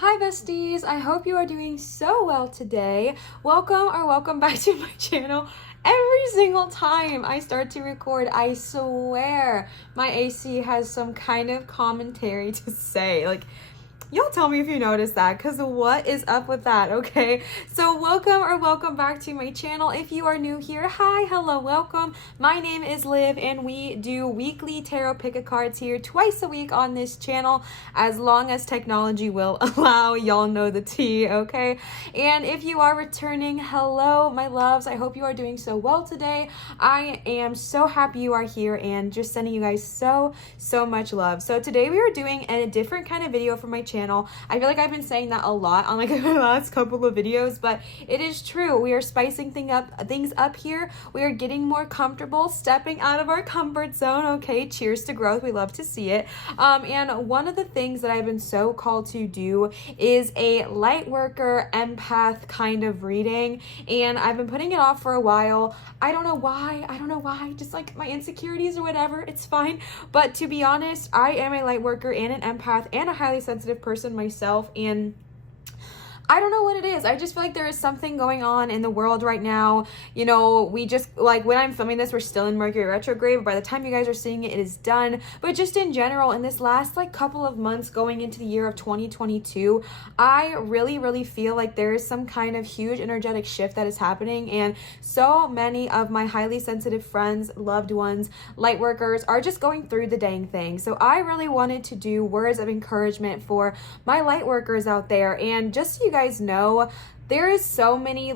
Hi besties, I hope you are doing so well today. Welcome back to my channel. Every single time I start to record, I swear my AC has some kind of commentary to say. Y'all tell me if you noticed that, because what is up with that, okay? So welcome back to my channel. If you are new here, hi, hello, welcome. My name is Liv, and we do weekly tarot pick-a-cards here twice a week on this channel, as long as technology will allow. Y'all know the tea, okay? And if you are returning, hello, my loves. I hope you are doing so well today. I am so happy you are here, and just sending you guys so much love. So today we are doing a different kind of video for my channel. I feel like I've been saying that a lot on the last couple of videos, but it is true. We are spicing things up here. We are getting more comfortable, stepping out of our comfort zone. Okay, cheers to growth. We love to see it. And one of the things that I've been so called to do is a light worker empath kind of reading, and I've been putting it off for a while. I don't know why. Just like my insecurities or whatever. It's fine. But to be honest, I am a light worker and an empath and a highly sensitive person myself, and I don't know what it is. I just feel like there is something going on in the world right now. You know, we just, like, when I'm filming this, we're still in Mercury retrograde. By the time you guys are seeing it, it is done. But just in general, in this last, couple of months going into the year of 2022, I really feel like there is some kind of huge energetic shift that is happening. And so many of my highly sensitive friends, loved ones, light workers are just going through the dang thing. So I really wanted to do words of encouragement for my light workers out there. And just so you guys know, there is so many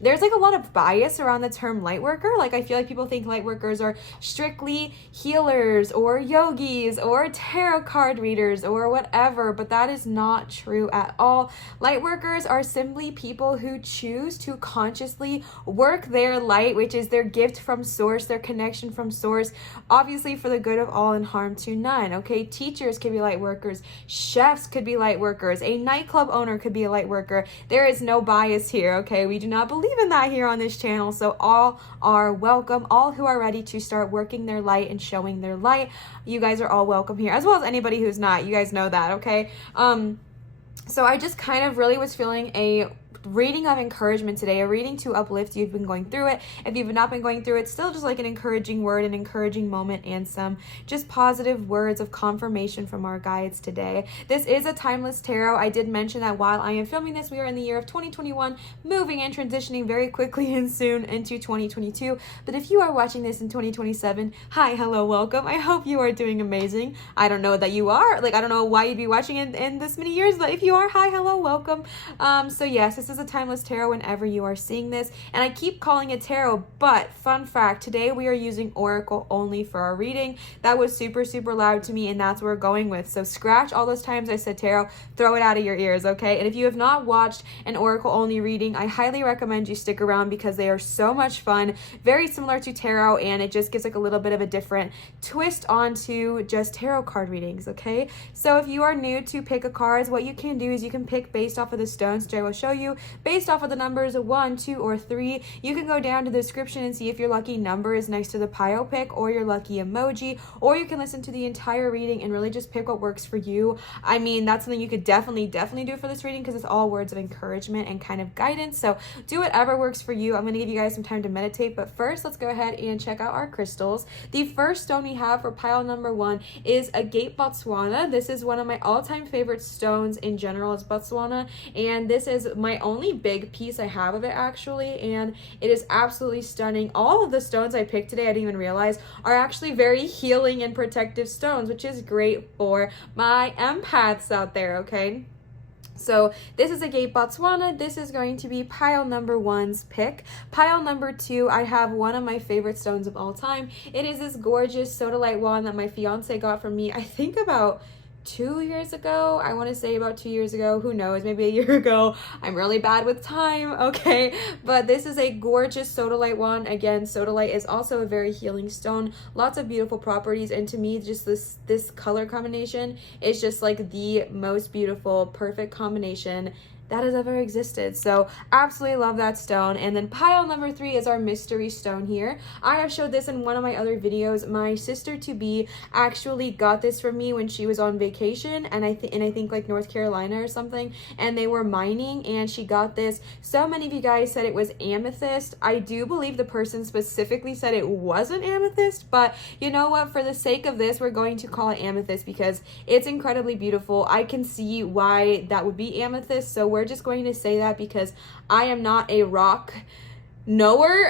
there's a lot of bias around the term light worker. I feel like people think light workers are strictly healers or yogis or tarot card readers or whatever, but that is not true at all. Light workers are simply people who choose to consciously work their light, which is their gift from source, their connection from source, obviously for the good of all and harm to none, okay? Teachers could be light workers, chefs could be light workers, a nightclub owner could be a light worker. There is no bias here, okay? We do not believe in that here on this channel, so all are welcome. All who are ready to start working their light and showing their light, you guys are all welcome here, as well as anybody who's not. You guys know that, okay? So I just kind of really was feeling a reading of encouragement today, a reading to uplift you. You've been going through it. If you've not been going through it, still just an encouraging word, an encouraging moment, and some just positive words of confirmation from our guides today. This is a timeless tarot. I did mention that while I am filming this, we are in the year of 2021, moving and transitioning very quickly and soon into 2022. But if you are watching this in 2027, hi, hello, welcome. I hope you are doing amazing. I don't know that you are. I don't know why you'd be watching in this many years, but if you are, hi, hello, welcome. So yes, this is a timeless tarot whenever you are seeing this, and I keep calling it tarot, but fun fact, today we are using oracle only for our reading. That was super loud to me, and that's what we're going with. So scratch all those times I said tarot, throw it out of your ears, okay? And if you have not watched an oracle only reading, I highly recommend you stick around because they are so much fun, very similar to tarot, and it just gives a little bit of a different twist onto just tarot card readings, okay? So if you are new to pick a cards, what you can do is you can pick based off of the stones, which I will show you, based off of the numbers 1, 2, or 3. You can go down to the description and see if your lucky number is next to the pile pick or your lucky emoji, or you can listen to the entire reading and really just pick what works for you. I mean, that's something you could definitely do for this reading because it's all words of encouragement and kind of guidance. So do whatever works for you. I'm going to give you guys some time to meditate, but first let's go ahead and check out our crystals. The first stone we have for pile number 1 is Agate, Botswana. This is one of my all-time favorite stones in general, is Botswana, and this is my only big piece I have of it actually, and it is absolutely stunning. All of the stones I picked today, I didn't even realize, are actually very healing and protective stones, which is great for my empaths out there, okay? So this is Agate, Botswana. This is going to be pile number 1's pick. Pile number 2, I have one of my favorite stones of all time. It is this gorgeous sodalite wand that my fiance got for me, I think about 2 years ago. I want to say about 2 years ago. Who knows? Maybe a year ago. I'm really bad with time, okay? But this is a gorgeous sodalite wand. Again, sodalite is also a very healing stone. Lots of beautiful properties, and to me, just this color combination is just the most beautiful, perfect combination that has ever existed. So absolutely love that stone. And then pile number 3 is our mystery stone here. I have showed this in one of my other videos. My sister to be actually got this for me when she was on vacation, and I think like North Carolina or something, and they were mining, and she got this. So many of you guys said it was amethyst. I do believe the person specifically said it wasn't amethyst, but you know what, for the sake of this, we're going to call it amethyst because it's incredibly beautiful. I can see why that would be amethyst, so we're just going to say that because I am not a rock knower,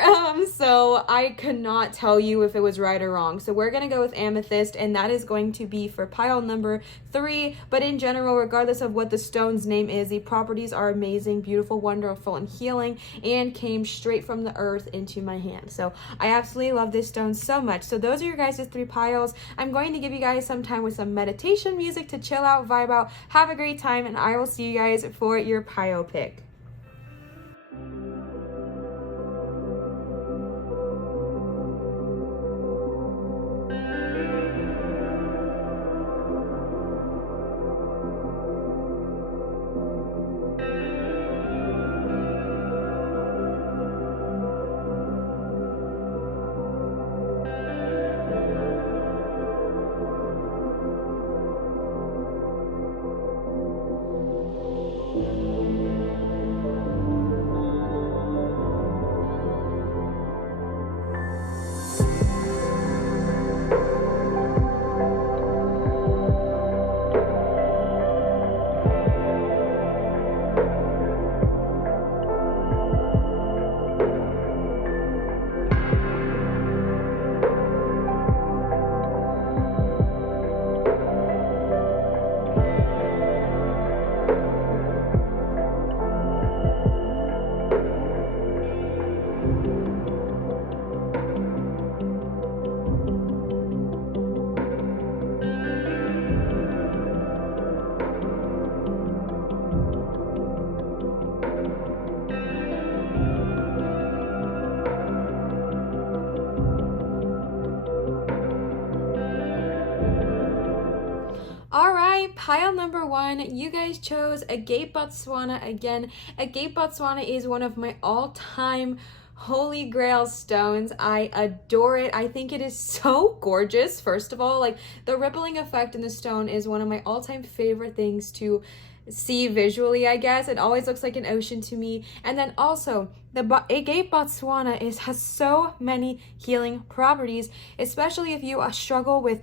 so I could not tell you if it was right or wrong. So we're gonna go with amethyst, and that is going to be for pile number 3. But in general, regardless of what the stone's name is, the properties are amazing, beautiful, wonderful, and healing, and came straight from the earth into my hand. So I absolutely love this stone so much. So those are your guys' 3 piles. I'm going to give you guys some time with some meditation music to chill out, vibe out, have a great time, and I will see you guys for your pile pick. All right, pile number 1, you guys chose Agate, Botswana again. Agate, Botswana is one of my all-time holy grail stones. I adore it. I think it is so gorgeous. First of all, like the rippling effect in the stone is one of my all-time favorite things to see visually, I guess. It always looks like an ocean to me. And then also, the Agate Botswana has so many healing properties, especially if you struggle with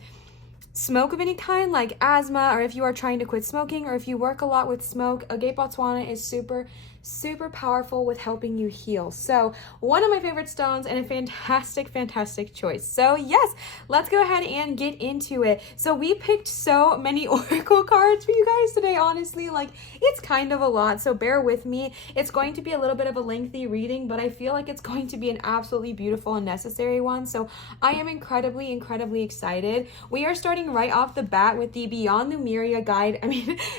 smoke of any kind, like asthma, or if you are trying to quit smoking, or if you work a lot with smoke. Agate Botswana is super powerful with helping you heal. So one of my favorite stones and a fantastic choice. So yes, let's go ahead and get into it. So we picked so many oracle cards for you guys today. Honestly, like it's kind of a lot, so bear with me. It's going to be a little bit of a lengthy reading, but I feel like it's going to be an absolutely beautiful and necessary one. So I am incredibly excited. We are starting right off the bat with the Beyond Lemuria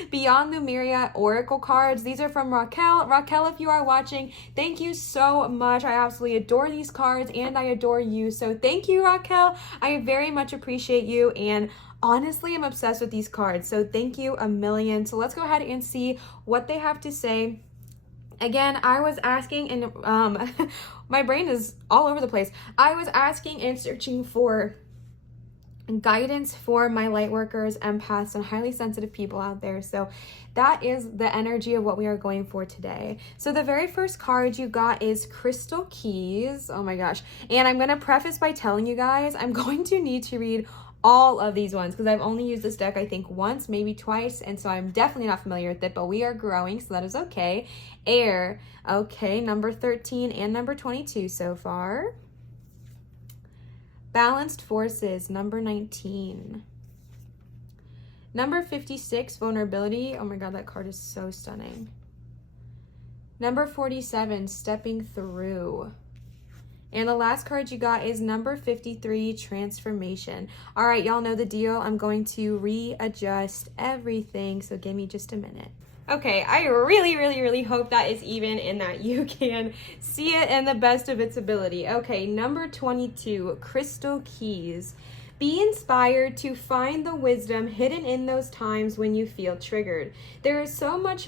Beyond Lemuria oracle cards. These are from Raquel. Raquel, if you are watching, thank you so much. I absolutely adore these cards, and I adore you. So thank you, Raquel. I very much appreciate you, and honestly, I'm obsessed with these cards. So thank you a million. So let's go ahead and see what they have to say. Again, I was asking, and my brain is all over the place. I was asking and searching for guidance for my lightworkers, empaths, and highly sensitive people out there. So that is the energy of what we are going for today. So the very first card you got is Crystal Keys. Oh my gosh. And I'm going to preface by telling you guys, I'm going to need to read all of these ones because I've only used this deck I think once, maybe twice, and so I'm definitely not familiar with it, but we are growing, so that is okay. Air, okay, number 13 and number 22 so far. Balanced Forces, number 19. Number 56, Vulnerability. Oh my god, that card is so stunning. Number 47, Stepping Through. And the last card you got is number 53, Transformation. All right, y'all know the deal. I'm going to readjust everything, so give me just a minute. Okay, I really hope that is even and that you can see it in the best of its ability. Okay, number 22, Crystal Keys. Be inspired to find the wisdom hidden in those times when you feel triggered. There is so much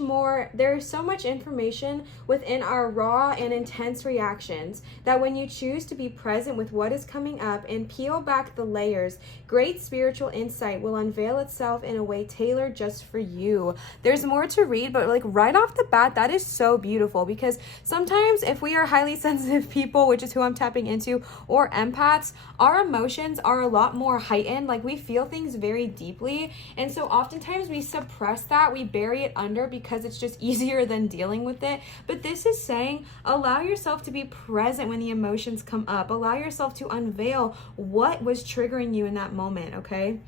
information within our raw and intense reactions that when you choose to be present with what is coming up and peel back the layers, great spiritual insight will unveil itself in a way tailored just for you. There's more to read, but like right off the bat, that is so beautiful, because sometimes if we are highly sensitive people, which is who I'm tapping into, or empaths, our emotions are a lot more heightened. Like we feel things very deeply, and so oftentimes we suppress that, we bury it under because it's just easier than dealing with it. But this is saying allow yourself to be present when the emotions come up. Allow yourself to unveil what was triggering you in that moment, okay?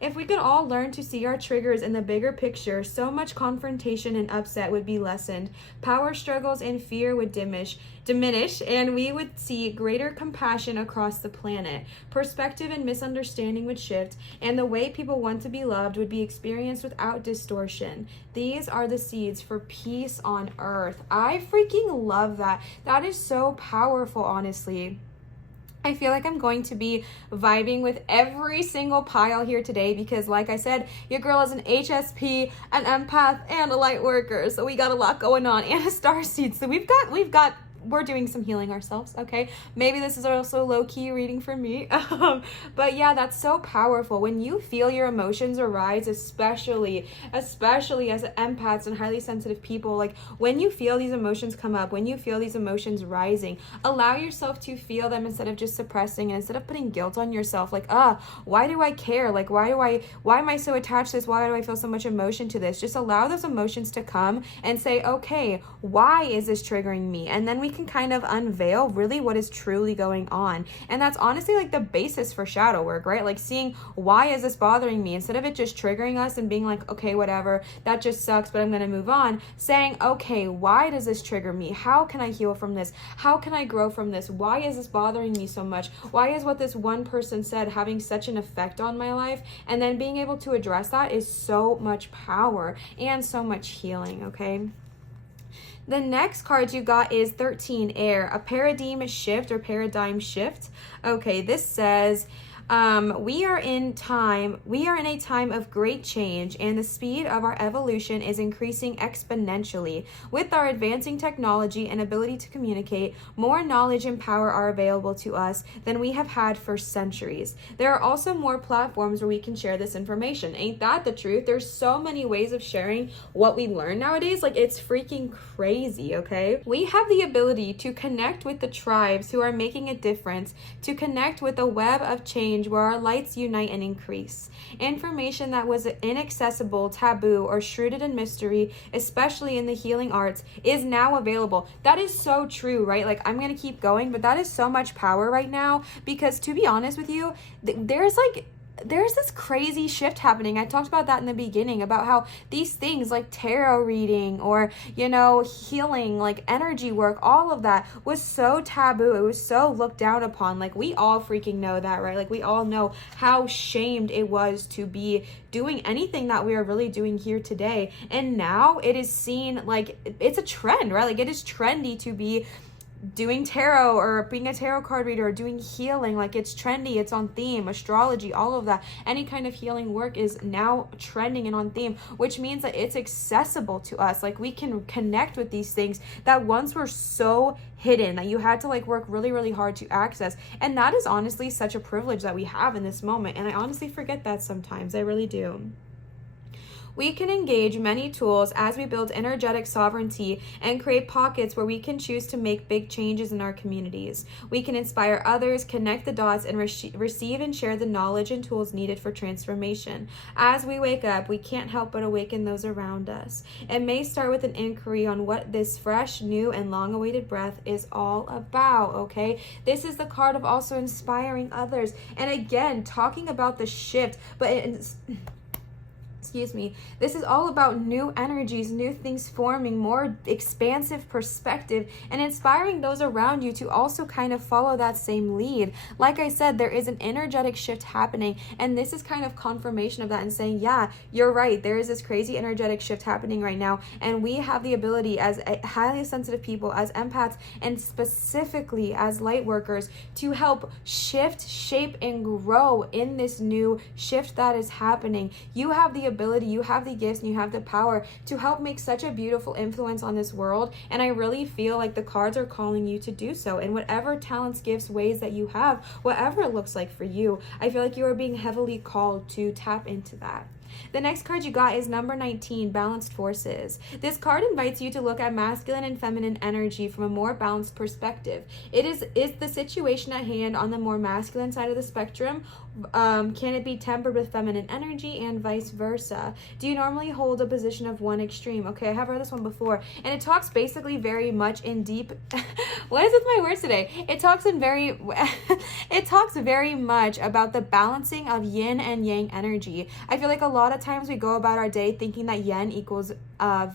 If we could all learn to see our triggers in the bigger picture, so much confrontation and upset would be lessened. Power struggles and fear would diminish, and we would see greater compassion across the planet. Perspective and misunderstanding would shift, and the way people want to be loved would be experienced without distortion. These are the seeds for peace on earth. I freaking love that. That is so powerful, honestly. I feel like I'm going to be vibing with every single pile here today because, like I said, your girl is an HSP, an empath, and a light worker. So we got a lot going on, and a starseed. So we're doing some healing ourselves, okay? Maybe this is also low-key reading for me. But yeah, that's so powerful. When you feel your emotions arise, especially as empaths and highly sensitive people, like when you feel these emotions come up, when you feel these emotions rising, allow yourself to feel them instead of just suppressing, and instead of putting guilt on yourself, like, why do I care? Like, why am I so attached to this? Why do I feel so much emotion to this? Just allow those emotions to come and say, okay, why is this triggering me? And then we can kind of unveil really what is truly going on. And that's honestly like the basis for shadow work, right? Like seeing, why is this bothering me? Instead of it just triggering us and being like, okay, whatever, that just sucks, but I'm going to move on. Saying, okay, why does this trigger me? How can I heal from this? How can I grow from this? Why is this bothering me so much? Why is what this one person said having such an effect on my life? And then being able to address that is so much power and so much healing, okay? The next card you got is 13, Air, a paradigm shift. Okay, this says, we are in a time of great change, and the speed of our evolution is increasing exponentially. With our advancing technology and ability to communicate, more knowledge and power are available to us than we have had for centuries. There are also more platforms where we can share this information. Ain't that the truth? There's so many ways of sharing what we learn nowadays. Like, it's freaking crazy, okay? We have the ability to connect with the tribes who are making a difference, to connect with a web of change where our lights unite and increase. Information that was inaccessible, taboo, or shrouded in mystery, especially in the healing arts, is now available. That is so true, right? Like, I'm going to keep going, but that is so much power right now, because to be honest with you, there's this crazy shift happening. I talked about that in the beginning, about how these things like tarot reading or, healing, like energy work, all of that was so taboo. It was so looked down upon. Like, we all freaking know that, right? Like, we all know how shamed it was to be doing anything that we are really doing here today. And now it is seen like it's a trend, right? Like, it is trendy to be doing tarot or being a tarot card reader or doing healing. Like, it's trendy, it's on theme. Astrology, all of that, any kind of healing work is now trending and on theme, which means that it's accessible to us. Like, we can connect with these things that once were so hidden that you had to like work really, really hard to access. And that is honestly such a privilege that we have in this moment, and I honestly forget that sometimes. I really do. We can engage many tools as we build energetic sovereignty and create pockets where we can choose to make big changes in our communities. We can inspire others, connect the dots, and receive and share the knowledge and tools needed for transformation. As we wake up, we can't help but awaken those around us. It may start with an inquiry on what this fresh, new, and long-awaited breath is all about, okay? This is the card of also inspiring others. And again, talking about the shift, but excuse me, this is all about new energies, new things forming, more expansive perspective, and inspiring those around you to also kind of follow that same lead. Like I said, there is an energetic shift happening, and this is kind of confirmation of that and saying, yeah, you're right, there is this crazy energetic shift happening right now, and we have the ability as highly sensitive people, as empaths, and specifically as light workers, to help shift, shape, and grow in this new shift that is happening. You have the ability, you have the gifts, and you have the power to help make such a beautiful influence on this world, and I really feel like the cards are calling you to do so in whatever talents, gifts, ways that you have, whatever it looks like for you. I feel like you are being heavily called to tap into that. The next card you got is number 19, Balanced Forces. This card invites you to look at masculine and feminine energy from a more balanced perspective. Is the situation at hand on the more masculine side of the spectrum? Can it be tempered with feminine energy and vice versa? Do you normally hold a position of one extreme? Okay, I have read this one before, and it talks basically very much in deep what is with my words today? It talks very much about the balancing of yin and yang energy. I feel like a lot of times we go about our day thinking that yin equals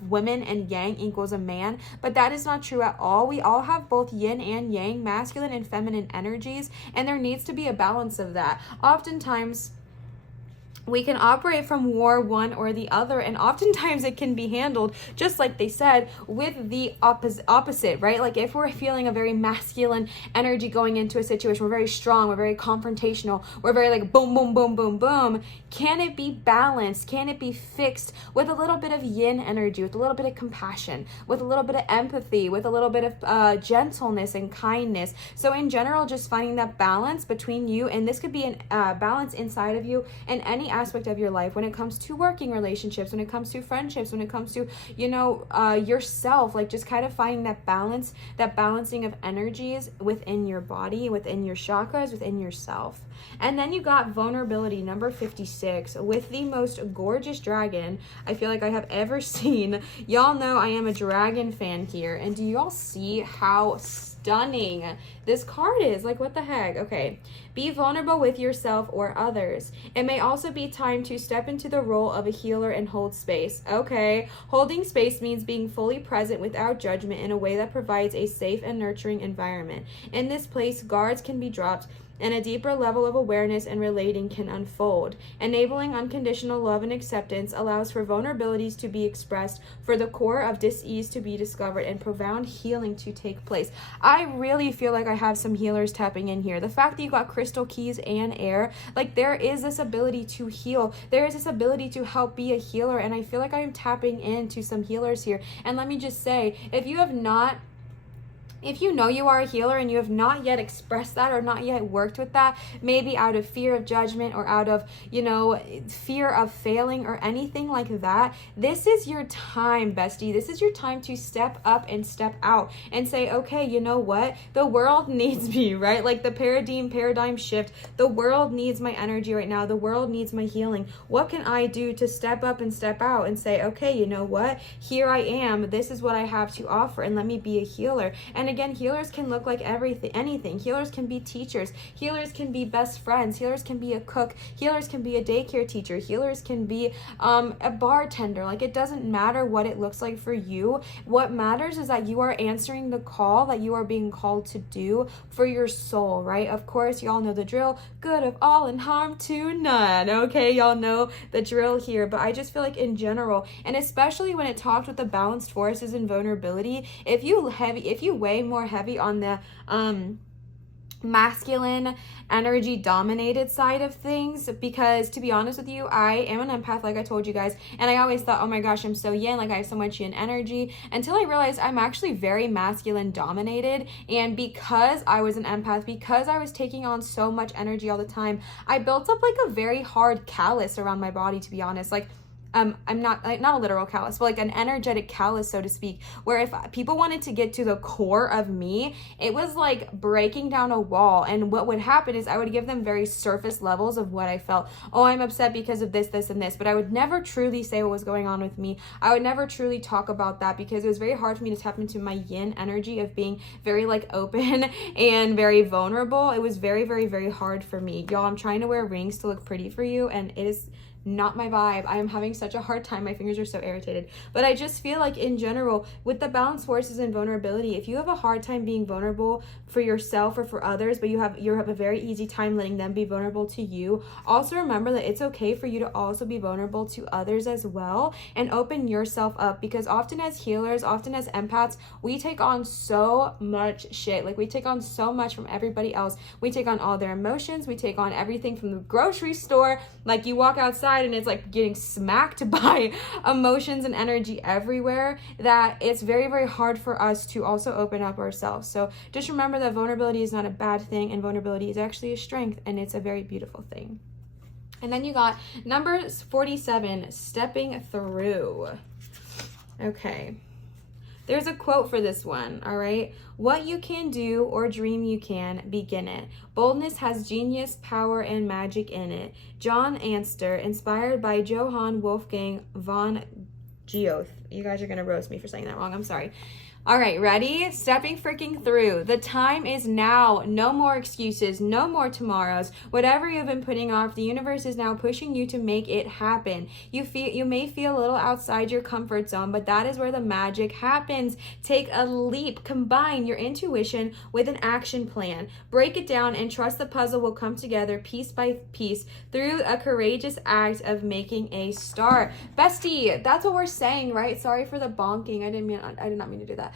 women and yang equals a man, but that is not true at all. We all have both yin and yang, masculine and feminine energies, and there needs to be a balance of that. Oftentimes we can operate from one or the other, and oftentimes it can be handled, just like they said, with the opposite, right? Like if we're feeling a very masculine energy going into a situation, we're very strong, we're very confrontational, we're very like boom, boom, boom, boom, boom. Can it be balanced? Can it be fixed with a little bit of yin energy, with a little bit of compassion, with a little bit of empathy, with a little bit of gentleness and kindness? So in general, just finding that balance between you, and this could be an balance inside of you in any aspect of your life, when it comes to working relationships, when it comes to friendships, when it comes to, yourself, like just kind of finding that balance, that balancing of energies within your body, within your chakras, within yourself. And then you got vulnerability, number 56, with the most gorgeous dragon I feel like I have ever seen. Y'all know I am a dragon fan here, and do y'all see how stunning this card is? Like, what the heck? Okay, be vulnerable with yourself or others. It may also be time to step into the role of a healer and hold space. Okay, holding space means being fully present without judgment in a way that provides a safe and nurturing environment. In this place, guards can be dropped and a deeper level of awareness and relating can unfold. Enabling unconditional love and acceptance allows for vulnerabilities to be expressed, for the core of dis-ease to be discovered, and profound healing to take place. I really feel like I have some healers tapping in here. The fact that you got crystal keys and air, like there is this ability to heal. There is this ability to help be a healer, and I feel like I am tapping into some healers here. And let me just say, if you know you are a healer and you have not yet expressed that or not yet worked with that, maybe out of fear of judgment or out of, fear of failing or anything like that, this is your time, bestie. This is your time to step up and step out and say, okay, you know what? The world needs me, right? Like the paradigm shift. The world needs my energy right now. The world needs my healing. What can I do to step up and step out and say, okay, you know what? Here I am. This is what I have to offer, and let me be a healer. And again, healers can look like anything. Healers can be teachers. Healers can be best friends. Healers can be a cook. Healers can be a daycare teacher. Healers can be a bartender. Like, it doesn't matter what it looks like for you. What matters is that you are answering the call that you are being called to do for your soul, right? Of course, y'all know the drill. Good of all and harm to none. Okay, y'all know the drill here. But I just feel like in general, and especially when it talks with the balanced forces and vulnerability, if you weigh more heavy on the masculine energy dominated side of things, because to be honest with you, I am an empath, like I told you guys, and I always thought, oh my gosh, I'm so yin, like I have so much yin energy, until I realized I'm actually very masculine dominated. And because I was an empath, because I was taking on so much energy all the time, I built up like a very hard callus around my body, to be honest. Like, I'm not a literal callus, but like an energetic callus, so to speak, where if people wanted to get to the core of me, it was like breaking down a wall. And what would happen is I would give them very surface levels of what I felt. Oh, I'm upset because of this, this, and this. But I would never truly say what was going on with me. I would never truly talk about that, because it was very hard for me to tap into my yin energy of being very like open and very vulnerable. It was very, very, very hard for me. Y'all, I'm trying to wear rings to look pretty for you, and it is not my vibe. I am having such a hard time. My fingers are so irritated. But I just feel like in general, with the balanced forces and vulnerability, if you have a hard time being vulnerable for yourself or for others, but you have a very easy time letting them be vulnerable to you, also remember that it's okay for you to also be vulnerable to others as well, and open yourself up, because often as healers, often as empaths, we take on so much shit. Like, we take on so much from everybody else. We take on all their emotions. We take on everything from the grocery store. Like, you walk outside and it's like getting smacked by emotions and energy everywhere, that it's very, very hard for us to also open up ourselves. So just remember that vulnerability is not a bad thing, and vulnerability is actually a strength, and it's a very beautiful thing. And then you got number 47, stepping through. Okay. There's a quote for this one, all right? What you can do or dream you can, begin it. Boldness has genius, power, and magic in it. John Anster, inspired by Johann Wolfgang von Goethe. You guys are going to roast me for saying that wrong. I'm sorry. All right, ready? Stepping freaking through. The time is now. No more excuses. No more tomorrows. Whatever you've been putting off, the universe is now pushing you to make it happen. You may feel a little outside your comfort zone, but that is where the magic happens. Take a leap. Combine your intuition with an action plan. Break it down and trust the puzzle will come together piece by piece through a courageous act of making a start. Bestie, that's what we're saying, right? Sorry for the bonking. I did not mean to do that.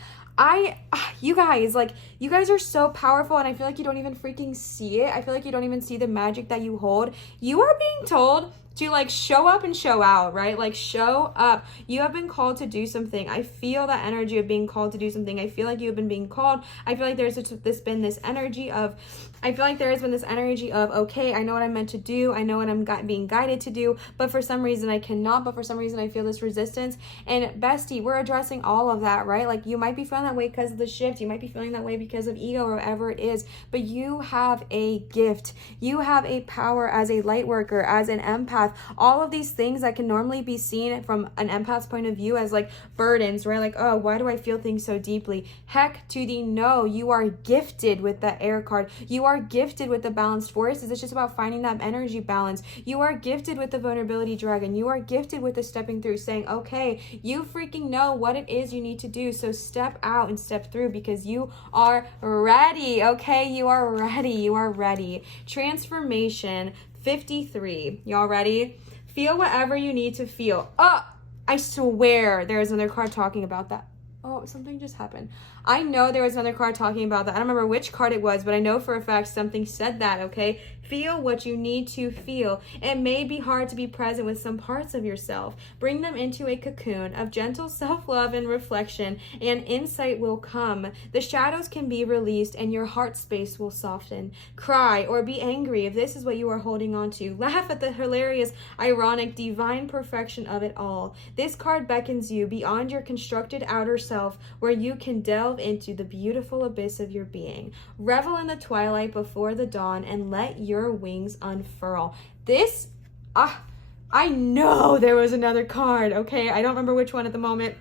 You guys are so powerful, and I feel like you don't even freaking see it. I feel like you don't even see the magic that you hold. You are being told to like show up and show out, right? Like, show up. You have been called to do something. I feel that energy of being called to do something. I feel like you have been being called. I feel like there's been this energy of, okay, I know what I'm meant to do. I know what I'm being guided to do, but for some reason I cannot, but for some reason I feel this resistance. And bestie, we're addressing all of that, right? Like, you might be feeling that way because of the shift. You might be feeling that way because of ego or whatever it is, but you have a gift. You have a power as a light worker, as an empath. All of these things that can normally be seen from an empath's point of view as like burdens, right? Like, oh, why do I feel things so deeply? Heck to the no, you are gifted with the air card. You are gifted with the balanced forces. It's just about finding that energy balance. You are gifted with the vulnerability dragon. You are gifted with the stepping through, saying, okay, you freaking know what it is you need to do. So step out and step through, because you are ready. Okay, you are ready. You are ready. Transformation 53. Y'all ready? Feel whatever you need to feel. Oh, I swear there's another card talking about that. Oh, something just happened. I know there was another card talking about that. I don't remember which card it was, but I know for a fact something said that, okay? Feel what you need to feel. It may be hard to be present with some parts of yourself. Bring them into a cocoon of gentle self-love and reflection, and insight will come. The shadows can be released and your heart space will soften. Cry or be angry if this is what you are holding on to. Laugh at the hilarious, ironic, divine perfection of it all. This card beckons you beyond your constructed outer self, where you can delve into the beautiful abyss of your being. Revel in the twilight before the dawn and let your wings unfurl. This, I know there was another card, okay? I don't remember which one at the moment.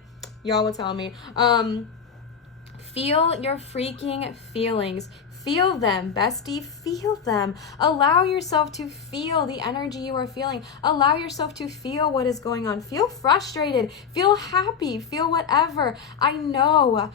Y'all will tell me. Feel your freaking feelings. Feel them, bestie. Feel them. Allow yourself to feel the energy you are feeling. Allow yourself to feel what is going on. Feel frustrated. Feel happy. Feel whatever. I know.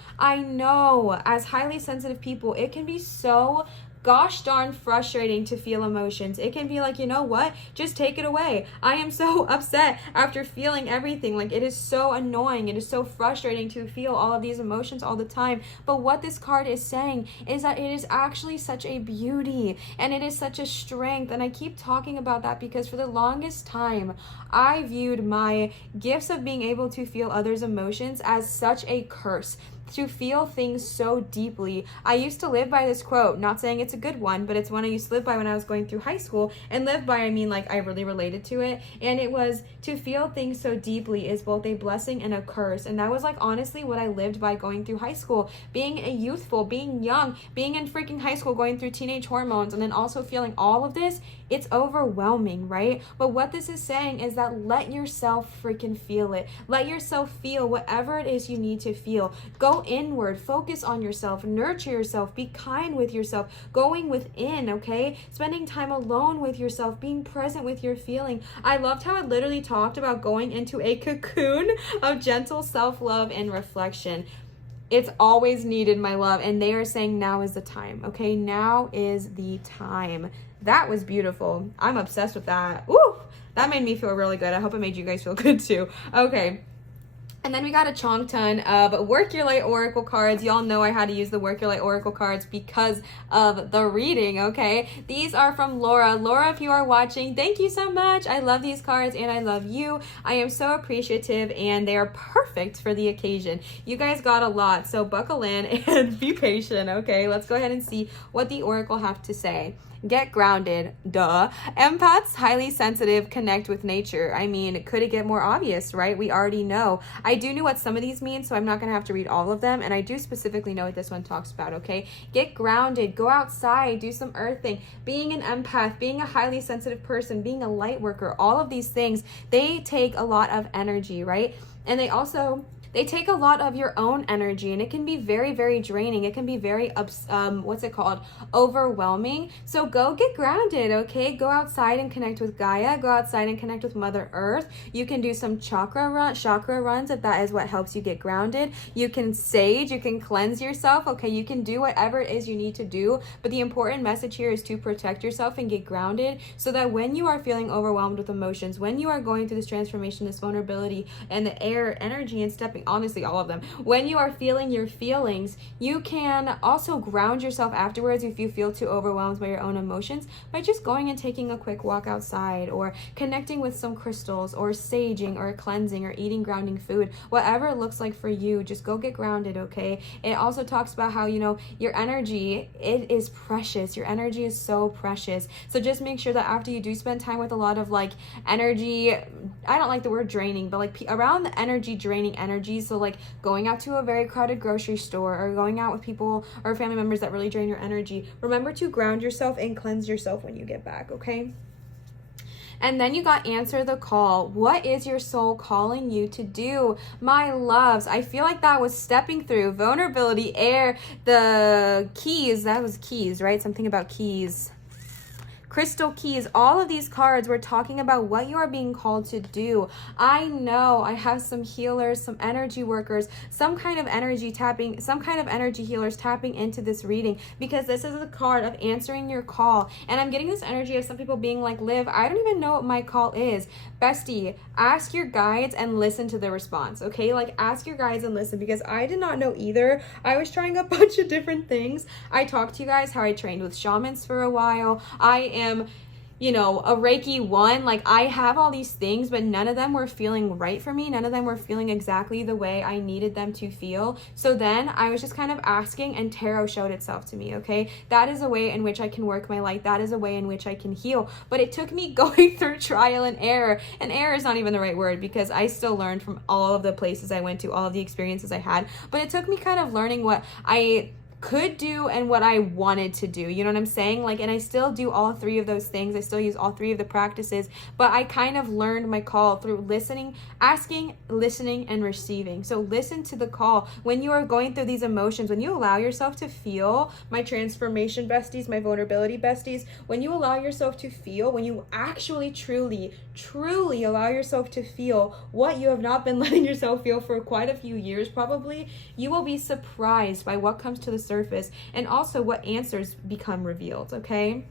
As highly sensitive people, it can be so gosh darn frustrating to feel emotions. It can be like, you know what? Just take it away. I am so upset after feeling everything. Like, it is so annoying. It is so frustrating to feel all of these emotions all the time. But what this card is saying is that it is actually such a beauty, and it is such a strength. And I keep talking about that because for the longest time, I viewed my gifts of being able to feel others' emotions as such a curse. To feel things so deeply. I used to live by this quote, not saying it's a good one, but it's one I used to live by when I was going through high school. And live by, I mean, like, I really related to it. And it was, to feel things so deeply is both a blessing and a curse. And that was, like, honestly what I lived by going through high school. Being a youthful, being young, being in freaking high school, going through teenage hormones, and then also feeling all of this. it's overwhelming, right? But what this is saying is that let yourself freaking feel it. Let yourself feel whatever it is you need to feel. Go inward, focus on yourself, nurture yourself, be kind with yourself, going within, okay? Spending time alone with yourself, being present with your feeling. I loved how it literally talked about going into a cocoon of gentle self-love and reflection. It's always needed, my love. And they are saying now is the time, okay? Now is the time. That was beautiful. I'm obsessed with that. Woo! That made me feel really good. I hope it made you guys feel good too. Okay. And then we got a chunk ton of Work Your Light Oracle cards. Y'all know I had to use the Work Your Light Oracle cards because of the reading, okay? These are from Laura. Laura, if you are watching, thank you so much. I love these cards and I love you. I am so appreciative and they are perfect for the occasion. You guys got a lot, so buckle in and be patient, okay? Let's go ahead and see what the Oracle have to say. Get grounded, duh. Empaths, highly sensitive, connect with nature. I mean, could it get more obvious, right? We already know. I do know what some of these mean, so I'm not gonna have to read all of them, and I do specifically know what this one talks about, okay? Get grounded, go outside, do some earthing. Being an empath, being a highly sensitive person, being a light worker, all of these things, they take a lot of energy, right? And they take a lot of your own energy, and it can be very, very draining. It can be very, overwhelming. So go get grounded, okay? Go outside and connect with Gaia. Go outside and connect with Mother Earth. You can do some chakra runs if that is what helps you get grounded. You can sage, you can cleanse yourself, okay? You can do whatever it is you need to do. But the important message here is to protect yourself and get grounded so that when you are feeling overwhelmed with emotions, when you are going through this transformation, this vulnerability, and the air energy and stepping, honestly, all of them. When you are feeling your feelings, you can also ground yourself afterwards if you feel too overwhelmed by your own emotions by just going and taking a quick walk outside or connecting with some crystals or saging or cleansing or eating grounding food. Whatever it looks like for you, just go get grounded, okay? It also talks about how, you know, your energy, it is precious. Your energy is so precious. So just make sure that after you do spend time with a lot of like energy, I don't like the word draining, but like around the energy draining energies, so like going out to a very crowded grocery store or going out with people or family members that really drain your energy, remember to ground yourself and cleanse yourself when you get back, okay? And then you got answer the call. What is your soul calling you to do? My loves, I feel like that was stepping through vulnerability, air, the keys, that was keys, right? Something about keys. Crystal keys, all of these cards were talking about what you are being called to do. I know I have some healers, some energy workers, some kind of energy healers tapping into this reading because this is the card of answering your call. And I'm getting this energy of some people being like, Liv, I don't even know what my call is. Bestie, ask your guides and listen to the response, okay? Like ask your guides and listen because I did not know either. I was trying a bunch of different things. I talked to you guys how I trained with shamans for a while. I am, you know, a Reiki 1, like I have all these things, but none of them were feeling right for me. None of them were feeling exactly the way I needed them to feel. So then I was just kind of asking and tarot showed itself to me, okay? That is a way in which I can work my light. That is a way in which I can heal. But it took me going through trial and error is not even the right word because I still learned from all of the places I went to, all of the experiences I had. But it took me kind of learning what I could do and what I wanted to do, you know what I'm saying? Like, and I still do all three of those things. I still use all three of the practices, but I kind of learned my call through listening, asking, listening, and receiving. So listen to the call when you are going through these emotions, when you allow yourself to feel, my transformation besties, my vulnerability besties, when you allow yourself to feel, when you actually truly allow yourself to feel what you have not been letting yourself feel for quite a few years probably, you will be surprised by what comes to the surface and also what answers become revealed, okay?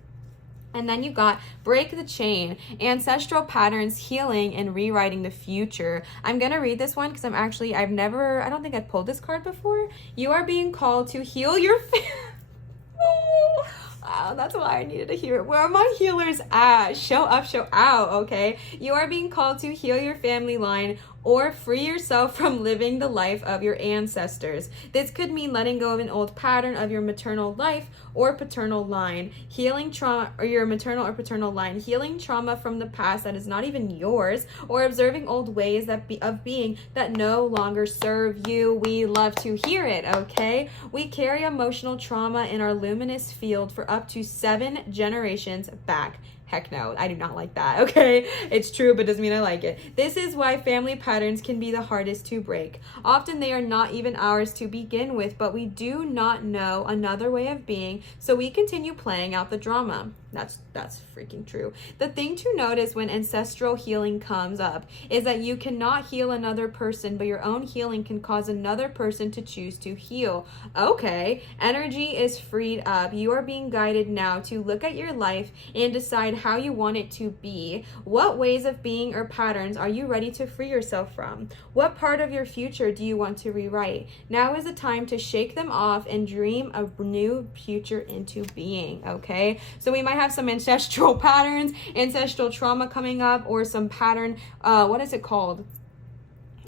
And then you got break the chain, ancestral patterns, healing, and rewriting the future. I'm going to read this one because I don't think I've pulled this card before. You are being called to heal your Wow, that's why I needed to hear it. Where are my healers at? Show up, show out, okay? You are being called to heal your family line or free yourself from living the life of your ancestors. This could mean letting go of an old pattern of your maternal life or paternal line, healing trauma, or your maternal or paternal line, healing trauma from the past that is not even yours, or observing old ways of being that no longer serve you. We love to hear it, okay? We carry emotional trauma in our luminous field for up to 7 generations back. Heck no, I do not like that, okay? It's true, but doesn't mean I like it. This is why family patterns can be the hardest to break. Often they are not even ours to begin with, but we do not know another way of being, so we continue playing out the drama. That's freaking true. The thing to notice when ancestral healing comes up is that you cannot heal another person, but your own healing can cause another person to choose to heal. Okay, energy is freed up. You are being guided now to look at your life and decide how you want it to be. What ways of being or patterns are you ready to free yourself from? What part of your future do you want to rewrite? Now is the time to shake them off and dream a new future into being, okay? So we might have some ancestral patterns, ancestral trauma coming up, or some pattern, what is it called?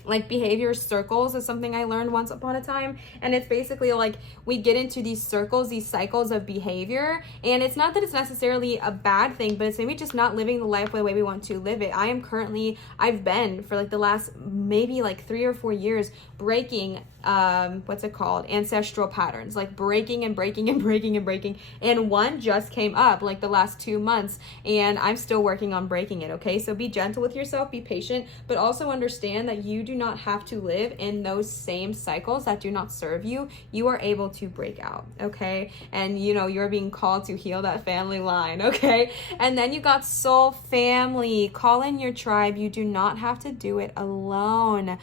Like behavior circles is something I learned once upon a time, and it's basically like we get into these circles, these cycles of behavior, and it's not that it's necessarily a bad thing, but it's maybe just not living the life the way we want to live it. I've been for like the last maybe like 3 or 4 years breaking ancestral patterns, like breaking, and one just came up like the last 2 months, and I'm still working on breaking it, okay? So be gentle with yourself, be patient, but also understand that you do not have to live in those same cycles that do not serve you. You are able to break out, okay? And you're being called to heal that family line, okay? And then you got soul family. Call in your tribe. You do not have to do it alone.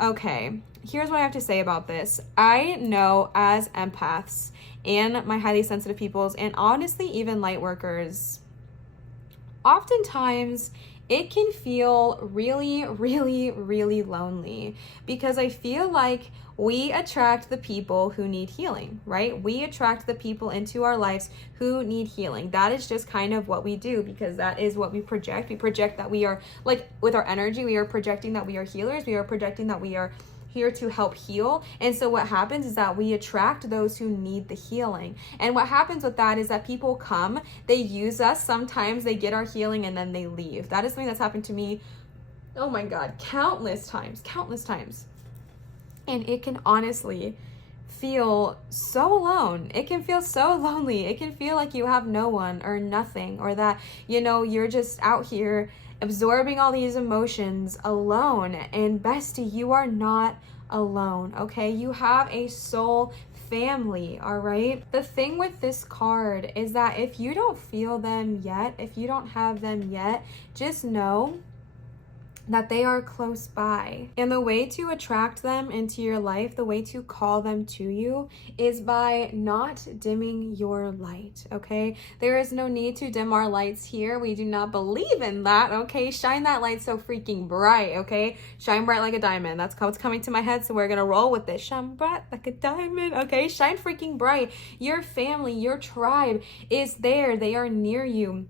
Okay. Here's what I have to say about this. I know as empaths and my highly sensitive peoples, and honestly even light workers, oftentimes it can feel really, really, really lonely, because I feel like we attract the people who need healing, right? We attract the people into our lives who need healing. That is just kind of what we do, because that is what we project. We project that we are, like with our energy, we are projecting that we are healers. We are projecting that we are here to help heal. And so what happens is that we attract those who need the healing. And what happens with that is that people come, they use us, sometimes they get our healing, and then they leave. That is something that's happened to me, oh my God, countless times. And it can honestly feel so alone. It can feel so lonely. It can feel like you have no one or nothing, or that, you're just out here absorbing all these emotions alone. And bestie, you are not alone, okay? You have a soul family, all right? The thing with this card is that if you don't feel them yet, if you don't have them yet, just know that they are close by. And the way to attract them into your life, the way to call them to you, is by not dimming your light, okay? There is no need to dim our lights here. We do not believe in that, okay? Shine that light so freaking bright, okay? Shine bright like a diamond. That's what's coming to my head, so we're gonna roll with this. Shine bright like a diamond, okay? Shine freaking bright. Your family, your tribe is there. They are near you.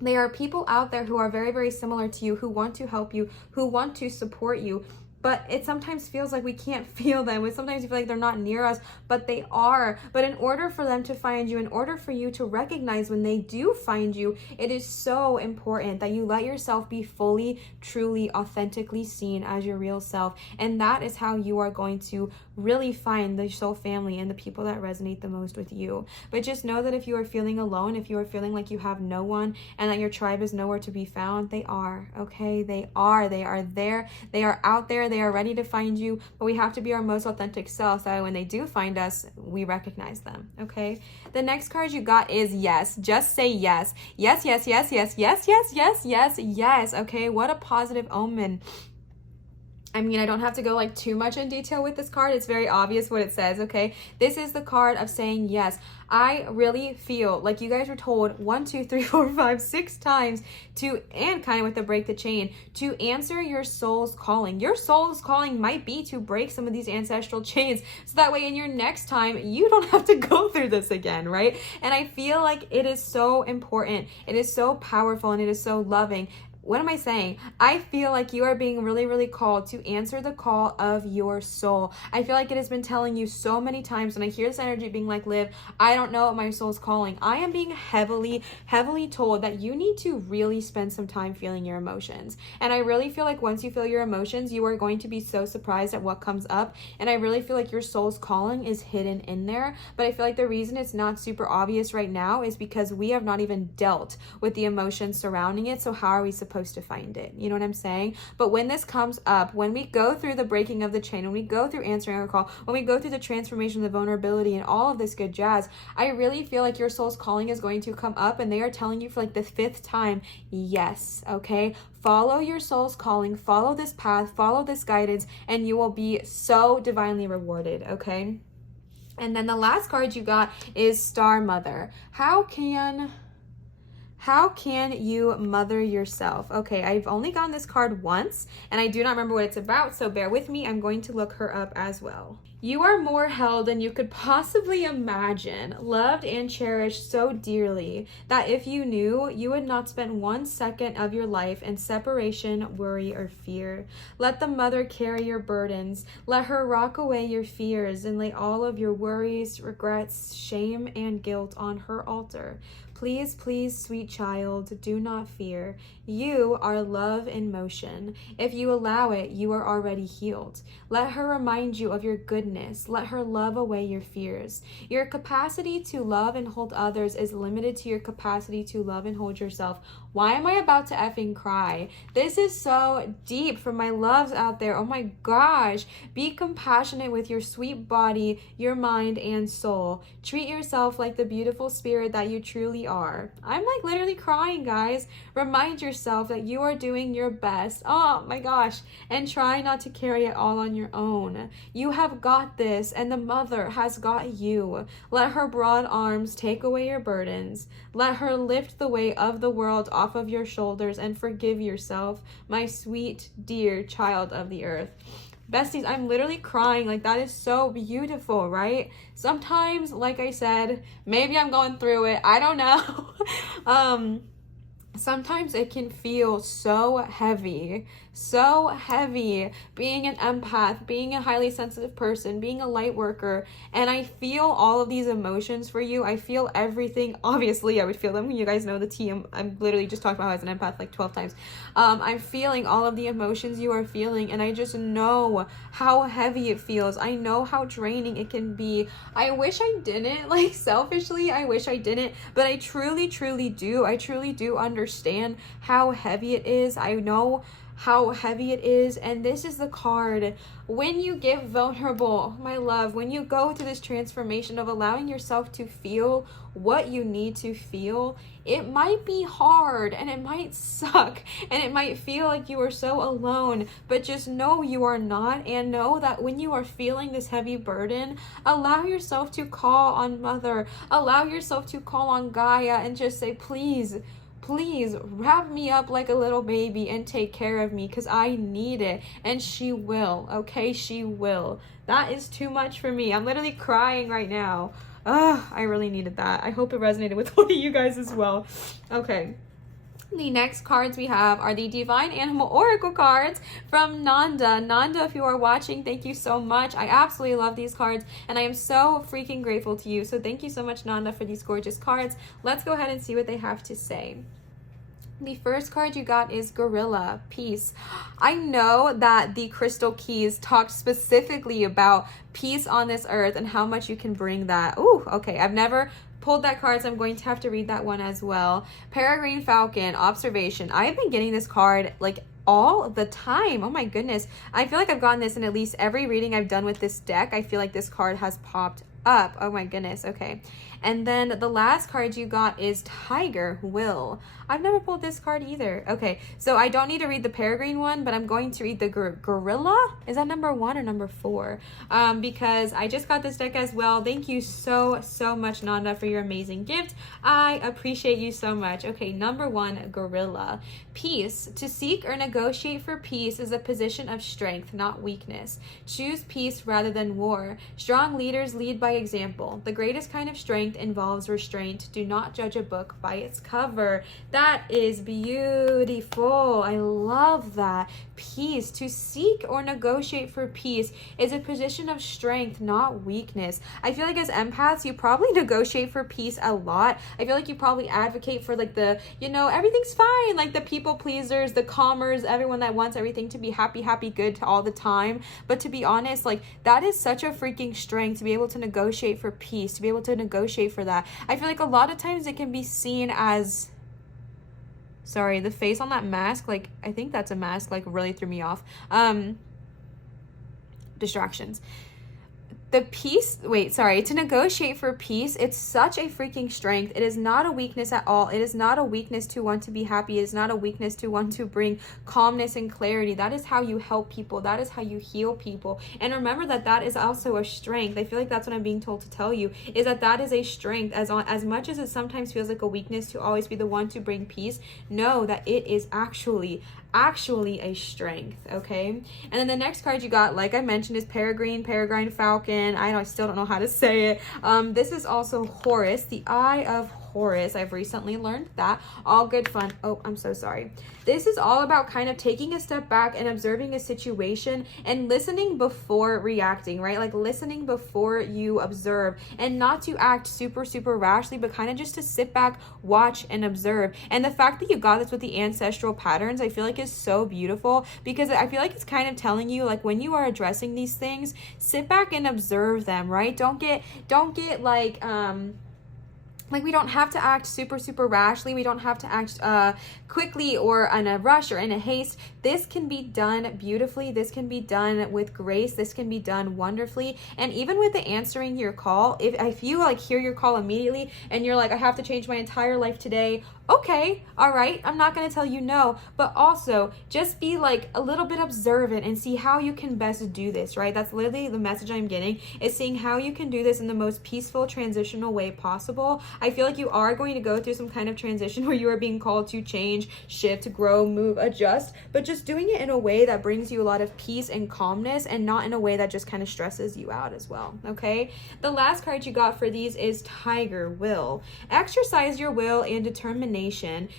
They are people out there who are very, very similar to you, who want to help you, who want to support you. But it sometimes feels like we can't feel them. Sometimes you feel like they're not near us, but they are. But in order for them to find you, in order for you to recognize when they do find you, it is so important that you let yourself be fully, truly, authentically seen as your real self. And that is how you are going to really find the soul family and the people that resonate the most with you. But just know that if you are feeling alone, if you are feeling like you have no one and that your tribe is nowhere to be found, they are, okay? They are there. They are out there. They are ready to find you, but we have to be our most authentic self, so that when they do find us, we recognize them, okay? The next card you got is yes. Just say yes. Yes, yes, yes, yes, yes, yes, yes, yes, yes, okay? What a positive omen. I mean, I don't have to go like too much in detail with this card. It's very obvious what it says, okay? This is the card of saying yes. I really feel like you guys were told 1, 2, 3, 4, 5, 6 times to, and kind of with the break the chain, to answer your soul's calling. Your soul's calling might be to break some of these ancestral chains, so that way in your next time, you don't have to go through this again, right? And I feel like it is so important. It is so powerful, and it is so loving. what am I saying? I feel like you are being really, really called to answer the call of your soul. I feel like it has been telling you so many times, and I hear this energy being like, Liv, I don't know what my soul's calling. I am being heavily, heavily told that you need to really spend some time feeling your emotions. And I really feel like once you feel your emotions, you are going to be so surprised at what comes up. And I really feel like your soul's calling is hidden in there. But I feel like the reason it's not super obvious right now is because we have not even dealt with the emotions surrounding it. So how are we supposed to find it? You know what I'm saying? But when this comes up, when we go through the breaking of the chain, when we go through answering our call, when we go through the transformation, the vulnerability, and all of this good jazz, I really feel like your soul's calling is going to come up, and they are telling you for like the 5th time, yes, okay? Follow your soul's calling, follow this path, follow this guidance, and you will be so divinely rewarded, okay? And then the last card you got is Star Mother. How can you mother yourself? Okay, I've only gotten this card once, and I do not remember what it's about, so bear with me. I'm going to look her up as well. You are more held than you could possibly imagine, loved and cherished so dearly that if you knew, you would not spend 1 second of your life in separation, worry, or fear. Let the mother carry your burdens. Let her rock away your fears and lay all of your worries, regrets, shame, and guilt on her altar. Please, please, sweet child, do not fear. You are love in motion. If you allow it, you are already healed. Let her remind you of your goodness. Let her love away your fears. Your capacity to love and hold others is limited to your capacity to love and hold yourself. Why am I about to effing cry? This is so deep for my loves out there. Oh my gosh. Be compassionate with your sweet body, your mind, and soul. Treat yourself like the beautiful spirit that you truly are. I'm like literally crying, guys. Remind yourself that you are doing your best. Oh my gosh. And try not to carry it all on your own. You have got this, and the mother has got you. Let her broad arms take away your burdens. Let her lift the weight of the world off of your shoulders and forgive yourself, my sweet, dear child of the earth. Besties, I'm literally crying. Like, that is so beautiful, right? Sometimes, like I said, maybe I'm going through it. I don't know. Sometimes it can feel so heavy being an empath, being a highly sensitive person, being a light worker, and I feel all of these emotions for you. I feel everything. Obviously, I would feel them. You guys know the tea. I'm literally just talking about how as an empath like 12 times. I'm feeling all of the emotions you are feeling, and I just know how heavy it feels. I know how draining it can be. I wish I didn't, like, selfishly, I wish I didn't, but I truly do. I truly do understand how heavy it is. I know how heavy it is, and this is the card. When you get vulnerable, my love, when you go through this transformation of allowing yourself to feel what you need to feel, it might be hard and it might suck and it might feel like you are so alone, but just know you are not, and know that when you are feeling this heavy burden, allow yourself to call on Mother, allow yourself to call on Gaia, and just say, please wrap me up like a little baby and take care of me, because I need it. And she will, okay? She will. That is too much for me. I'm literally crying right now. I really needed that. I hope it resonated with one of you guys as well. Okay. The next cards we have are the Divine Animal Oracle cards from Nanda. Nanda, if you are watching, thank you so much. I absolutely love these cards, and I am so freaking grateful to you. So thank you so much, Nanda, for these gorgeous cards. Let's go ahead and see what they have to say. The first card you got is Gorilla, Peace. I know that the Crystal Keys talked specifically about peace on this earth and how much you can bring that. Ooh, okay. I've never pulled that card, so I'm going to have to read that one as well. Peregrine Falcon, Observation. I have been getting this card like all the time. Oh my goodness. I feel like I've gotten this in at least every reading I've done with this deck. I feel like this card has popped up. Oh my goodness. Okay. And then the last card you got is Tiger Will. I've never pulled this card either. Okay, so I don't need to read the Peregrine one, but I'm going to read the Gorilla. Is that number 1 or number 4? Because I just got this deck as well. Thank you so much, Nanda, for your amazing gift. I appreciate you so much. Okay, number 1, Gorilla. Peace. To seek or negotiate for peace is a position of strength, not weakness. Choose peace rather than war. Strong leaders lead by example. The greatest kind of strength involves restraint. Do not judge a book by its cover. That is beautiful. I love that. Peace. To seek or negotiate for peace is a position of strength, not weakness. I feel like as empaths, you probably negotiate for peace a lot. I feel like you probably advocate for like the, everything's fine, like the people pleasers, the calmers, everyone that wants everything to be happy, good all the time. But to be honest, like that is such a freaking strength to be able to negotiate for peace, to be able to negotiate for that. I feel like a lot of times it can be seen as, sorry, the face on that mask, like I think that's a mask, like really threw me off. Distractions. To negotiate for peace, it's such a freaking strength. It is not a weakness at all. It is not a weakness to want to be happy. It is not a weakness to want to bring calmness and clarity. That is how you help people. That is how you heal people. And remember that that is also a strength. I feel like that's what I'm being told to tell you, is that that is a strength. As much as it sometimes feels like a weakness to always be the one to bring peace, know that it is actually a strength, okay? And then the next card you got, like I mentioned, is Peregrine Falcon. I still don't know how to say it. This is also Horus, the Eye of Horus. I've recently learned that. All good fun. Oh, I'm so sorry. This is all about kind of taking a step back and observing a situation and listening before reacting, right? Like listening before you observe, and not to act super rashly, but kind of just to sit back, watch, and observe. And the fact that you got this with the ancestral patterns, I feel like is so beautiful, because I feel like it's kind of telling you, like, when you are addressing these things, sit back and observe them, right? Don't get like we don't have to act super rashly. We don't have to act quickly or in a rush or in a haste. This can be done beautifully. This can be done with grace. This can be done wonderfully. And even with the answering your call, if you like hear your call immediately and you're like, I have to change my entire life today, okay, all right, I'm not going to tell you no, but also just be like a little bit observant and see how you can best do this, right? That's literally the message I'm getting, is seeing how you can do this in the most peaceful, transitional way possible. I feel like you are going to go through some kind of transition where you are being called to change, shift, grow, move, adjust, but just doing it in a way that brings you a lot of peace and calmness, and not in a way that just kind of stresses you out as well, okay? The last card you got for these is Tiger, Will. Exercise your will and determination.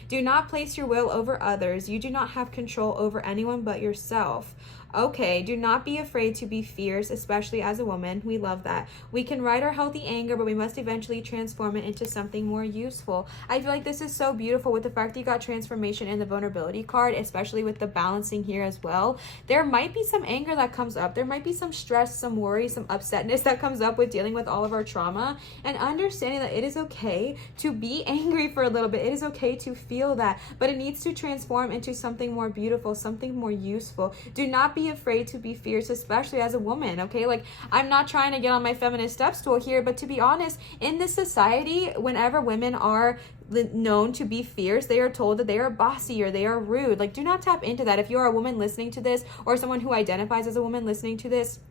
Do not place your will over others. You do not have control over anyone but yourself. Okay, do not be afraid to be fierce, especially as a woman. We love that. We can ride our healthy anger, but we must eventually transform it into something more useful. I feel like this is so beautiful with the fact that you got transformation in the vulnerability card, especially with the balancing here as well. There might be some anger that comes up. There might be some stress, some worry, some upsetness that comes up with dealing with all of our trauma, and understanding that it is okay to be angry for a little bit. It is okay to feel that, but it needs to transform into something more beautiful, something more useful. Do not be afraid to be fierce, especially as a woman, okay? Like, I'm not trying to get on my feminist step stool here, but to be honest, in this society, whenever women are known to be fierce, they are told that they are bossy or they are rude. Like, do not tap into that. If you are a woman listening to this, or someone who identifies as a woman listening to this,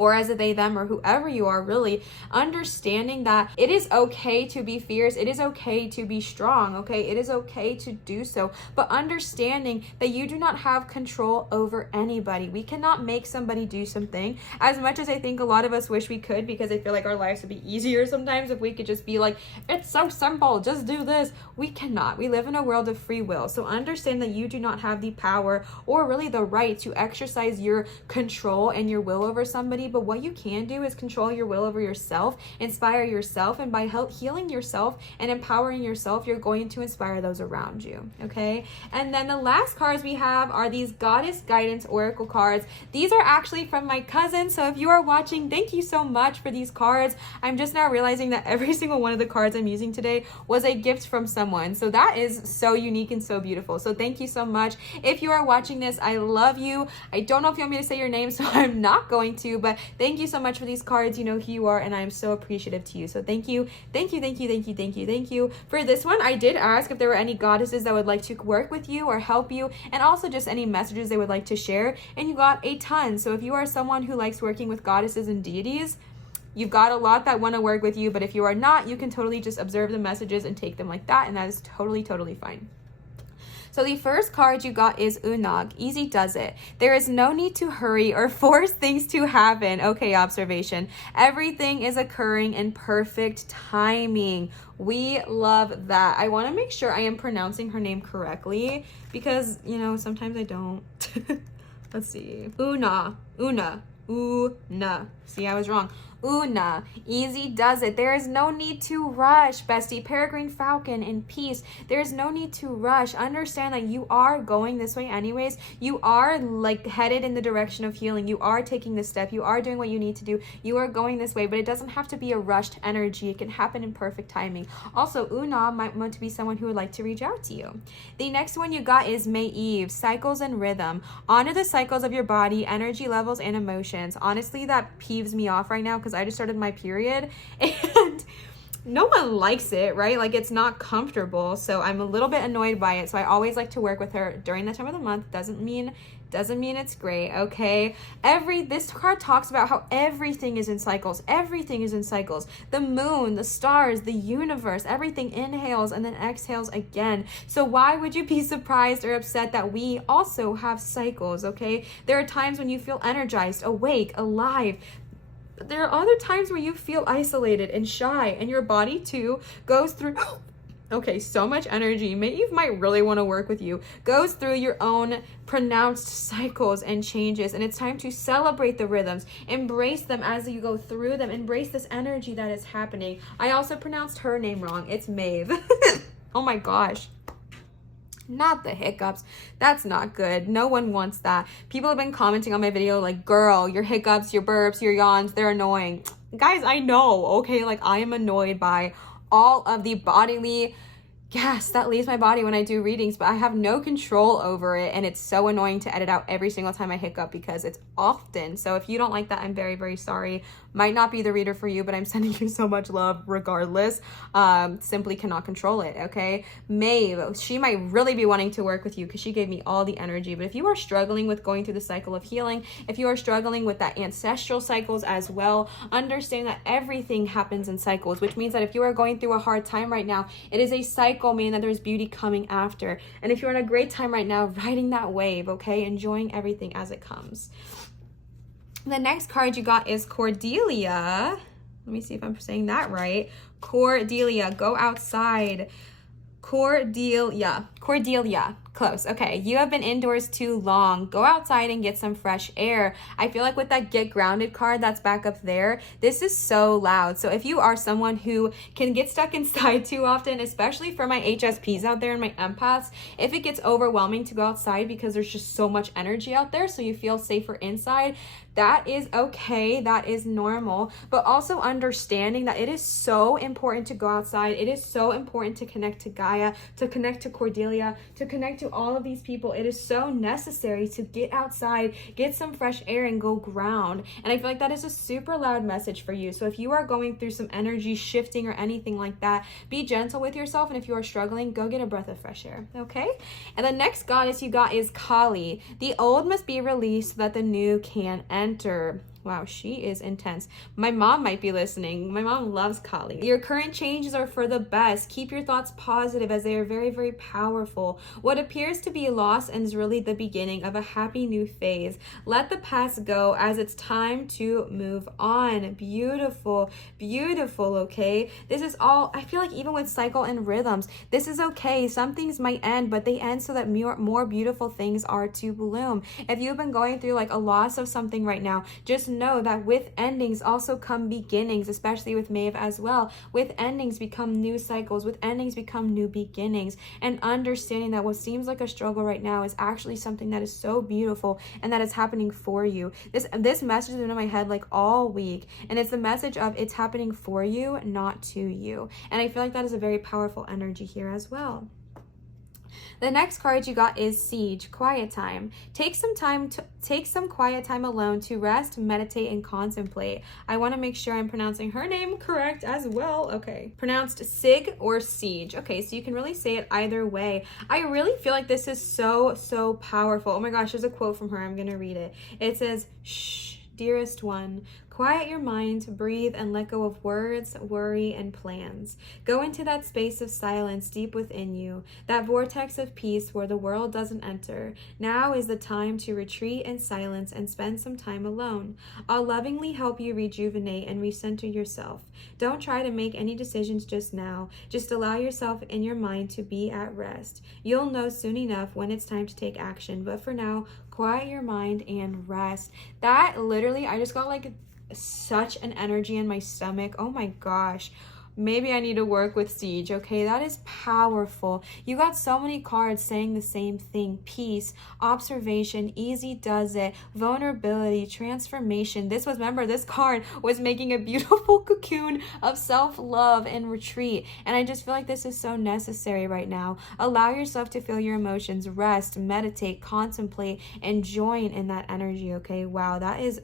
or as a they, them, or whoever you are, really understanding that it is okay to be fierce. It is okay to be strong, okay? It is okay to do so, but understanding that you do not have control over anybody. We cannot make somebody do something, as much as I think a lot of us wish we could, because I feel like our lives would be easier sometimes if we could just be like, it's so simple, just do this. We cannot. We live in a world of free will. So understand that you do not have the power or really the right to exercise your control and your will over somebody. But what you can do is control your will over yourself, inspire yourself, and by healing yourself and empowering yourself, you're going to inspire those around you, okay? And then the last cards we have are these Goddess Guidance Oracle cards. These are actually from my cousin, so if you are watching, thank you so much for these cards. I'm just now realizing that every single one of the cards I'm using today was a gift from someone, so that is so unique and so beautiful. So thank you so much. If you are watching this, I love you. I don't know if you want me to say your name, so I'm not going to, but thank you so much for these cards. You know who you are, and I'm so appreciative to you. So thank you. For this one, I did ask if there were any goddesses that would like to work with you or help you, and also just any messages they would like to share, and you got a ton. So if you are someone who likes working with goddesses and deities, you've got a lot that want to work with you, but if you are not, you can totally just observe the messages and take them like that, and that is totally fine. So the first card you got is Unag. Easy does it. There is no need to hurry or force things to happen. Okay, observation. Everything is occurring in perfect timing. We love that. I want to make sure I am pronouncing her name correctly because, you know, sometimes I don't. Let's see. Una. See, I was wrong. Una. Easy does it. There is no need to rush, bestie. Peregrine Falcon in peace. There is no need to rush. Understand that you are going this way anyways. You are like headed in the direction of healing. You are taking this step. You are doing what you need to do. You are going this way, but it doesn't have to be a rushed energy. It can happen in perfect timing. Also, Una might want to be someone who would like to reach out to you. The next one you got is May Eve. Cycles and rhythm. Honor the cycles of your body, energy levels, and emotions. Honestly, that peeves me off right now because I just started my period and no one likes it, right? Like, it's not comfortable, so I'm a little bit annoyed by it. So I always like to work with her during that time of the month. Doesn't mean it's great, okay? This card talks about how everything is in cycles. Everything is in cycles. The moon, the stars, the universe, everything inhales and then exhales again. So why would you be surprised or upset that we also have cycles, okay? There are times when you feel energized, awake, alive. There are other times where you feel isolated and shy, and your body too goes through okay, so much energy. Maeve might really want to work with you. Goes through your own pronounced cycles and changes, and it's time to celebrate the rhythms. Embrace them as you go through them. Embrace this energy that is happening. I also pronounced her name wrong. It's Maeve. Oh my gosh. Not the hiccups. That's not good. No one wants that. People have been commenting on my video like, girl, your hiccups, your burps, your yawns, they're annoying. Guys, I know, okay? Like, I am annoyed by all of the bodily gas that leaves my body when I do readings, but I have no control over it, and it's so annoying to edit out every single time I hiccup because it's often. So if you don't like that, I'm very, very sorry. Might not be the reader for you, but I'm sending you so much love regardless. Simply cannot control it, okay? Maeve, she might really be wanting to work with you because she gave me all the energy. But if you are struggling with going through the cycle of healing, if you are struggling with that ancestral cycles as well, understand that everything happens in cycles, which means that if you are going through a hard time right now, it is a cycle, meaning that there's beauty coming after. And if you're in a great time right now, riding that wave, okay? Enjoying everything as it comes. The next card you got is Cordelia. Let me see if I'm saying that right. Cordelia, go outside. Cordelia. Close. Okay, you have been indoors too long. Go outside and get some fresh air. I feel like with that Get Grounded card that's back up there, this is so loud. So if you are someone who can get stuck inside too often, especially for my HSPs out there and my empaths, if it gets overwhelming to go outside because there's just so much energy out there, so you feel safer inside, that is okay. That is normal. But also understanding that it is so important to go outside. It is so important to connect to Gaia, to connect to Cordelia, to connect to all of these people. It is so necessary to get outside, get some fresh air, and go ground. And I feel like that is a super loud message for you. So if you are going through some energy shifting or anything like that, be gentle with yourself. And if you are struggling, go get a breath of fresh air, okay? And the next goddess you got is Kali. The old must be released so that the new can enter. Wow, she is intense. My mom might be listening. My mom loves Kali. Your current changes are for the best. Keep your thoughts positive as they are very, very powerful. What appears to be loss is really the beginning of a happy new phase. Let the past go as it's time to move on. Beautiful, beautiful, okay? This is all, I feel like even with cycle and rhythms, this is okay. Some things might end, but they end so that more beautiful things are to bloom. If you've been going through like a loss of something right now, just know that with endings also come beginnings, especially with Maeve as well. With endings become new cycles. With endings become new beginnings. And understanding that what seems like a struggle right now is actually something that is so beautiful and that is happening for you. This message has been in my head like all week, and it's the message of it's happening for you, not to you. And I feel like that is a very powerful energy here as well. The next card you got is Siege, Quiet Time. Take some quiet time alone to rest, meditate, and contemplate. I want to make sure I'm pronouncing her name correct as well. Okay, pronounced Sig or Siege. Okay, so you can really say it either way. I really feel like this is so powerful. Oh my gosh, there's a quote from her. I'm gonna read it. It says, "Shh, dearest one, quiet your mind, breathe, and let go of words, worry, and plans. Go into that space of silence deep within you, that vortex of peace where the world doesn't enter. Now is the time to retreat in silence and spend some time alone. I'll lovingly help you rejuvenate and recenter yourself. Don't try to make any decisions just now. Just allow yourself in your mind to be at rest. You'll know soon enough when it's time to take action, but for now, quiet your mind and rest. That literally, I just got like such an energy in my stomach. Oh my gosh. Maybe I need to work with Siege, okay? That is powerful. You got so many cards saying the same thing. Peace, observation, easy does it, vulnerability, transformation. Remember, this card was making a beautiful cocoon of self-love and retreat. And I just feel like this is so necessary right now. Allow yourself to feel your emotions, rest, meditate, contemplate, and join in that energy, okay? Wow, that is...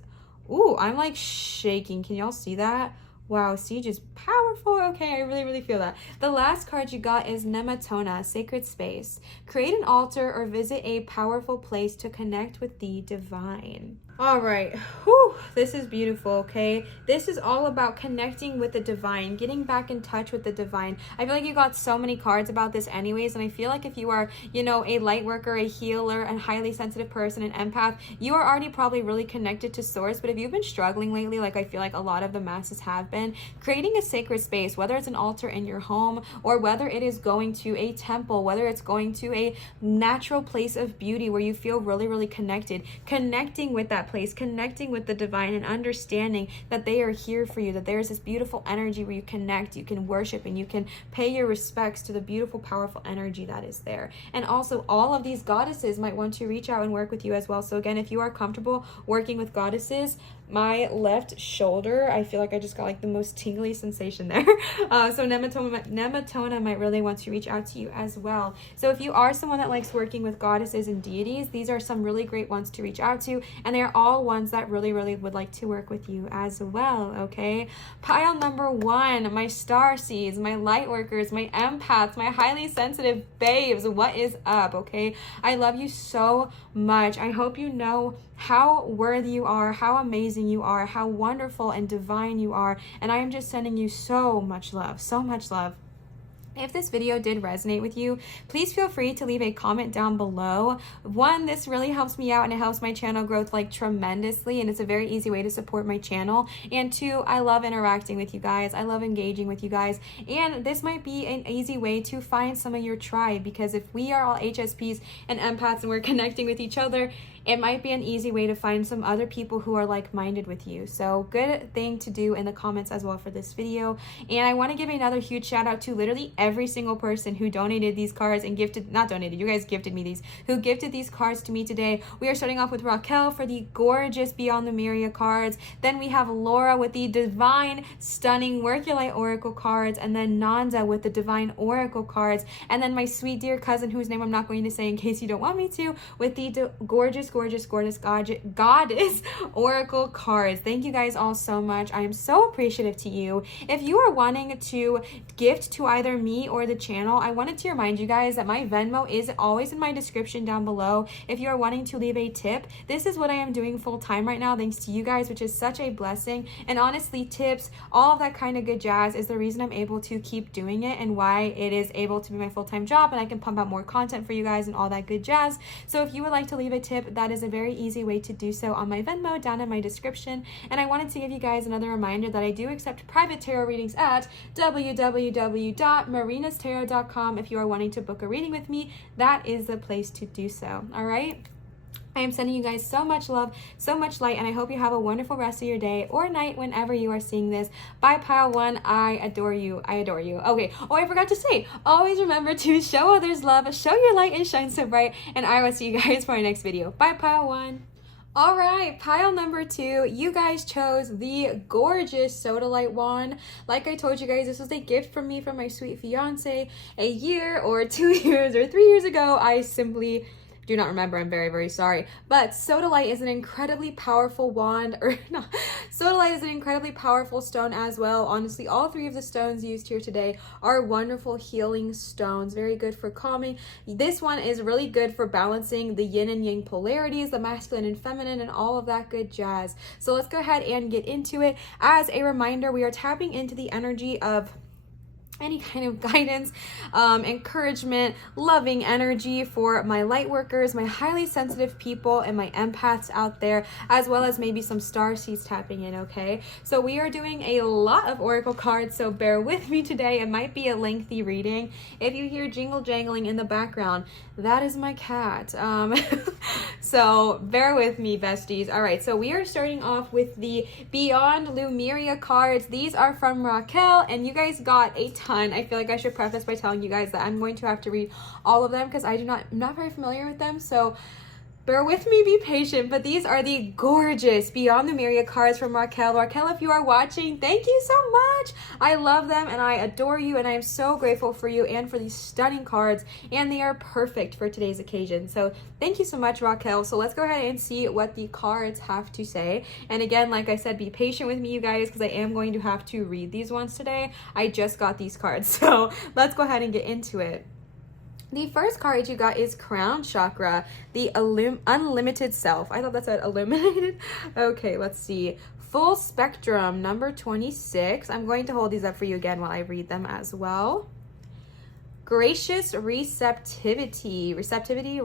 Ooh, I'm like shaking. Can y'all see that? Wow, Siege is powerful. Okay, I really feel that. The last card you got is Nematona, Sacred Space. Create an altar or visit a powerful place to connect with the divine. All right, whew, this is beautiful, okay? This is all about connecting with the divine, getting back in touch with the divine. I feel like you got so many cards about this anyways, and I feel like if you are, you know, a light worker, a healer, a highly sensitive person, an empath, you are already probably really connected to source. But if you've been struggling lately, like I feel like a lot of the masses have been, creating a sacred space, whether it's an altar in your home or whether it is going to a temple, whether it's going to a natural place of beauty where you feel really connected, connecting with that place, connecting with the divine and understanding that they are here for you, that there's this beautiful energy where you connect, you can worship, and you can pay your respects to the beautiful, powerful energy that is there. And also, all of these goddesses might want to reach out and work with you as well. So again, if you are comfortable working with goddesses, my left shoulder, I feel like I just got like the most tingly sensation there. So Nematona might really want to reach out to you as well. So if you are someone that likes working with goddesses and deities, these are some really great ones to reach out to, and they're all ones that really would like to work with you as well, okay? Pile number 1, my Starseeds, my Lightworkers, my Empaths, my highly sensitive babes. What is up, okay? I love you so much. I hope you know how worthy you are, how amazing you are, how wonderful and divine you are, and I am just sending you so much love, so much love. If this video did resonate with you, please feel free to leave a comment down below. 1, this really helps me out and it helps my channel growth like tremendously, and it's a very easy way to support my channel. And 2, I love interacting with you guys. I love engaging with you guys. And this might be an easy way to find some of your tribe, because if we are all HSPs and empaths and we're connecting with each other, it might be an easy way to find some other people who are like-minded with you. So good thing to do in the comments as well for this video. And I want to give another huge shout out to literally every single person who donated these cards and not donated, you guys gifted me these, who gifted these cards to me today. We are starting off with Raquel for the gorgeous Beyond the Myria cards. Then we have Laura with the divine, stunning Work Your Light Oracle cards. And then Nanda with the divine Oracle cards. And then my sweet dear cousin, whose name I'm not going to say in case you don't want me to, with the gorgeous goddess Oracle cards. Thank you guys all so much. I am so appreciative to you. If you are wanting to gift to either me or the channel, I wanted to remind you guys that my Venmo is always in my description down below. If you are wanting to leave a tip, this is what I am doing full time right now, thanks to you guys, which is such a blessing. And honestly, tips, all of that kind of good jazz is the reason I'm able to keep doing it and why it is able to be my full-time job, and I can pump out more content for you guys and all that good jazz. So if you would like to leave a tip, that is a very easy way to do so on my Venmo down in my description. And I wanted to give you guys another reminder that I do accept private tarot readings at www.marinastarot.com. If you are wanting to book a reading with me, that is the place to do so. All right, I am sending you guys so much love, so much light, and I hope you have a wonderful rest of your day or night whenever you are seeing this. Bye, Pile 1. I adore you. I adore you. Okay. Oh, I forgot to say, always remember to show others love, show your light, and shine so bright. And I will see you guys for our next video. Bye, Pile 1. All right, pile number 2, you guys chose the gorgeous Sodalite wand. Like I told you guys, this was a gift from me from my sweet fiance a year or 2 years or 3 years ago. I simply do not remember. I'm very, very sorry. But Sodalite is an incredibly powerful wand, or not. Sodalite is an incredibly powerful stone as well. Honestly, all three of the stones used here today are wonderful healing stones. Very good for calming. This one is really good for balancing the yin and yang polarities, the masculine and feminine, and all of that good jazz. So let's go ahead and get into it. As a reminder, we are tapping into the energy of any kind of guidance, encouragement, loving energy for my light workers, my highly sensitive people, and my empaths out there, as well as maybe some starseeds tapping in, okay? So we are doing a lot of oracle cards, so bear with me today. It might be a lengthy reading. If you hear jingle jangling in the background, that is my cat. So bear with me, besties. All right, so we are starting off with the Beyond Lemuria cards. These are from Raquel, and you guys got a ton. I feel like I should preface by telling you guys that I'm going to have to read all of them because I'm not very familiar with them, so bear with me, be patient. But these are the gorgeous Beyond Lemuria cards from Raquel. Raquel, if you are watching, thank you so much. I love them and I adore you, and I am so grateful for you and for these stunning cards, and they are perfect for today's occasion. So thank you so much, Raquel. So let's go ahead and see what the cards have to say. And again, like I said, be patient with me, you guys, because I am going to have to read these ones today. I just got these cards, so let's go ahead and get into it. The first card you got is Crown Chakra, the Unlimited Self. I thought that said illuminated. Okay, let's see. Full Spectrum, number 26. I'm going to hold these up for you again while I read them as well. Gracious Receptivity. Receptivity?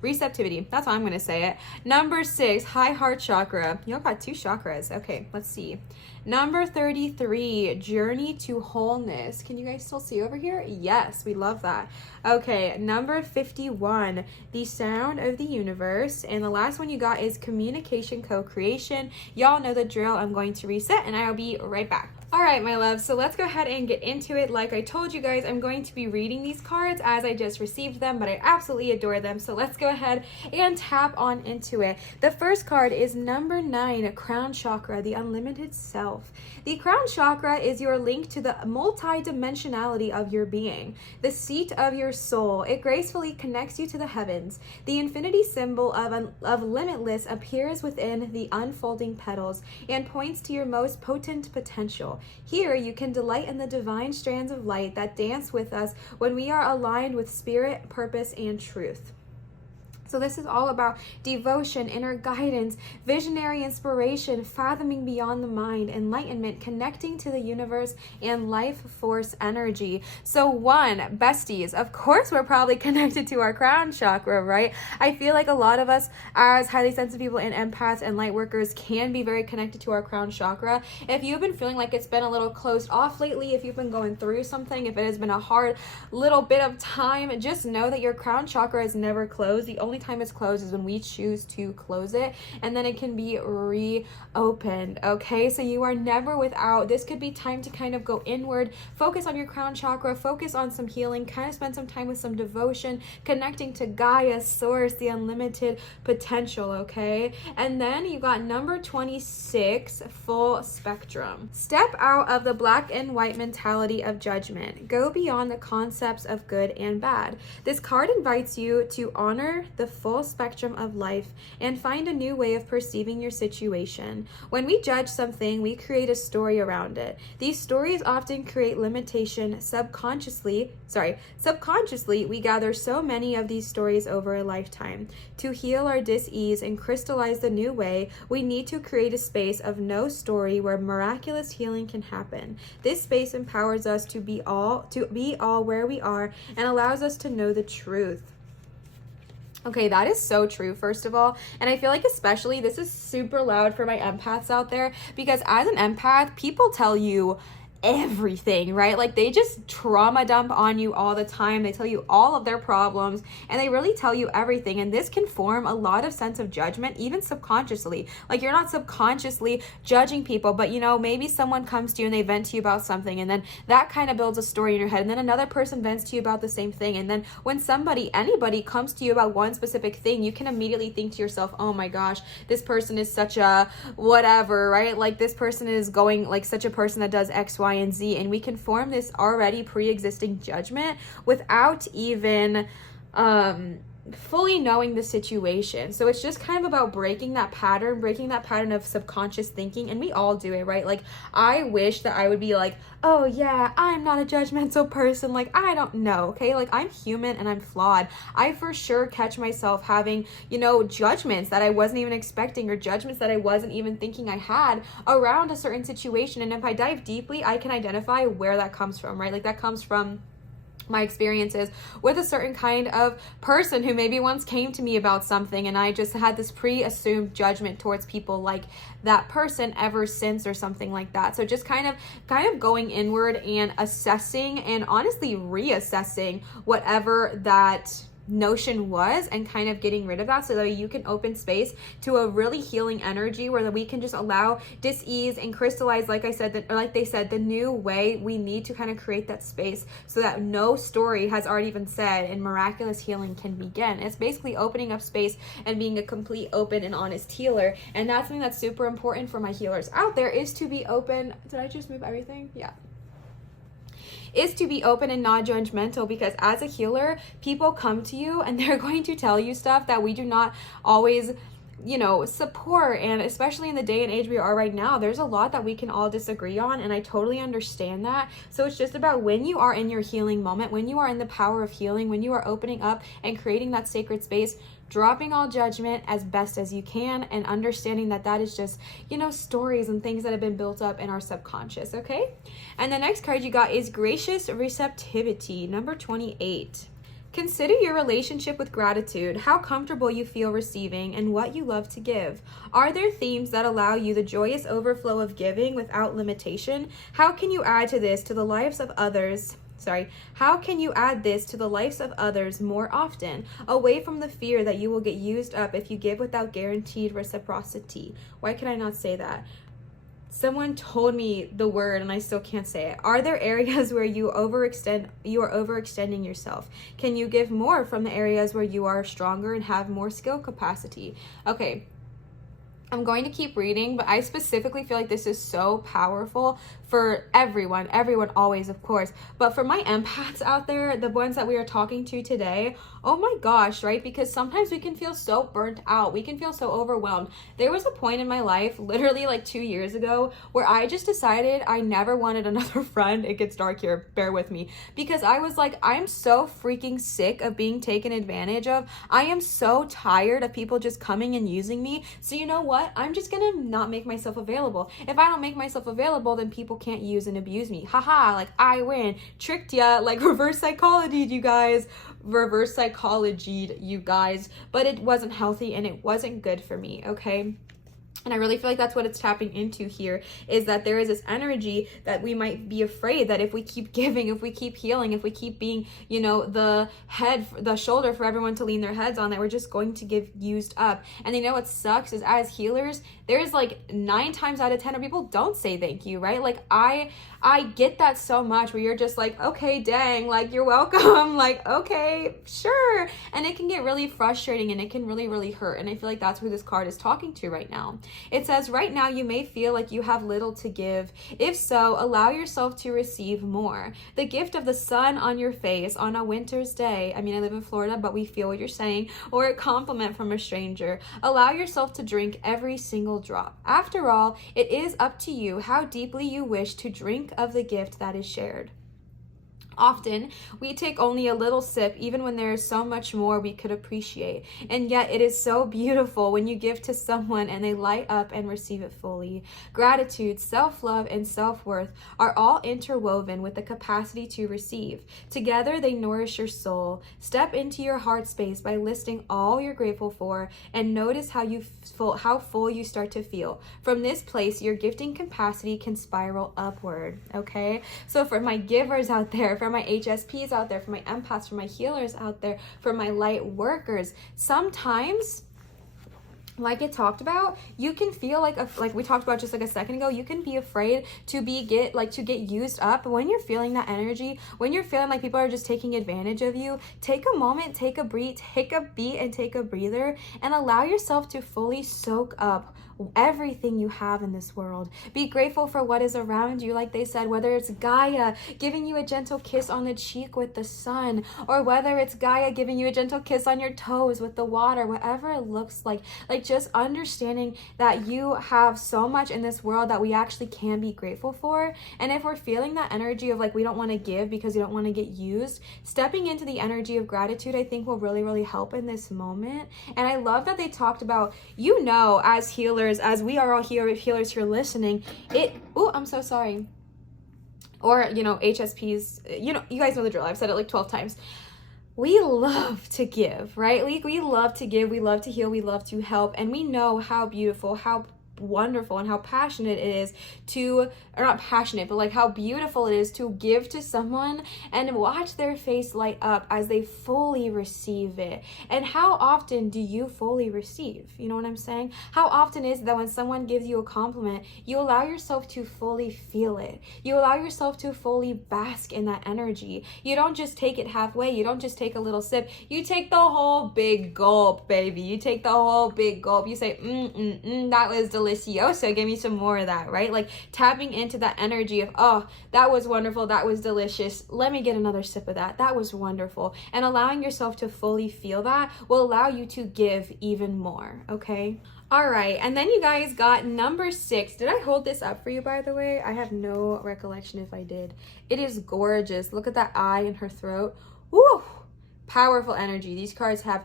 Receptivity. That's how I'm going to say it. Number 6, High Heart Chakra. Y'all got 2 chakras. Okay, let's see. Number 33, Journey to Wholeness. Can you guys still see over here? Yes, we love that. Okay, number 51, The Sound of the Universe. And the last one you got is Communication Co-Creation. Y'all know the drill. I'm going to reset and I'll be right back. All right, my love, so let's go ahead and get into it. Like I told you guys, I'm going to be reading these cards as I just received them, but I absolutely adore them. So let's go ahead and tap on into it. The first card is number 9, Crown Chakra, the Unlimited Self. The Crown Chakra is your link to the multi-dimensionality of your being, the seat of your soul. It gracefully connects you to the heavens. The infinity symbol of limitless appears within the unfolding petals and points to your most potent potential. Here, you can delight in the divine strands of light that dance with us when we are aligned with spirit, purpose, and truth. So this is all about devotion, inner guidance, visionary inspiration, fathoming beyond the mind, enlightenment, connecting to the universe, and life force energy. So besties, of course we're probably connected to our crown chakra, right? I feel like a lot of us as highly sensitive people and empaths and light workers can be very connected to our crown chakra. If you've been feeling like it's been a little closed off lately, if you've been going through something, if it has been a hard little bit of time, just know that your crown chakra is never closed. The only time it's closed is when we choose to close it, and then it can be reopened. Okay, so you are never without. This could be time to kind of go inward, focus on your crown chakra, focus on some healing, kind of spend some time with some devotion, connecting to Gaia, source, the unlimited potential. Okay, and then you got number 26, Full Spectrum. Step out of the black and white mentality of judgment. Go beyond the concepts of good and bad. This card invites you to honor the full spectrum of life and find a new way of perceiving your situation. When we judge something, we create a story around it. These stories often create limitation. Subconsciously, we gather so many of these stories over a lifetime. To heal our dis-ease and crystallize the new way, we need to create a space of no story where miraculous healing can happen. This space empowers us to be all where we are and allows us to know the truth. Okay, that is so true, first of all. And I feel like especially this is super loud for my empaths out there, because as an empath, people tell you everything, right? Like they just trauma dump on you all the time. They tell you all of their problems and they really tell you everything. And this can form a lot of sense of judgment, even subconsciously. Like you're not subconsciously judging people, but you know, maybe someone comes to you and they vent to you about something, and then that kind of builds a story in your head. And then another person vents to you about the same thing. And then when anybody comes to you about one specific thing, you can immediately think to yourself, oh my gosh, this person is such a whatever, right? Like this person is going like such a person that does X, Y, and Z, and we can form this already pre-existing judgment without even fully knowing the situation. So it's just kind of about breaking that pattern of subconscious thinking. And we all do it, right? Like, I wish that I would be like, oh yeah, I'm not a judgmental person. Like, I don't know, okay? Like, I'm human and I'm flawed. I for sure catch myself having, judgments that I wasn't even expecting, or judgments that I wasn't even thinking I had around a certain situation. And if I dive deeply, I can identify where that comes from, right? Like, that comes from my experiences with a certain kind of person who maybe once came to me about something, and I just had this pre-assumed judgment towards people like that person ever since, or something like that. So just kind of going inward and assessing, and honestly reassessing whatever that notion was, and kind of getting rid of that, so that you can open space to a really healing energy where we can just allow dis-ease and crystallize, like I said, like they said, the new way we need to kind of create that space so that no story has already been said and miraculous healing can begin. It's basically opening up space and being a complete, open, and honest healer. And that's something that's super important for my healers out there, is to be open. Did I just move everything? Yeah. Is to be open and not judgmental, because as a healer, people come to you and they're going to tell you stuff that we do not always support. And especially in the day and age we are right now, there's a lot that we can all disagree on, and I totally understand that. So it's just about, when you are in your healing moment, when you are in the power of healing, when you are opening up and creating that sacred space, dropping all judgment as best as you can, and understanding that that is just, stories and things that have been built up in our subconscious, okay? And the next card you got is Gracious Receptivity, number 28. Consider your relationship with gratitude, how comfortable you feel receiving, and what you love to give. Are there themes that allow you the joyous overflow of giving without limitation? How can you add this to the lives of others more often, away from the fear that you will get used up if you give without guaranteed reciprocity? Why can I not say that? Someone told me the word and I still can't say it. Are there areas where you are overextending yourself? Can you give more from the areas where you are stronger and have more skill capacity? Okay, I'm going to keep reading, but I specifically feel like this is so powerful for everyone always, of course, but for my empaths out there, the ones that we are talking to today, oh my gosh, right? Because sometimes we can feel so burnt out, we can feel so overwhelmed. There was a point in my life, literally like 2 years ago, where I just decided I never wanted another friend. It gets dark here, bear with me, because I was like, I'm so freaking sick of being taken advantage of. I am so tired of people just coming and using me. So you know what? I'm just gonna not make myself available. If I don't make myself available, then people can't use and abuse me. Haha, like I win. Tricked ya, like reverse psychology, you guys. But it wasn't healthy and it wasn't good for me, okay? And I really feel like that's what it's tapping into here, is that there is this energy that we might be afraid that if we keep giving, if we keep healing, if we keep being, the shoulder for everyone to lean their heads on, that we're just going to get used up. And what sucks is, as healers, there's like 9 times out of 10 of people don't say thank you, right? Like I get that so much, where you're just like, okay, dang, like you're welcome, like, okay, sure. And it can get really frustrating and it can really, really hurt. And I feel like that's who this card is talking to right now. It says, right now you may feel like you have little to give. If so, allow yourself to receive more. The gift of the sun on your face on a winter's day. I mean, I live in Florida, but we feel what you're saying. Or a compliment from a stranger. Allow yourself to drink every single drop. After all, it is up to you how deeply you wish to drink of the gift that is shared. Often, we take only a little sip, even when there is so much more we could appreciate. And yet, it is so beautiful when you give to someone and they light up and receive it fully. Gratitude, self-love, and self-worth are all interwoven with the capacity to receive. Together, they nourish your soul. Step into your heart space by listing all you're grateful for, and notice how full you start to feel. From this place, your gifting capacity can spiral upward, okay? So for my givers out there, for my HSPs out there, for my empaths, for my healers out there, for my light workers, sometimes, like it talked about, you can feel like we talked about just like a second ago, you can be afraid to get used up. But when you're feeling that energy, when you're feeling like people are just taking advantage of you, take a moment, take a beat, and take a breather, and allow yourself to fully soak up everything you have in this world. Be grateful for what is around you, like they said, whether it's Gaia giving you a gentle kiss on the cheek with the sun, or whether it's Gaia giving you a gentle kiss on your toes with the water, whatever it looks like just understanding that you have so much in this world that we actually can be grateful for. And if we're feeling that energy of like we don't want to give because we don't want to get used, stepping into the energy of gratitude I think will really, really help in this moment. And I love that they talked about, you know, as healers, as we are all healers here listening, I'm so sorry. Or, you know, HSPs, you know, you guys know the drill. I've said it like 12 times. We love to give, right? We love to give, we love to heal, we love to help. And we know how beautiful, how wonderful, and how passionate it is to, or not passionate, but like how beautiful it is to give to someone and watch their face light up as they fully receive it. And how often do you fully receive? You know what I'm saying? How often is it that when someone gives you a compliment, you allow yourself to fully feel it? You allow yourself to fully bask in that energy. You don't just take it halfway. You don't just take a little sip. You take the whole big gulp, baby. You take the whole big gulp. You say, that was delicioso. Give me some more of that, right? Like tapping into that energy of, oh, that was wonderful, that was delicious, let me get another sip of that, that was wonderful. And allowing yourself to fully feel that will allow you to give even more, okay? All right, and then you guys got number 6. Did I hold this up for you, by the way? I have no recollection if I did. It is gorgeous. Look at that eye in her throat. Woo! Powerful energy. These cards have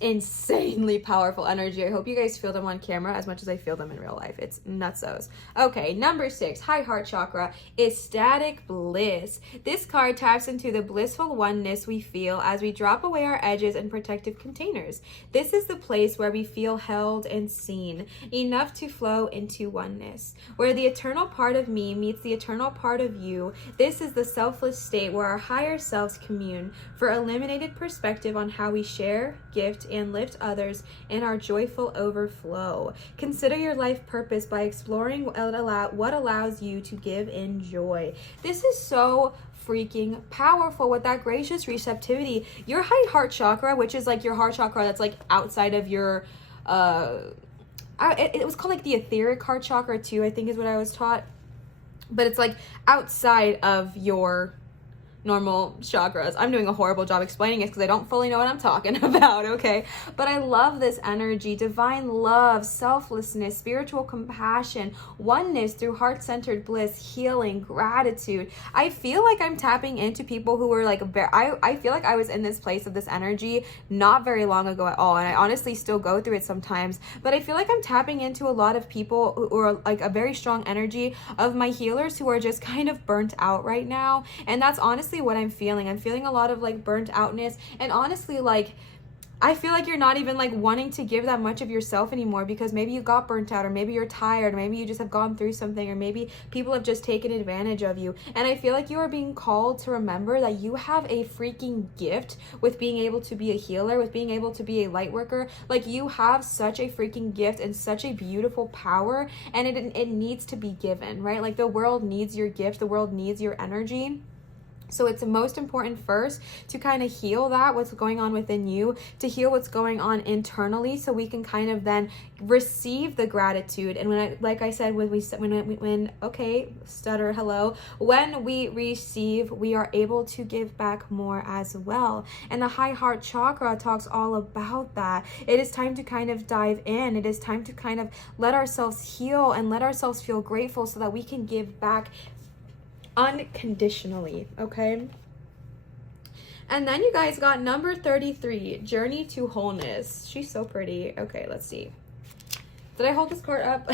insanely powerful energy. I hope you guys feel them on camera as much as I feel them in real life. It's nutsos. Okay, number 6, high heart chakra, ecstatic bliss. This card taps into the blissful oneness we feel as we drop away our edges and protective containers. This is the place where we feel held and seen, enough to flow into oneness, where the eternal part of me meets the eternal part of you. This is the selfless state where our higher selves commune for eliminated perspective on how we share, gift, and lift others in our joyful overflow. Consider your life purpose by exploring what allows you to give in joy. This is so freaking powerful with that gracious receptivity. Your high heart chakra, which is like your heart chakra that's like outside of your it was called like the etheric heart chakra too, I think is what I was taught, but it's like outside of your normal chakras. I'm doing a horrible job explaining it because I don't fully know what I'm talking about, okay? But I love this energy, divine love, selflessness, spiritual compassion, oneness through heart-centered bliss, healing, gratitude. I feel like I'm tapping into people who were like, I feel like I was in this place of this energy not very long ago at all, and I honestly still go through it sometimes, but I feel like I'm tapping into a lot of people who are like a very strong energy of my healers who are just kind of burnt out right now, and that's honestly what I'm feeling. I'm feeling a lot of like burnt outness, and honestly like I feel like you're not even like wanting to give that much of yourself anymore because maybe you got burnt out, or maybe you're tired, or maybe you just have gone through something, or maybe people have just taken advantage of you. And I feel like you are being called to remember that you have a freaking gift with being able to be a healer, with being able to be a light worker. Like you have such a freaking gift and such a beautiful power, and it needs to be given, right? Like the world needs your gift, the world needs your energy. So it's the most important first to kind of heal that, what's going on within you, to heal what's going on internally, so we can kind of then receive the gratitude. And like I said, when we receive, we are able to give back more as well. And the high heart chakra talks all about that. It is time to kind of dive in. It is time to kind of let ourselves heal and let ourselves feel grateful so that we can give back unconditionally, okay? And then you guys got number 33, Journey to Wholeness. She's so pretty. Okay, let's see. Did I hold this card up?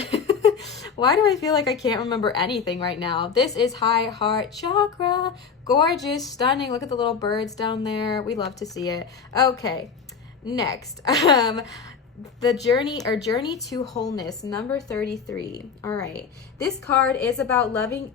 Why do I feel like I can't remember anything right now? This is high heart chakra. Gorgeous, stunning. Look at the little birds down there. We love to see it. Okay, next. The Journey to Wholeness, number 33. All right. This card is about loving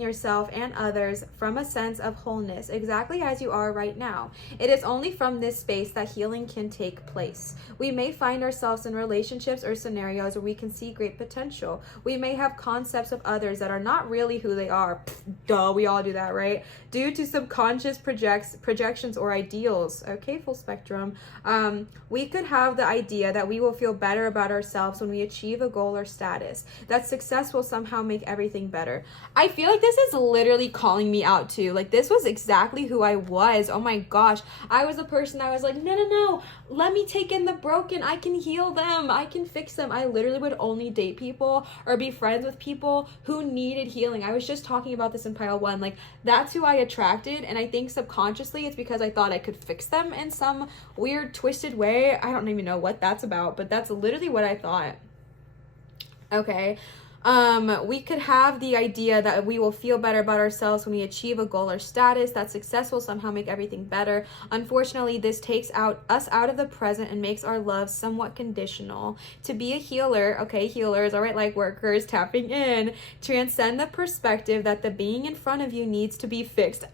yourself and others from a sense of wholeness, exactly as you are right now. It is only from this space that healing can take place. We may find ourselves in relationships or scenarios where we can see great potential. We may have concepts of others that are not really who they are. Duh, we all do that, right? Due to subconscious projections or ideals. Okay, full spectrum. We could have the idea that we will feel better about ourselves when we achieve a goal or status, that success will somehow make everything better. I feel like this is literally calling me out too. Like, this was exactly who I was. Oh my gosh. I was a person that was like, no, let me take in the broken. I can heal them. I can fix them. I literally would only date people or be friends with people who needed healing. I was just talking about this in pile 1. Like, that's who I attracted, and I think subconsciously it's because I thought I could fix them in some weird twisted way. I don't even know what that's about, but that's literally what I thought. Okay. We could have the idea that we will feel better about ourselves when we achieve a goal or status, that success will somehow make everything better. Unfortunately, this takes us out of the present and makes our love somewhat conditional. To be a healer, okay, healers, all right, light workers, tapping in, transcend the perspective that the being in front of you needs to be fixed.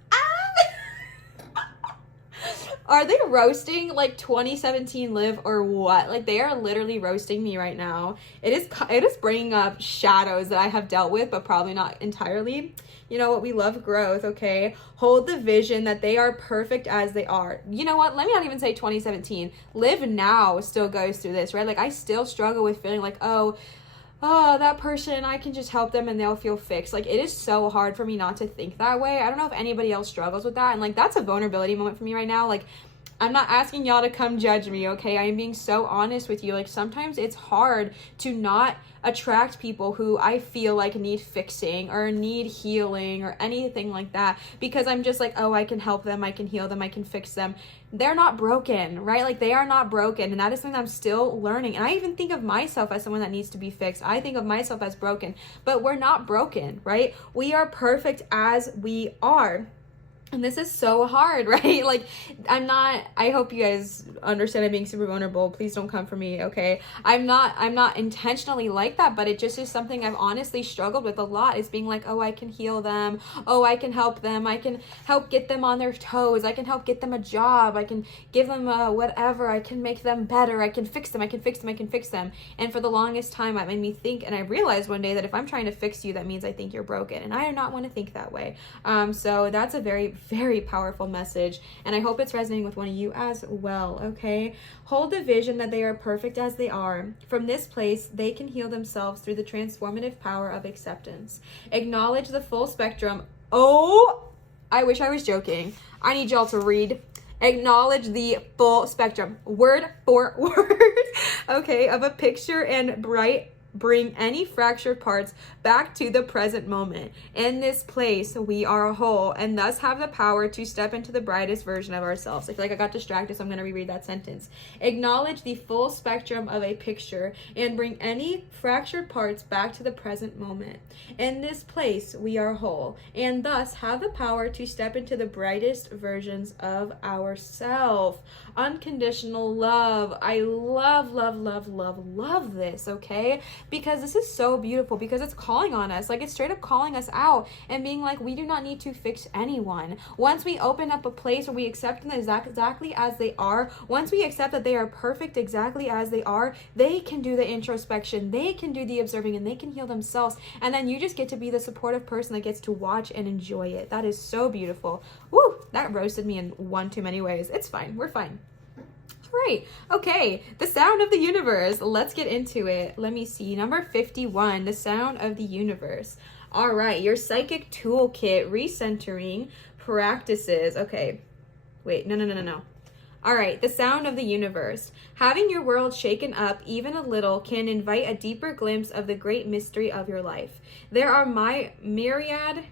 Are they roasting like 2017 Liv or what? Like, they are literally roasting me right now. It is bringing up shadows that I have dealt with, but probably not entirely. You know what? We love growth, okay? Hold the vision that they are perfect as they are. You know what? Let me not even say 2017. Liv now still goes through this, right? Like, I still struggle with feeling like, oh, that person, I can just help them and they'll feel fixed. Like, it is so hard for me not to think that way. I don't know if anybody else struggles with that. And like, that's a vulnerability moment for me right now. Like, I'm not asking y'all to come judge me, okay? I am being so honest with you. Like, sometimes it's hard to not attract people who I feel like need fixing or need healing or anything like that, because I'm just like, oh, I can help them, I can heal them, I can fix them. They're not broken, right? Like, they are not broken, and that is something I'm still learning. And I even think of myself as someone that needs to be fixed. I think of myself as broken, but we're not broken, right? We are perfect as we are. And this is so hard, right? Like, I hope you guys understand I'm being super vulnerable. Please don't come for me, okay? I'm not intentionally like that, but it just is something I've honestly struggled with a lot, is being like, oh, I can heal them. Oh, I can help them. I can help get them on their toes. I can help get them a job. I can give them whatever. I can make them better. I can fix them. I can fix them. I can fix them. And for the longest time, it made me think, and I realized one day that if I'm trying to fix you, that means I think you're broken. And I do not want to think that way. So that's a very, very powerful message, and I hope it's resonating with one of you as well, okay? Hold the vision that they are perfect as they are. From this place, they can heal themselves through the transformative power of acceptance. Acknowledge the full spectrum. Oh, I wish I was joking. I need y'all to read. Acknowledge the full spectrum, word for word, okay, of a picture, and bring any fractured parts back to the present moment. In this place, we are a whole, and thus have the power to step into the brightest version of ourselves. I feel like I got distracted, so I'm going to reread that sentence. Acknowledge the full spectrum of a picture and bring any fractured parts back to the present moment. In this place, we are whole, and thus have the power to step into the brightest versions of ourselves. Unconditional love. I love this, okay? Because this is so beautiful, because it's calling on us. Like, it's straight up calling us out and being like, we do not need to fix anyone. Once we open up a place where we accept them exactly as they are, once we accept that they are perfect exactly as they are, they can do the introspection, they can do the observing, and they can heal themselves. And then you just get to be the supportive person that gets to watch and enjoy it. That is so beautiful. Woo, that roasted me in one too many ways. It's fine. We're fine. Right. Okay. The sound of the universe. Let's get into it. Let me see. Number 51, the sound of the universe. All right. Your psychic toolkit, recentering practices. Okay. Wait. No. All right. The sound of the universe. Having your world shaken up even a little can invite a deeper glimpse of the great mystery of your life. There are myriad,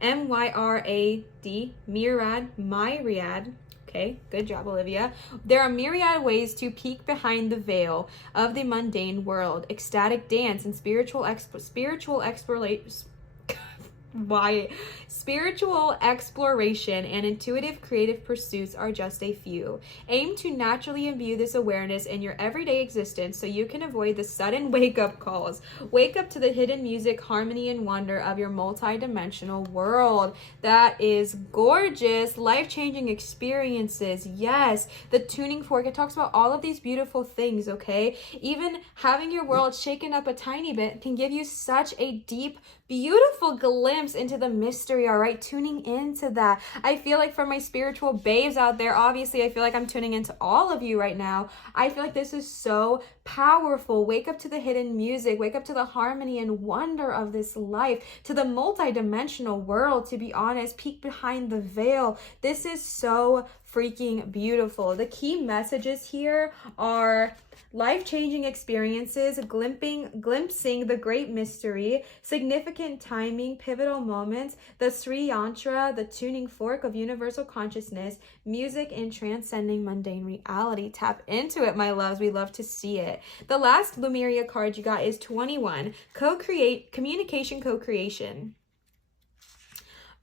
M-Y-R-A-D, myriad. Okay, good job, Olivia. There are myriad ways to peek behind the veil of the mundane world. Ecstatic dance and spiritual exploration and intuitive creative pursuits are just a few. Aim to naturally imbue this awareness in your everyday existence so you can avoid the sudden wake-up calls. Wake up to the hidden music, harmony, and wonder of your multi-dimensional world. That is gorgeous. Life-changing experiences. Yes. The tuning fork. It talks about all of these beautiful things, okay? Even having your world shaken up a tiny bit can give you such a deep, beautiful glimpse glimpse into the mystery, all right? Tuning into that. I feel like for my spiritual babes out there, obviously I feel like I'm tuning into all of you right now. I feel like this is so powerful. Wake up to the hidden music, wake up to the harmony and wonder of this life, to the multi-dimensional world, to be honest, peek behind the veil. This is so freaking beautiful. The key messages here are life-changing experiences, glimpsing the great mystery, significant timing, pivotal moments, the Sri Yantra, the tuning fork of universal consciousness, music, and transcending mundane reality. Tap into it, my loves. We love to see it. The last Lemuria card you got is 21, communication co-creation.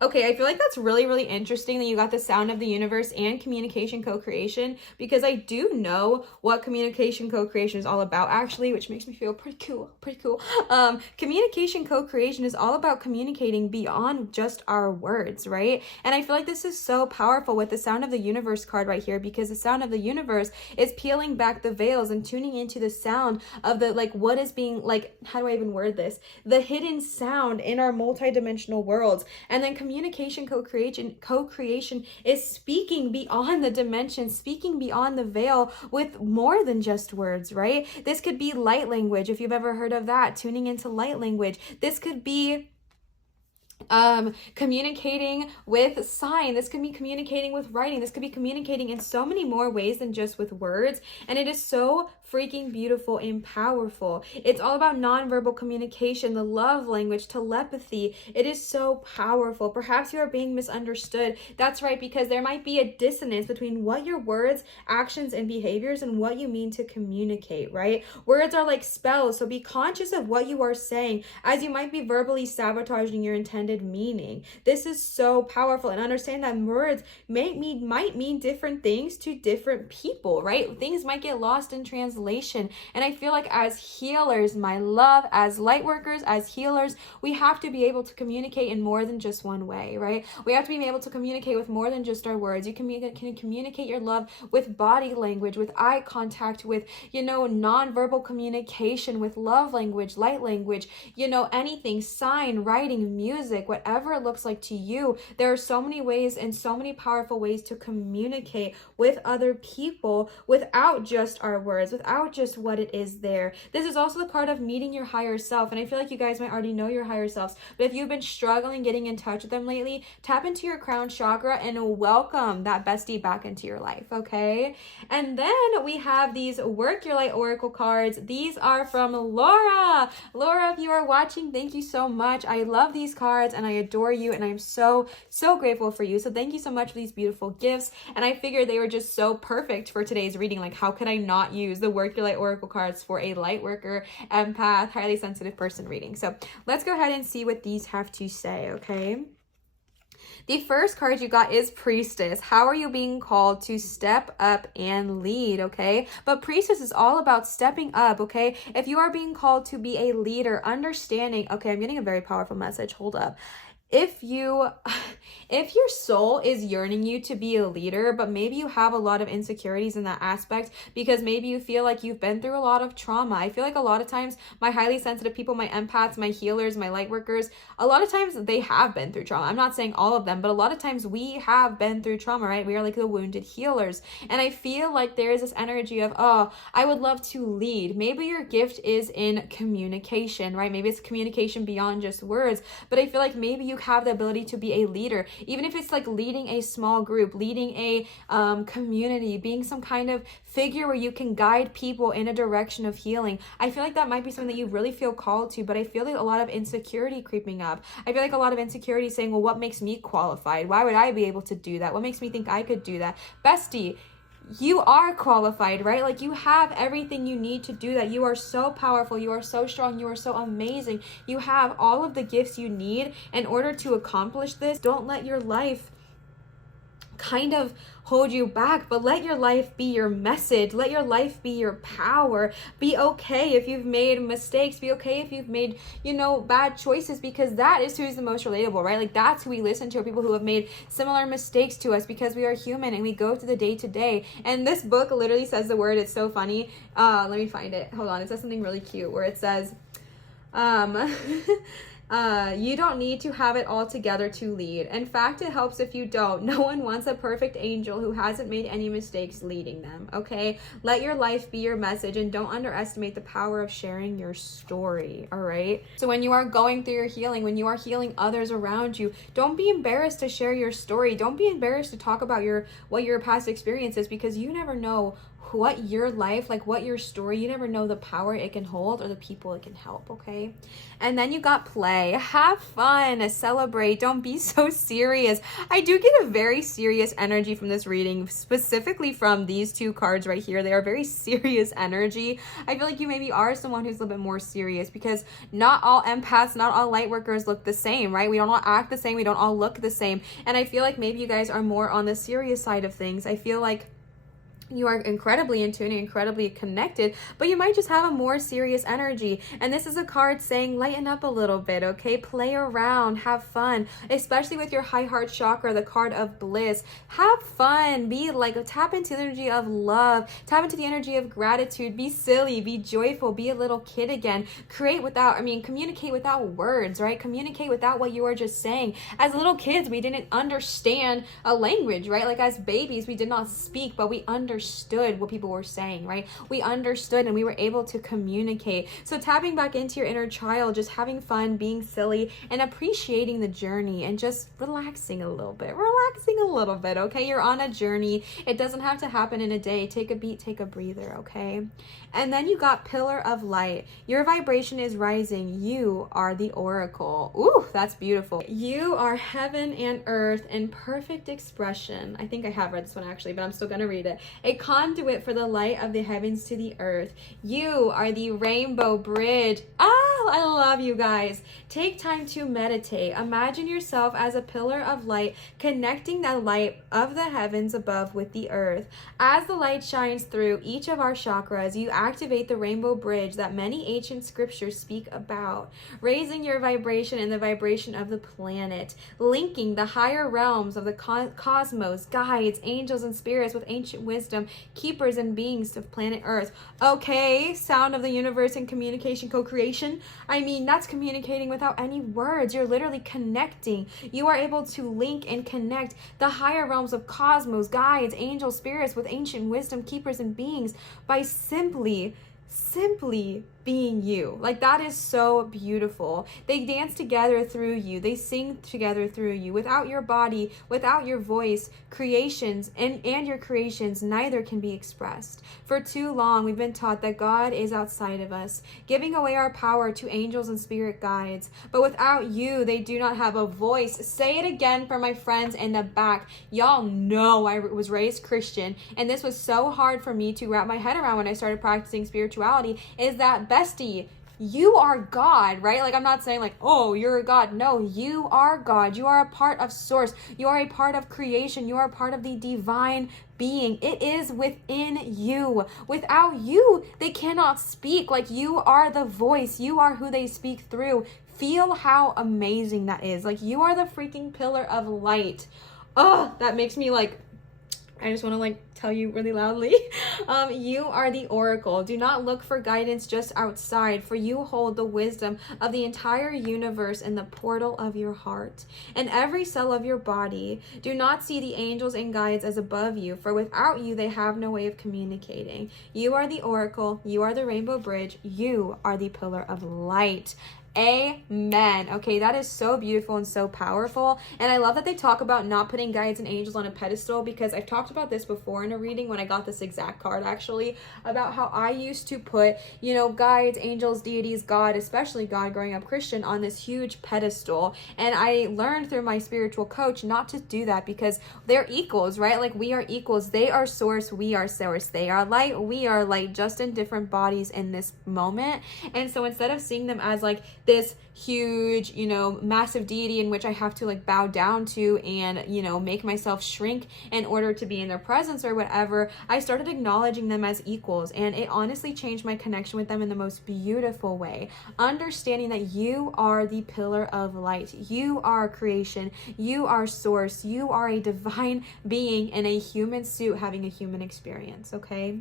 Okay, I feel like that's really, really interesting that you got the sound of the universe and communication co-creation, because I do know what communication co-creation is all about, actually, which makes me feel pretty cool. Communication co-creation is all about communicating beyond just our words, right? And I feel like this is so powerful with the sound of the universe card right here, because the sound of the universe is peeling back the veils and tuning into the sound of the, like, what is being, like, how do I even word this? The hidden sound in our multidimensional worlds. And then communication co-creation is speaking beyond the dimension, speaking beyond the veil with more than just words, right? This could be light language, if you've ever heard of that, tuning into light language. This could be communicating with sign. This could be communicating with writing. This could be communicating in so many more ways than just with words. And it is so freaking beautiful and powerful. It's all about nonverbal communication, the love language, telepathy. It is so powerful. Perhaps you are being misunderstood. That's right, because there might be a dissonance between what your words, actions, and behaviors and what you mean to communicate, right? Words are like spells, so be conscious of what you are saying, as you might be verbally sabotaging your intended meaning. This is so powerful, and understand that words might mean different things to different people, right? Things might get lost in translation. And I feel like as healers, my love, as light workers, as healers, we have to be able to communicate in more than just one way, right? We have to be able to communicate with more than just our words. You can communicate your love with body language, with eye contact, with, nonverbal communication, with love language, light language, anything, sign, writing, music, whatever it looks like to you. There are so many ways and so many powerful ways to communicate with other people without just our words, without just what it is there. This is also the card of meeting your higher self. And I feel like you guys might already know your higher selves, but if you've been struggling getting in touch with them lately, tap into your crown chakra and welcome that bestie back into your life, okay? And then we have these Work Your Light Oracle cards. These are from Laura. Laura, if you are watching, thank you so much. I love these cards and I adore you, and I'm so, so grateful for you. So thank you so much for these beautiful gifts. And I figured they were just so perfect for today's reading. Like, how could I not use the Work Your Light Oracle cards for a light worker, empath, highly sensitive person reading? So let's go ahead and see what these have to say, okay? The first card you got is Priestess. How are you being called to step up and lead, okay? But Priestess is all about stepping up, okay? If you are being called to be a leader, understanding, okay, I'm getting a very powerful message. Hold up. If your soul is yearning you to be a leader, but maybe you have a lot of insecurities in that aspect because maybe you feel like you've been through a lot of trauma. I feel like a lot of times my highly sensitive people, my empaths, my healers, my light workers, a lot of times they have been through trauma. I'm not saying all of them, but a lot of times we have been through trauma, right? We are like the wounded healers. And I feel like there is this energy of, oh, I would love to lead. Maybe your gift is in communication, right? Maybe it's communication beyond just words, but I feel like maybe you have the ability to be a leader, even if it's like leading a small group, leading a community, being some kind of figure where you can guide people in a direction of healing. I feel like that might be something that you really feel called to, but I feel like a lot of insecurity creeping up. I feel like a lot of insecurity saying, well, what makes me qualified? Why would I be able to do that? What makes me think I could do that? Bestie, you are qualified, right? Like, you have everything you need to do that. You are so powerful. You are so strong. You are so amazing. You have all of the gifts you need in order to accomplish this. Don't let your life kind of hold you back, but let your life be your message. Let your life be your power. Be okay if you've made mistakes. Be okay if you've made, bad choices, because that is who's the most relatable, right? Like, that's who we listen to, are people who have made similar mistakes to us, because we are human and we go through the day to day. And this book literally says the word, it's so funny. Let me find it. Hold on. It says something really cute where it says, You don't need to have it all together to lead. In fact, it helps if you don't. No one wants a perfect angel who hasn't made any mistakes leading them, okay? Let your life be your message, and don't underestimate the power of sharing your story, all right? So when you are going through your healing, when you are healing others around you, don't be embarrassed to share your story. Don't be embarrassed to talk about what your past experience is, because you never know what your life, like what your story, you never know the power it can hold or the people it can help, okay? And then you got play. Have fun, celebrate, don't be so serious. I do get a very serious energy from this reading, specifically from these two cards right here. They are very serious energy. I feel like you maybe are someone who's a little bit more serious, because not all empaths, not all light workers look the same, right? We don't all act the same, we don't all look the same. And I feel like maybe you guys are more on the serious side of things. I feel like you are incredibly in tune, incredibly connected, but you might just have a more serious energy. And this is a card saying lighten up a little bit, okay? Play around, have fun, especially with your high heart chakra, the card of bliss. Have fun, be like, tap into the energy of love, tap into the energy of gratitude, be silly, be joyful, be a little kid again. Communicate without words, right? Communicate without what you are just saying. As little kids, we didn't understand a language, right? Like as babies, we did not speak, but we understood what people were saying, right? We understood and we were able to communicate. So tapping back into your inner child, just having fun, being silly, and appreciating the journey, and just relaxing a little bit, okay? You're on a journey. It doesn't have to happen in a day. Take a beat, take a breather, okay? And then you got pillar of light. Your vibration is rising. You are the oracle. Ooh, that's beautiful. You are heaven and earth in perfect expression. I think I have read this one actually, but I'm still gonna read it. A conduit for the light of the heavens to the earth. You are the rainbow bridge. I love you guys. Take time to meditate. Imagine yourself as a pillar of light, connecting the light of the heavens above with the earth. As the light shines through each of our chakras, you activate the rainbow bridge that many ancient scriptures speak about, raising your vibration and the vibration of the planet, linking the higher realms of the cosmos, guides, angels, and spirits with ancient wisdom, keepers and beings of planet Earth. Okay, sound of the universe and communication, co-creation. I mean, that's communicating without any words. You're literally connecting. You are able to link and connect the higher realms of cosmos, guides, angels, spirits with ancient wisdom, keepers, and beings by simply being you. Like, that is so beautiful. They dance together through you. They sing together through you. Without your body, without your voice, creations and your creations, neither can be expressed. For too long, we've been taught that God is outside of us, giving away our power to angels and spirit guides. But without you, they do not have a voice. Say it again for my friends in the back. Y'all know I was raised Christian, and this was so hard for me to wrap my head around when I started practicing spirituality, is that bestie, you are God, right? Like, I'm not saying like, oh, you're a God. No, you are God. You are a part of source. You are a part of creation. You are a part of the divine being. It is within you. Without you, they cannot speak. Like, you are the voice. You are who they speak through. Feel how amazing that is. Like, you are the freaking pillar of light. Oh, that makes me like, I just want to like tell you really loudly. You are the oracle. Do not look for guidance just outside, for you hold the wisdom of the entire universe in the portal of your heart and every cell of your body. Do not see the angels and guides as above you, for without you, they have no way of communicating. You are the oracle. You are the rainbow bridge. You are the pillar of light. Amen. Okay, that is so beautiful and so powerful. And I love that they talk about not putting guides and angels on a pedestal, because I've talked about this before in a reading when I got this exact card, actually, about how I used to put, you know, guides, angels, deities, God, especially God, growing up Christian, on this huge pedestal. And I learned through my spiritual coach not to do that, because they're equals, right? Like, we are equals. They are source, we are source. They are light, we are light, just in different bodies in this moment. And so instead of seeing them as like this huge, you know, massive deity in which I have to like bow down to and, you know, make myself shrink in order to be in their presence or whatever, I started acknowledging them as equals. And it honestly changed my connection with them in the most beautiful way. Understanding that you are the pillar of light. You are creation. You are source. You are a divine being in a human suit having a human experience, okay?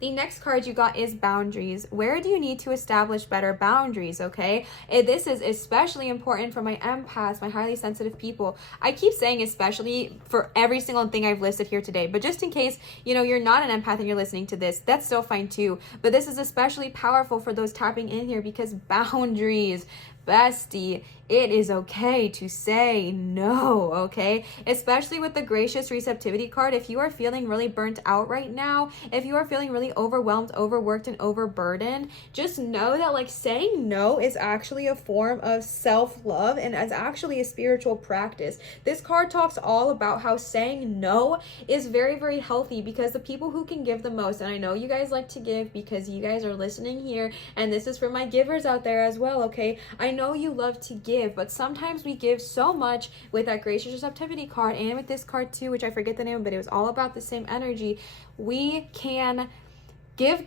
The next card you got is boundaries. Where do you need to establish better boundaries, okay? This is especially important for my empaths, my highly sensitive people. I keep saying especially for every single thing I've listed here today, but just in case, you're not an empath and you're listening to this, that's still fine too. But this is especially powerful for those tapping in here because boundaries, bestie, it is okay to say no, okay? Especially with the gracious receptivity card. If you are feeling really burnt out right now, if you are feeling really overwhelmed, overworked, and overburdened, just know that like saying no is actually a form of self-love and is actually a spiritual practice. This card talks all about how saying no is very, very healthy because the people who can give the most, and I know you guys like to give because you guys are listening here, and this is for my givers out there as well, okay? I know you love to give, but sometimes we give so much with that gracious receptivity card and with this card too, which I forget the name, but it was all about the same energy. We can give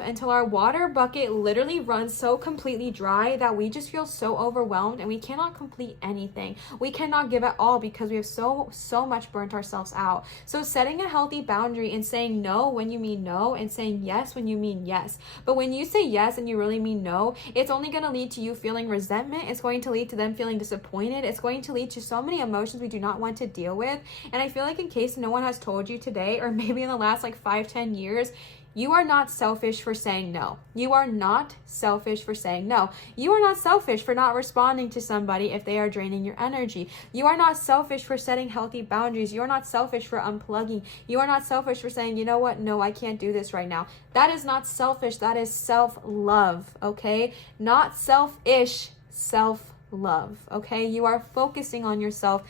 until our water bucket literally runs so completely dry that we just feel so overwhelmed and we cannot complete anything. We cannot give at all because we have so much burnt ourselves out. So setting a healthy boundary and saying no when you mean no and saying yes when you mean yes. But when you say yes and you really mean no, it's only going to lead to you feeling resentment. It's going to lead to them feeling disappointed. It's going to lead to so many emotions we do not want to deal with. And I feel like in case no one has told you today, or maybe in the last like 5-10 years, you are not selfish for saying no. You are not selfish for saying no. You are not selfish for not responding to somebody if they are draining your energy. You are not selfish for setting healthy boundaries. You are not selfish for unplugging. You are not selfish for saying, you know what? No, I can't do this right now. That is not selfish. That is self-love, okay? Not selfish, self-love, okay? You are focusing on yourself.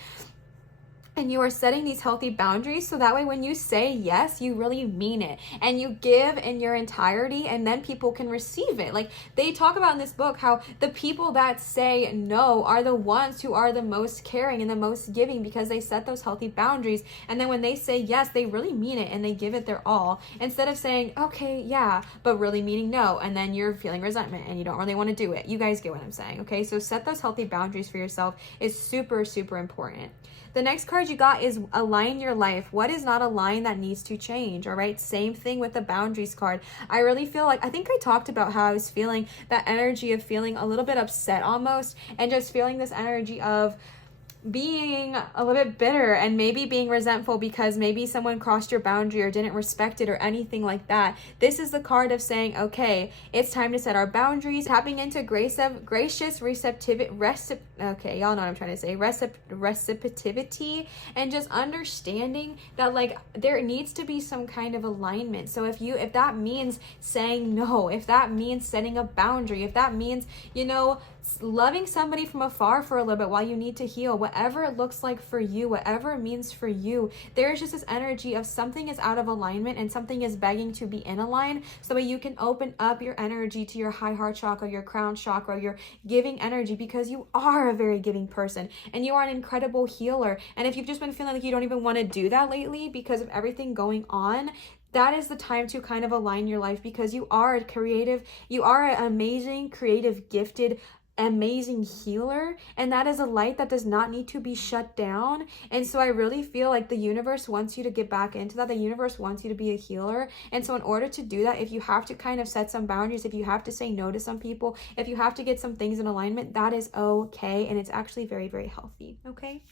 And you are setting these healthy boundaries so that way when you say yes, you really mean it. And you give in your entirety and then people can receive it. Like they talk about in this book how the people that say no are the ones who are the most caring and the most giving because they set those healthy boundaries. And then when they say yes, they really mean it and they give it their all. Instead of saying, okay, yeah, but really meaning no. And then you're feeling resentment and you don't really want to do it. You guys get what I'm saying, okay? So set those healthy boundaries for yourself. It's super, super important. The next card you got is align your life. What is not aligned that needs to change, all right? Same thing with the boundaries card. I really feel like, I think I talked about how I was feeling that energy of feeling a little bit upset almost and just feeling this energy of being a little bit bitter and maybe being resentful because maybe someone crossed your boundary or didn't respect it or anything like that. This is the card of saying, okay, it's time to set our boundaries, tapping into gracious receptivity, okay, y'all know what I'm trying to say, receptivity, and just understanding that like there needs to be some kind of alignment. So if that means saying no, if that means setting a boundary, if that means, loving somebody from afar for a little bit while you need to heal, whatever it looks like for you, whatever it means for you, there's just this energy of something is out of alignment and something is begging to be in alignment so that you can open up your energy to your high heart chakra, your crown chakra, your giving energy, because you are a very giving person and you are an incredible healer. And if you've just been feeling like you don't even want to do that lately because of everything going on, that is the time to kind of align your life because you are a creative, you are an amazing, creative, gifted, amazing healer, and that is a light that does not need to be shut down. And so I really feel like the universe wants you to get back into that. The universe wants you to be a healer. And so in order to do that, if you have to kind of set some boundaries, if you have to say no to some people, if you have to get some things in alignment, that is okay, and it's actually very, very healthy, okay?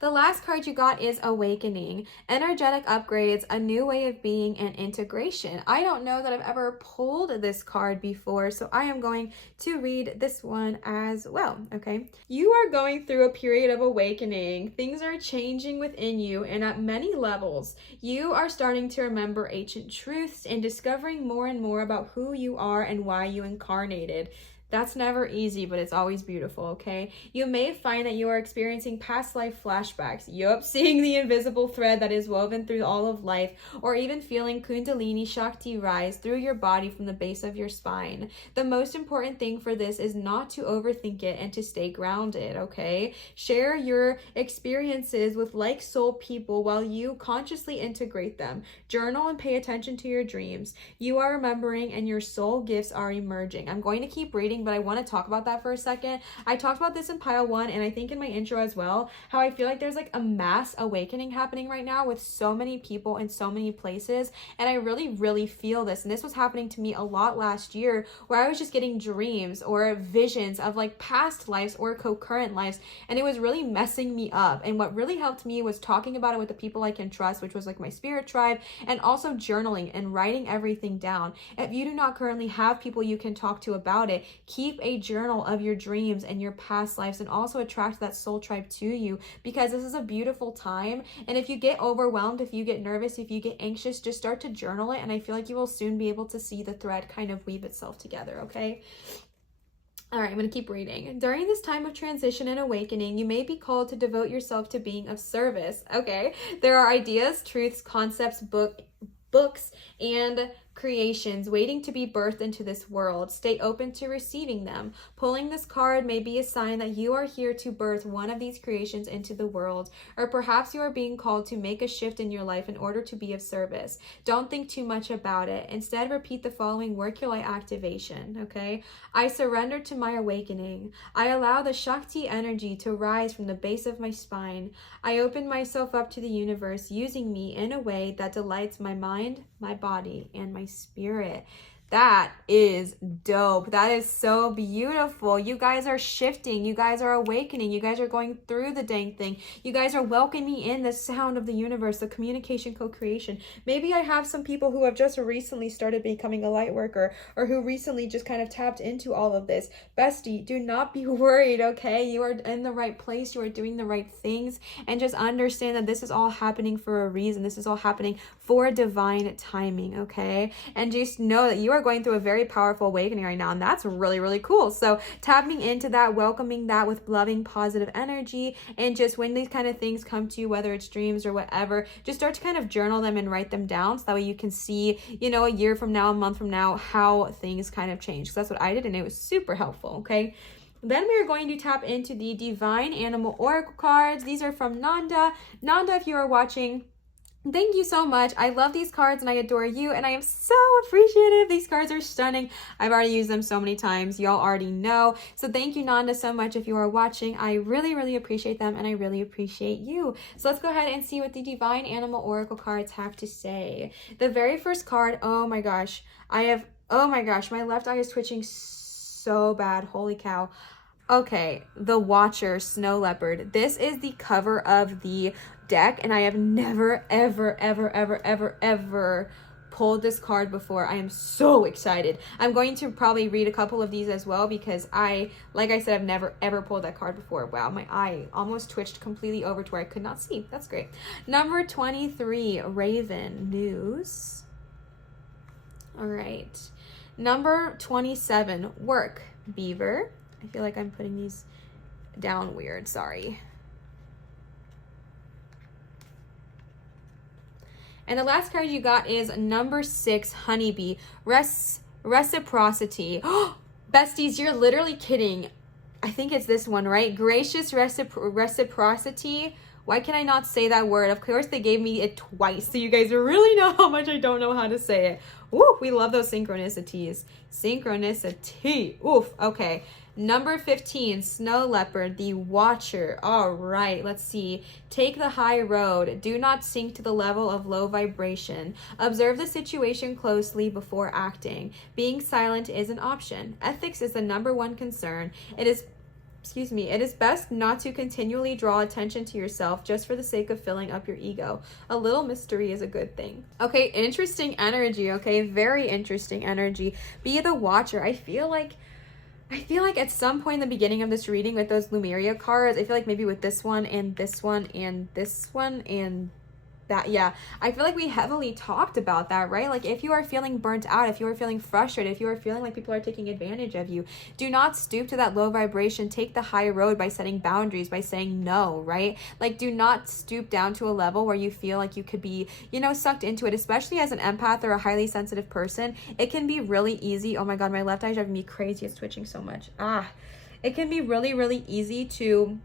The last card you got is Awakening, energetic upgrades, a new way of being, and integration. I don't know that I've ever pulled this card before, so I am going to read this one as well, okay? You are going through a period of awakening. Things are changing within you and at many levels. You are starting to remember ancient truths and discovering more and more about who you are and why you incarnated. That's never easy, but it's always beautiful, okay? You may find that you are experiencing past life flashbacks. Yup, seeing the invisible thread that is woven through all of life, or even feeling Kundalini Shakti rise through your body from the base of your spine. The most important thing for this is not to overthink it and to stay grounded, okay? Share your experiences with like soul people while you consciously integrate them. Journal and pay attention to your dreams. You are remembering and your soul gifts are emerging. I'm going to keep reading but I want to talk about that for a second. I talked about this in pile 1, and I think in my intro as well, how I feel like there's like a mass awakening happening right now with so many people in so many places, and I really feel this. And this was happening to me a lot last year, where I was just getting dreams or visions of like past lives or co-current lives, and it was really messing me up. And what really helped me was talking about it with the people I can trust, which was like my spirit tribe, and also journaling and writing everything down. If you do not currently have people you can talk to about it, keep a journal of your dreams and your past lives, and also attract that soul tribe to you, because this is a beautiful time. And if you get overwhelmed, if you get nervous, if you get anxious, just start to journal it, and I feel like you will soon be able to see the thread kind of weave itself together, okay? All right, I'm going to keep reading. During this time of transition and awakening, you may be called to devote yourself to being of service. Okay, there are ideas, truths, concepts, books, and creations waiting to be birthed into this world. Stay open to receiving them. Pulling this card may be a sign that you are here to birth one of these creations into the world, or perhaps you are being called to make a shift in your life in order to be of service. Don't think too much about it. Instead, repeat the following work your light activation, okay? I surrender to my awakening. I allow the Shakti energy to rise from the base of my spine. I open myself up to the universe, using me in a way that delights my mind, my body, and my spirit. That is dope. That is so beautiful. You guys are shifting. You guys are awakening. You guys are going through the dang thing. You guys are welcoming in the sound of the universe, the communication, co-creation. Maybe I have some people who have just recently started becoming a light worker, or who recently just kind of tapped into all of this. Bestie, do not be worried, okay? You are in the right place. You are doing the right things. And just understand that this is all happening for a reason. This is all happening for divine timing, okay? And just know that you are going through a very powerful awakening right now, and that's really cool. So tapping into that, welcoming that with loving, positive energy, and just when these kind of things come to you, whether it's dreams or whatever, just start to kind of journal them and write them down, so that way you can see, you know, a year from now, a month from now, how things kind of change. So that's what I did, and it was super helpful, okay? Then we are going to tap into the Divine Animal Oracle cards. These are from Nanda. Nanda, if you are watching, thank you so much. I love these cards and I adore you, and I am so appreciative. These cards are stunning. I've already used them so many times. Y'all already know. So thank you, Nanda, so much if you are watching. I really appreciate them, and I really appreciate you. So let's go ahead and see what the Divine Animal Oracle cards have to say. The very first card, oh my gosh, my left eye is twitching so bad. Holy cow. Okay, the Watcher, Snow Leopard. This is the cover of the deck, and I have never ever pulled this card before. I am so excited. I'm going to probably read a couple of these as well, because like I said, I've never ever pulled that card before. Wow, my eye almost twitched completely over to where I could not see. That's great. Number 23, Raven, News. All right. Number 27, Work, Beaver. I feel like I'm putting these down weird, sorry. And the last card you got is number 6, Honeybee, Reciprocity. Besties, you're literally kidding. I think it's this one, right? Gracious Reciprocity. Why can I not say that word? Of course, they gave me it twice, so you guys really know how much I don't know how to say it. Woo, we love those synchronicities. Synchronicity. Oof, okay. Number 15, Snow Leopard, the Watcher. All right, let's see. Take the high road. Do not sink to the level of low vibration. Observe the situation closely before acting. Being silent is an option. Ethics is the number one concern. It is best not to continually draw attention to yourself just for the sake of filling up your ego. A little mystery is a good thing. Okay, interesting energy, okay? Very interesting energy. Be the Watcher. I feel like at some point in the beginning of this reading with those Lumeria cards, I feel like maybe with this one and this one and this one and that, yeah, I feel like we heavily talked about that, right? Like, if you are feeling burnt out, if you are feeling frustrated, if you are feeling like people are taking advantage of you, do not stoop to that low vibration. Take the high road by setting boundaries, by saying no, right? Like, do not stoop down to a level where you feel like you could be, you know, sucked into it, especially as an empath or a highly sensitive person. It can be really easy. Oh my God, my left eye is driving me crazy. It's twitching so much. It can be really easy to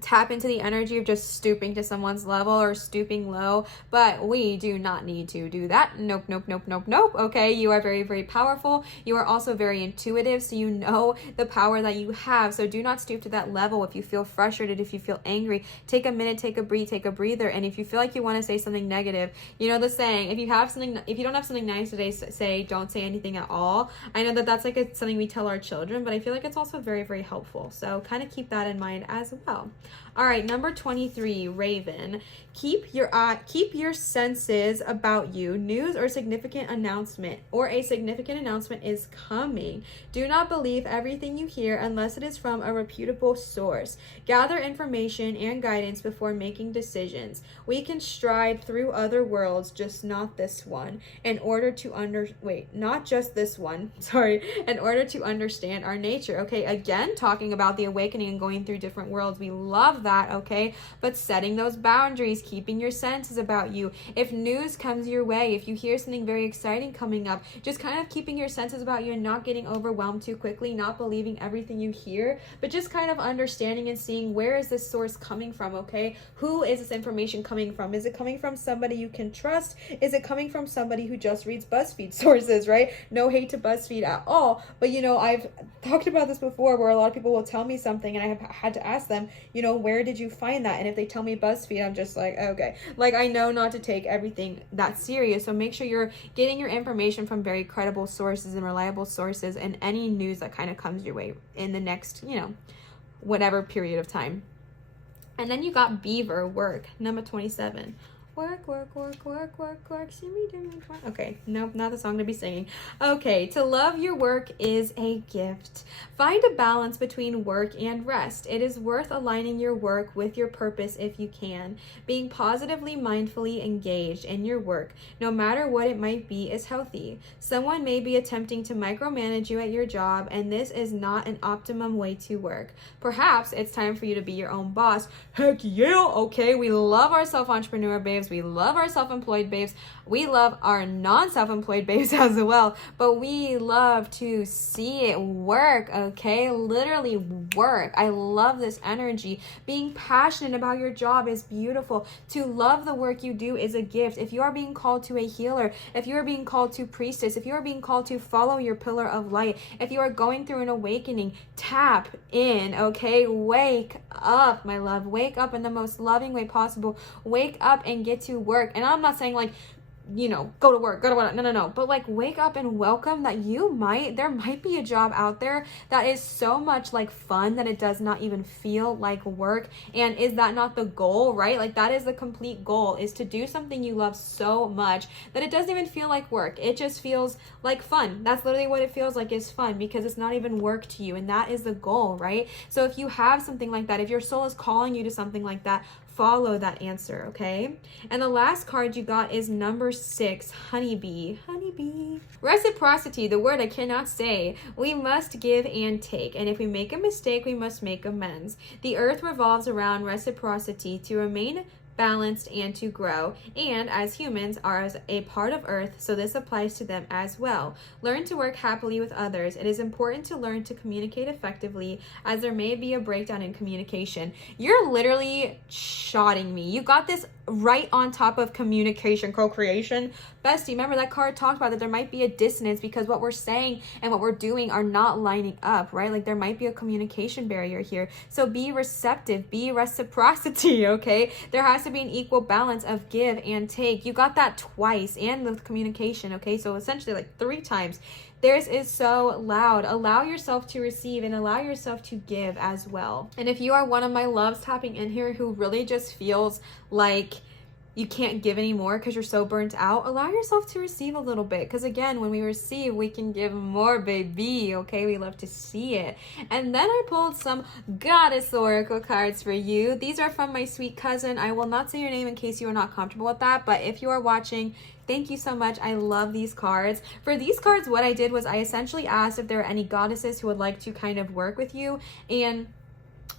tap into the energy of just stooping to someone's level or stooping low, but we do not need to do that. Nope, nope, nope, nope, nope. Okay, you are very, very powerful. You are also very intuitive, so you know the power that you have. So do not stoop to that level. If you feel frustrated, if you feel angry, take a minute, take a breather. And if you feel like you want to say something negative, you know the saying, if you don't have something nice today, say don't say anything at all. I know that that's like something we tell our children, but I feel like it's also very, very helpful. So kind of keep that in mind as well. All right, number 23, Raven. Keep your senses about you. News or significant announcement or a significant announcement is coming. Do not believe everything you hear unless it is from a reputable source. Gather information and guidance before making decisions. We can stride through other worlds, just not this one, in order to not just this one, in order to understand our nature. Okay, again, talking about the awakening and going through different worlds. We love that, okay? But setting those boundaries, keeping your senses about you. If news comes your way, if you hear something very exciting coming up, just kind of keeping your senses about you and not getting overwhelmed too quickly, not believing everything you hear, but just kind of understanding and seeing where is this source coming from, okay? Who is this information coming from? Is it coming from somebody you can trust? Is it coming from somebody who just reads BuzzFeed sources, right? No hate to BuzzFeed at all, but you know, I've talked about this before where a lot of people will tell me something and I have had to ask them, you know, where did you find that? And if they tell me BuzzFeed, I'm just like, okay. Like, I know not to take everything that serious, so make sure you're getting your information from very credible sources and reliable sources and any news that kind of comes your way in the next, you know, whatever period of time. And then you got Beaver, work, number 27. Work, see me do my work. Okay, nope, not the song to be singing. Okay, to love your work is a gift. Find a balance between work and rest. It is worth aligning your work with your purpose if you can. Being positively, mindfully engaged in your work, no matter what it might be, is healthy. Someone may be attempting to micromanage you at your job, and this is not an optimum way to work. Perhaps it's time for you to be your own boss. Heck yeah, okay, we love our self-entrepreneur babes. We love our self-employed babes. We love our non-self-employed babes as well, but we love to see it work, okay? Literally work. I love this energy. Being passionate about your job is beautiful. To love the work you do is a gift. If you are being called to a healer, if you are being called to priestess, if you are being called to follow your pillar of light, if you are going through an awakening, tap in, okay? Wake up, my love. Wake up in the most loving way possible. Wake up and get to work. And I'm not saying like, you know, go to work. No. But like, wake up and welcome that there might be a job out there that is so much like fun that it does not even feel like work. And is that not the goal, right? Like, that is the complete goal, is to do something you love so much that it doesn't even feel like work. It just feels like fun. That's literally what it feels like, is fun, because it's not even work to you. And that is the goal, right? So if you have something like that, if your soul is calling you to something like that, follow that answer, okay? And the last card you got is number 6, honeybee. Reciprocity, the word I cannot say. We must give and take, and if we make a mistake, we must make amends. The earth revolves around reciprocity to remain balanced and to grow, and as humans are as a part of earth, so this applies to them as well. Learn to work happily with others. It is important to learn to communicate effectively, as there may be a breakdown in communication. You're literally shotting me. You got this right on top of communication, co-creation. Bestie, remember that card talked about that there might be a dissonance because what we're saying and what we're doing are not lining up, right? Like, there might be a communication barrier here. So be receptive, be reciprocity, okay? There has to be an equal balance of give and take. You got that twice, and with communication, okay? So essentially like 3 times. Theirs is so loud. Allow yourself to receive and allow yourself to give as well. And if you are one of my loves tapping in here who really just feels like you can't give anymore because you're so burnt out, allow yourself to receive a little bit, because again, when we receive, we can give more, baby, okay? We love to see it. And then I pulled some goddess oracle cards for you. These are from my sweet cousin. I will not say your name in case you are not comfortable with that, but if you are watching, thank you so much. I love these cards. For these cards, what I did was I essentially asked if there are any goddesses who would like to kind of work with you, and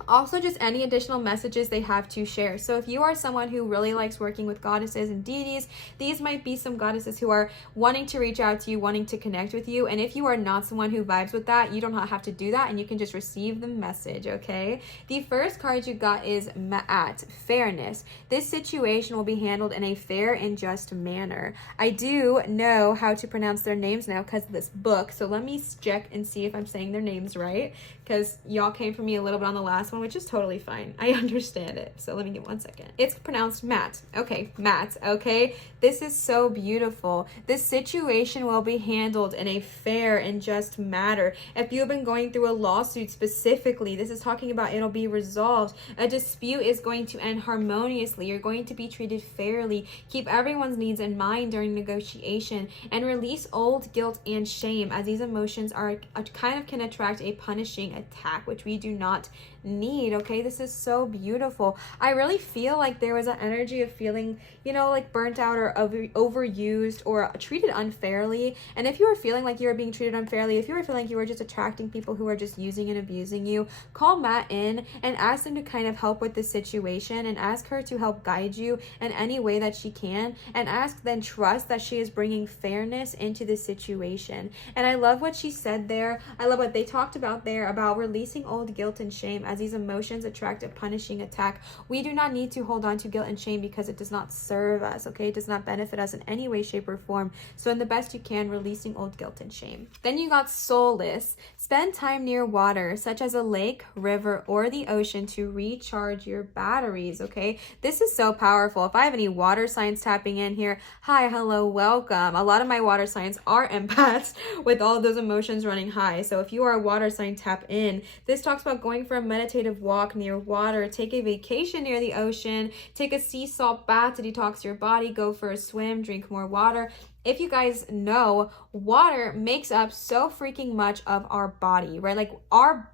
Also, just any additional messages they have to share. So if you are someone who really likes working with goddesses and deities, these might be some goddesses who are wanting to reach out to you, wanting to connect with you. And if you are not someone who vibes with that, you don't have to do that, and you can just receive the message, okay? The first card you got is Ma'at, fairness. This situation will be handled in a fair and just manner. I do know how to pronounce their names now because of this book, so let me check and see if I'm saying their names right, because y'all came for me a little bit on the last one, which is totally fine. I understand it. So let me get 1 second. It's pronounced Matt. Okay, Matt. Okay, this is so beautiful. This situation will be handled in a fair and just manner. If you've been going through a lawsuit specifically, this is talking about it'll be resolved. A dispute is going to end harmoniously. You're going to be treated fairly. Keep everyone's needs in mind during negotiation, and release old guilt and shame, as these emotions are kind of can attract a punishing attack, which we do not need. Okay, this is so beautiful. I really feel like there was an energy of feeling, you know, like burnt out or overused or treated unfairly. And if you are feeling like you're being treated unfairly, if you are feeling like you are just attracting people who are just using and abusing you, call Matt in and ask them to kind of help with this situation, and ask her to help guide you in any way that she can, and then trust that she is bringing fairness into this situation. And I love what she said there. I love what they talked about there about releasing old guilt and shame, as these emotions attract a punishing attack. We do not need to hold on to guilt and shame because it does not serve us, okay? It does not benefit us in any way, shape, or form. So in the best you can, releasing old guilt and shame. Then you got soulless. Spend time near water, such as a lake, river, or the ocean, to recharge your batteries, okay? This is so powerful. If I have any water signs tapping in here, hi, hello, welcome. A lot of my water signs are empaths with all of those emotions running high. So if you are a water sign, tap in. This talks about going for a meditative walk near water, take a vacation near the ocean, take a sea salt bath to detox your body, go for a swim, drink more water. If you guys know, water makes up so freaking much of our body, right? Like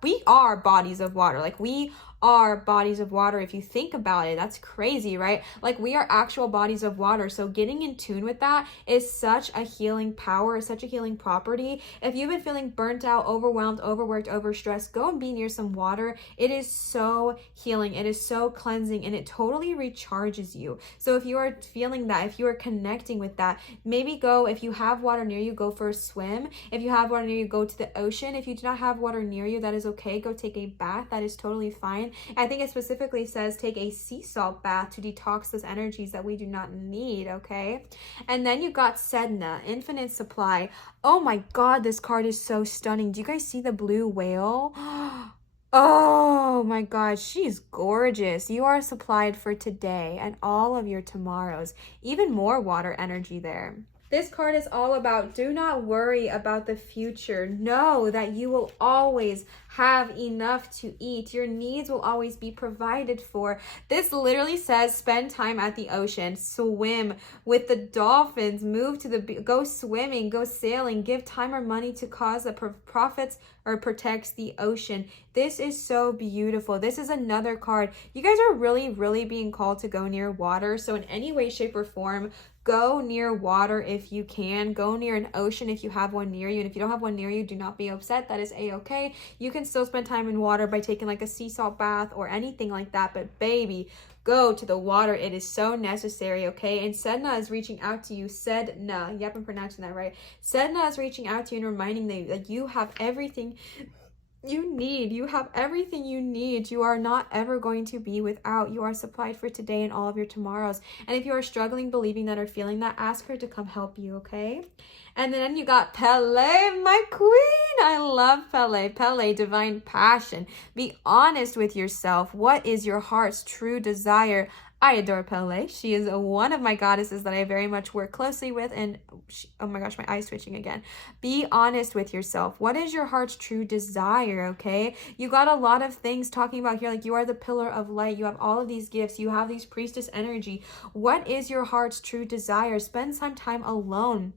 we are bodies of water. Like we are bodies of water. If you think about it, that's crazy, right? Like we are actual bodies of water. So getting in tune with that is such a healing power, such a healing property. If you've been feeling burnt out, overwhelmed, overworked, overstressed, go and be near some water. It is so healing. It is so cleansing, and it totally recharges you. So if you are feeling that, if you are connecting with that, maybe go, if you have water near you, go for a swim. If you have water near you, go to the ocean. If you do not have water near you, that is okay. Go take a bath. That is totally fine. I think it specifically says take a sea salt bath to detox those energies that we do not need, okay? And then you got Sedna, infinite supply. Oh my god, this card is so stunning. Do you guys see the blue whale? Oh my god, she's gorgeous. You are supplied for today and all of your tomorrows. Even more water energy there. This card is all about do not worry about the future. Know that you will always have enough to eat. Your needs will always be provided for. This literally says spend time at the ocean, swim with the dolphins, move to the go swimming, go sailing, give time or money to cause that profits or protects the ocean. This is so beautiful. This is another card. You guys are really being called to go near water. So in any way, shape, or form, go near water if you can. Go near an ocean if you have one near you. And if you don't have one near you, do not be upset. That is a-okay. You can still spend time in water by taking like a sea salt bath or anything like that. But baby, go to the water. It is so necessary, okay? And Sedna is reaching out to you. Sedna. Yep, I'm pronouncing that right. Sedna is reaching out to you and reminding you that you have everything you need. You have everything you need. You are not ever going to be without. You are supplied for today and all of your tomorrows. And if you are struggling, believing that, or feeling that, ask her to come help you, okay? And then you got Pele, my queen. I love Pele. Pele, divine passion. Be honest with yourself. What is your heart's true desire? I adore Pele. She is one of my goddesses that I very much work closely with. And oh my gosh, my eye's twitching again. Be honest with yourself. What is your heart's true desire, okay? You got a lot of things talking about here. Like you are the pillar of light. You have all of these gifts. You have these priestess energy. What is your heart's true desire? Spend some time alone.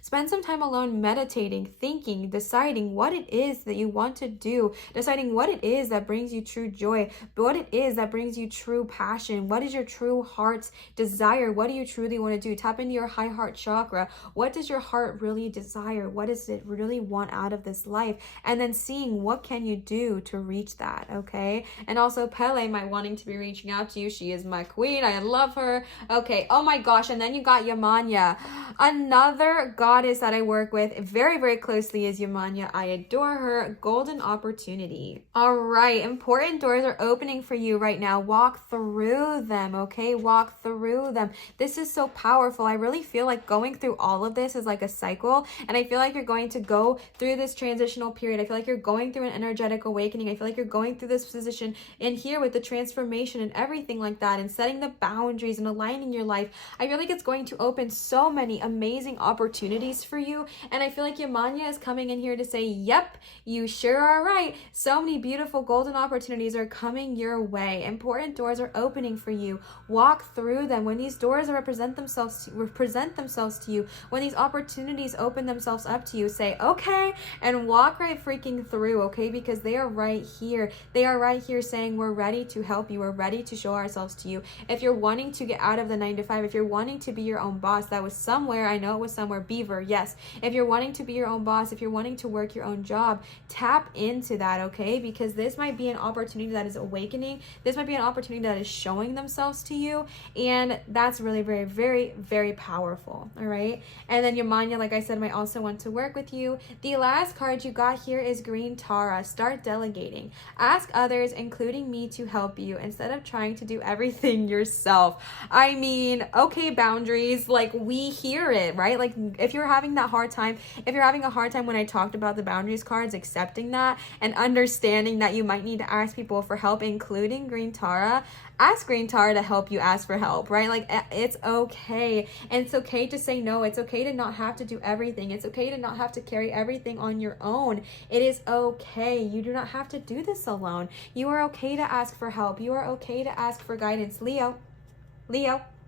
Spend some time alone meditating, thinking, deciding what it is that you want to do, deciding what it is that brings you true joy, what it is that brings you true passion, what is your true heart's desire, what do you truly want to do? Tap into your high heart chakra. What does your heart really desire? What does it really want out of this life? And then seeing what can you do to reach that, okay? And also Pele might wanting to be reaching out to you. She is my queen. I love her. Okay, oh my gosh. And then you got Yamanya. Another goddess that I work with very, very closely is Yamanya. I adore her. Golden opportunity. All right, important doors are opening for you right now. Walk through them, okay? Walk through them. This is so powerful. I really feel like going through all of this is like a cycle, and I feel like you're going to go through this transitional period. I feel like you're going through an energetic awakening. I feel like you're going through this position in here with the transformation and everything like that, and setting the boundaries and aligning your life. I feel like it's going to open so many amazing opportunities for you, and I feel like Yamanya is coming in here to say, yep, you sure are right. So many beautiful golden opportunities are coming your way. Important doors are opening for you. Walk through them. When these doors represent themselves to you, when these opportunities open themselves up to you, say okay and walk right freaking through, okay? Because they are right here. They are right here saying, we're ready to help you. We're ready to show ourselves to you. If you're wanting to get out of the 9-to-5, if you're wanting to be your own boss, that was somewhere, I know it was somewhere, Beaver, yes. If you're wanting to be your own boss, if you're wanting to work your own job, tap into that, okay? Because this might be an opportunity that is awakening. This might be an opportunity that is showing themselves to you, and that's really very, very, very powerful, all right? And then Yamanya, like I said, might also want to work with you. The last card you got here is Green Tara. Start delegating. Ask others, including me, to help you instead of trying to do everything yourself. I mean, okay, boundaries, like we hear it, right? Like if you're having that hard time, if you're having a hard time when I talked about the boundaries cards, accepting that and understanding that you might need to ask people for help, including Green Tara, ask Green Tara to help you ask for help, right? Like it's okay. And it's okay to say no. It's okay to not have to do everything. It's okay to not have to carry everything on your own. It is okay. You do not have to do this alone. You are okay to ask for help. You are okay to ask for guidance. Leo.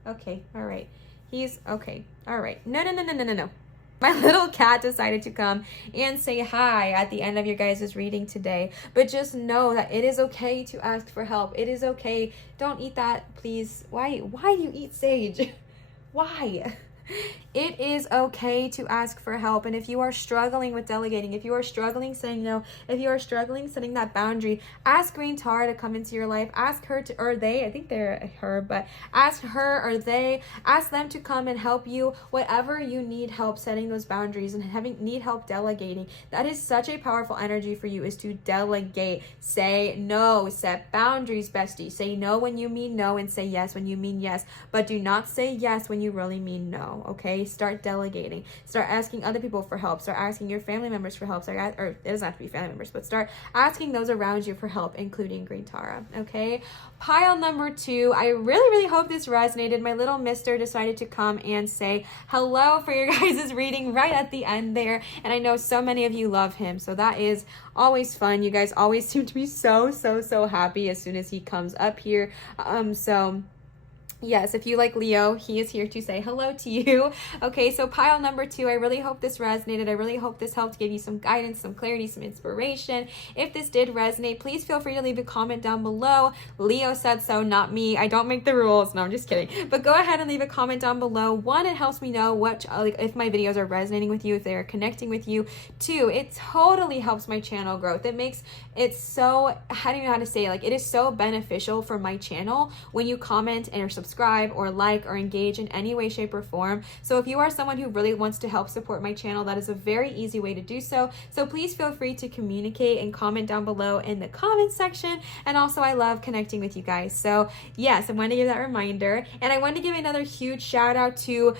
Okay. All right. He's okay. All right. No. My little cat decided to come and say hi at the end of your guys' reading today. But just know that it is okay to ask for help. It is okay. Don't eat that, please. Why do you eat sage? Why? It is okay to ask for help. And if you are struggling with delegating, if you are struggling saying no, if you are struggling setting that boundary, ask Green Tara to come into your life. Ask her to, or they, I think they're her, but ask her or they, ask them to come and help you, whatever you need help setting those boundaries and need help delegating. That is such a powerful energy for you, is to delegate. Say no, set boundaries, bestie. Say no when you mean no, and say yes when you mean yes, but do not say yes when you really mean no. Okay, start delegating. Start asking other people for help. Start asking your family members for help. Or it doesn't have to be family members, but start asking those around you for help, including Green Tara. Okay, pile number 2. I really hope this resonated. My little mister decided to come and say hello for your guys' reading right at the end there, and I know so many of you love him, so that is always fun. You guys always seem to be so happy as soon as he comes up here. So yes, if you like Leo, he is here to say hello to you. Okay, so pile number 2, I really hope this resonated. I really hope this helped give you some guidance, some clarity, some inspiration. If this did resonate, please feel free to leave a comment down below. Leo said so, not me. I don't make the rules. No, I'm just kidding. But go ahead and leave a comment down below. 1, it helps me know what, if my videos are resonating with you, if they're connecting with you. 2, it totally helps my channel growth. It makes it so, I don't know how to say it, like it is so beneficial for my channel when you comment and subscribe or like or engage in any way, shape, or form. So if you are someone who really wants to help support my channel, that is a very easy way to do so. So please feel free to communicate and comment down below in the comment section. And also, I love connecting with you guys. So yes, I want to give that reminder. And I want to give another huge shout out to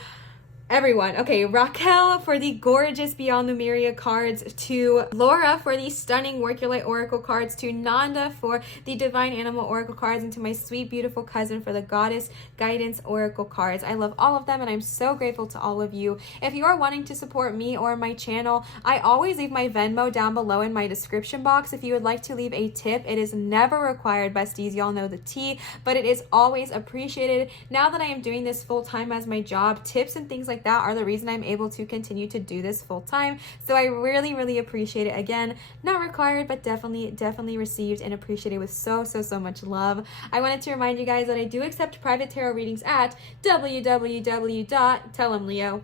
everyone. Okay, Raquel for the gorgeous Beyond Lumeria cards, to Laura for the stunning Work Your Light Oracle cards, to Nanda for the Divine Animal Oracle cards, and to my sweet, beautiful cousin for the Goddess Guidance Oracle cards. I love all of them, and I'm so grateful to all of you. If you are wanting to support me or my channel, I always leave my Venmo down below in my description box. If you would like to leave a tip, it is never required, besties. Y'all know the tea, but it is always appreciated. Now that I am doing this full-time as my job, tips and things like like that are the reason I'm able to continue to do this full time. So I really, really appreciate it. Again, not required, but definitely received and appreciated with so much love. I wanted to remind you guys that I do accept private tarot readings at Tell 'em, Leo.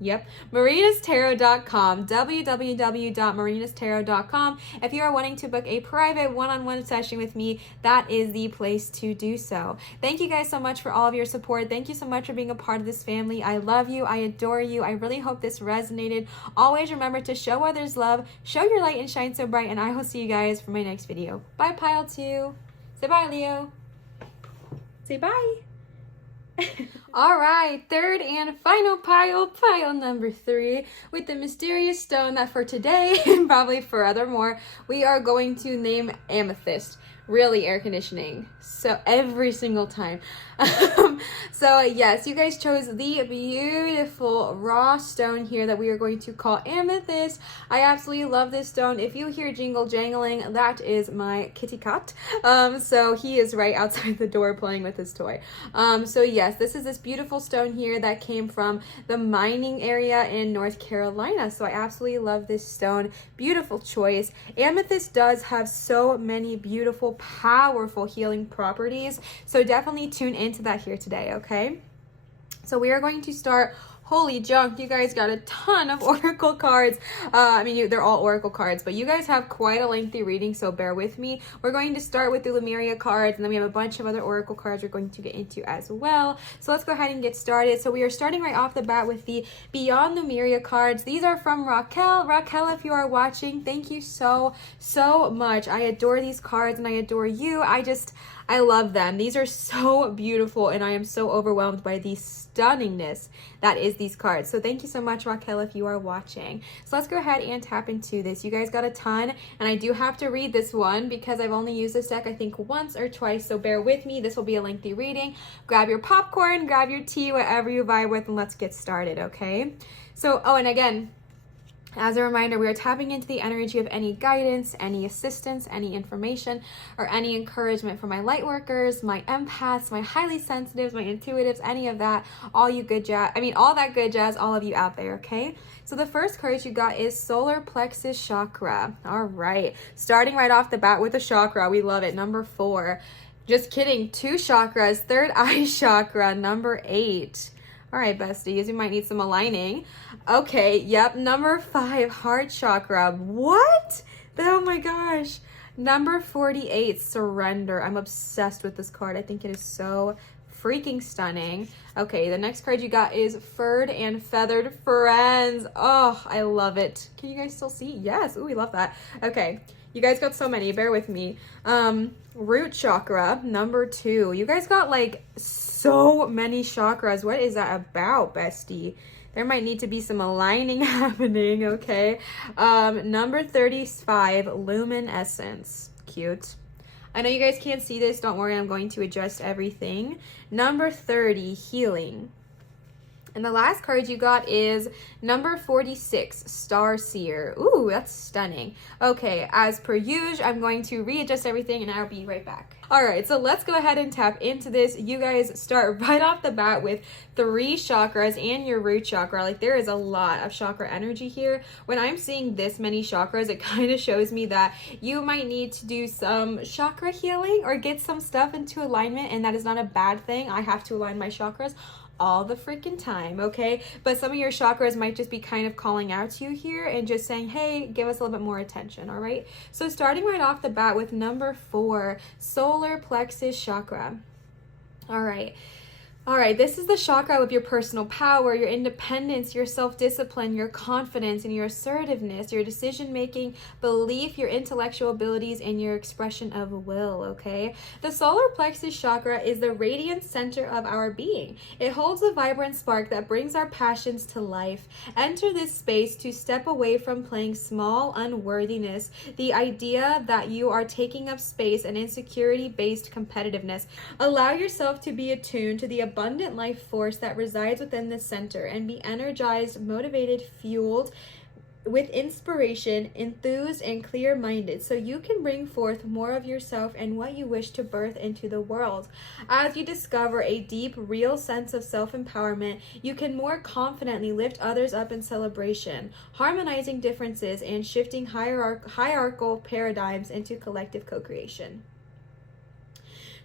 Yep, marinastarot.com, www.marinastarot.com. If you are wanting to book a private one-on-one session with me, that is the place to do so. Thank you guys so much for all of your support. Thank you so much for being a part of this family. I love you. I adore you. I really hope this resonated. Always remember to show others love, show your light and shine so bright, and I will see you guys for my next video. Bye, Pile 2. Say bye, Leo. Say bye. All right, third and final pile number 3, with the mysterious stone that for today and probably furthermore we are going to name Amethyst. Really air conditioning, so every single time. So yes, you guys chose the beautiful raw stone here that we are going to call Amethyst. I absolutely love this stone. If you hear jingle jangling, that is my kitty cat. So he is right outside the door playing with his toy. So yes, this is this beautiful stone here that came from the mining area in North Carolina. So I absolutely love this stone. Beautiful choice. Amethyst does have so many beautiful, powerful healing properties, so definitely tune into that here today. Okay, so we are going to start. Holy junk, you guys got a ton of oracle cards. I mean, they're all oracle cards, but you guys have quite a lengthy reading, so bear with me. We're going to start with the Lemuria cards, and then we have a bunch of other oracle cards we're going to get into as well. So let's go ahead and get started. So we are starting right off the bat with the Beyond Lemuria cards. These are from Raquel. Raquel, if you are watching, thank you so much. I adore these cards, and I adore you. I love them. These are so beautiful, and I am so overwhelmed by the stunningness that is these cards. So thank you so much, Raquel, if you are watching. So let's go ahead and tap into this. You guys got a ton, and I do have to read this one because I've only used this deck, I think, once or twice, so bear with me. This will be a lengthy reading. Grab your popcorn, grab your tea, whatever you vibe with, and let's get started, okay? So, oh, and again, as a reminder, we are tapping into the energy of any guidance, any assistance, any information, or any encouragement from my light workers, my empaths, my highly sensitives, my intuitives, any of that, all you good jazz, all that good jazz, all of you out there, okay? So the first card you got is Solar Plexus Chakra. All right, starting right off the bat with a chakra. We love it. Number 4. Just kidding. 2 chakras. Third eye chakra. Number 8. All right, besties, we might need some aligning. Okay, yep, number 5, heart chakra. What? Oh my gosh. Number 48, surrender. I'm obsessed with this card. I think it is so freaking stunning. Okay, the next card you got is Furred and Feathered Friends. Oh, I love it. Can you guys still see? Yes. Ooh, we love that. Okay. You guys got so many, bear with me. Root chakra, number 2. You guys got like so many chakras. What is that about, bestie? There might need to be some aligning happening, okay? Number 35, luminescence. Cute. I know you guys can't see this. Don't worry, I'm going to adjust everything. Number 30, healing. And the last card you got is number 46, Starseer. Ooh, that's stunning. Okay, as per usual, I'm going to readjust everything and I'll be right back. All right, so let's go ahead and tap into this. You guys start right off the bat with 3 chakras and your root chakra. Like, there is a lot of chakra energy here. When I'm seeing this many chakras, it kind of shows me that you might need to do some chakra healing or get some stuff into alignment, and that is not a bad thing. I have to align my chakras all the freaking time, okay? But some of your chakras might just be kind of calling out to you here and just saying, hey, give us a little bit more attention, all right? So starting right off the bat with number 4, solar plexus chakra. All right. All right, this is the chakra of your personal power, your independence, your self-discipline, your confidence, and your assertiveness, your decision-making, belief, your intellectual abilities, and your expression of will, okay? The solar plexus chakra is the radiant center of our being. It holds the vibrant spark that brings our passions to life. Enter this space to step away from playing small unworthiness, the idea that you are taking up space, and insecurity-based competitiveness. Allow yourself to be attuned to the abundant life force that resides within the center and be energized, motivated, fueled with inspiration, enthused, and clear-minded, so you can bring forth more of yourself and what you wish to birth into the world. As you discover a deep, real sense of self-empowerment, you can more confidently lift others up in celebration, harmonizing differences and shifting hierarchical paradigms into collective co-creation.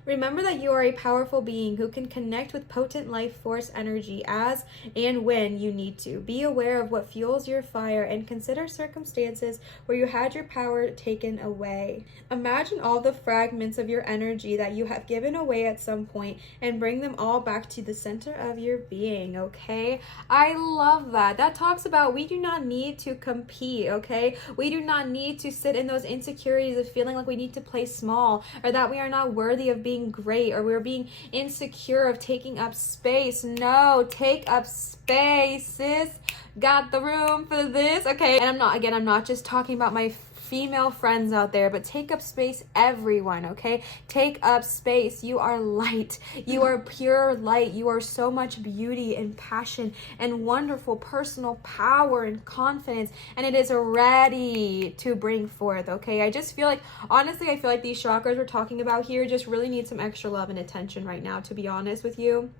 Remember that you are a powerful being who can connect with potent life force energy as and when you need to. Be aware of what fuels your fire and consider circumstances where you had your power taken away. Imagine all the fragments of your energy that you have given away at some point and bring them all back to the center of your being, okay? I love that. That talks about we do not need to compete, okay? We do not need to sit in those insecurities of feeling like we need to play small or that we are not worthy of being great or we're being insecure of taking up space. No, take up space, sis. Got the room for this, okay? And I'm not just talking about my female friends out there, but take up space, everyone, okay? Take up space. You are light. You are pure light. You are so much beauty and passion and wonderful personal power and confidence, and it is ready to bring forth, okay? I just feel like, honestly, I feel like these chakras we're talking about here just really need some extra love and attention right now, to be honest with you.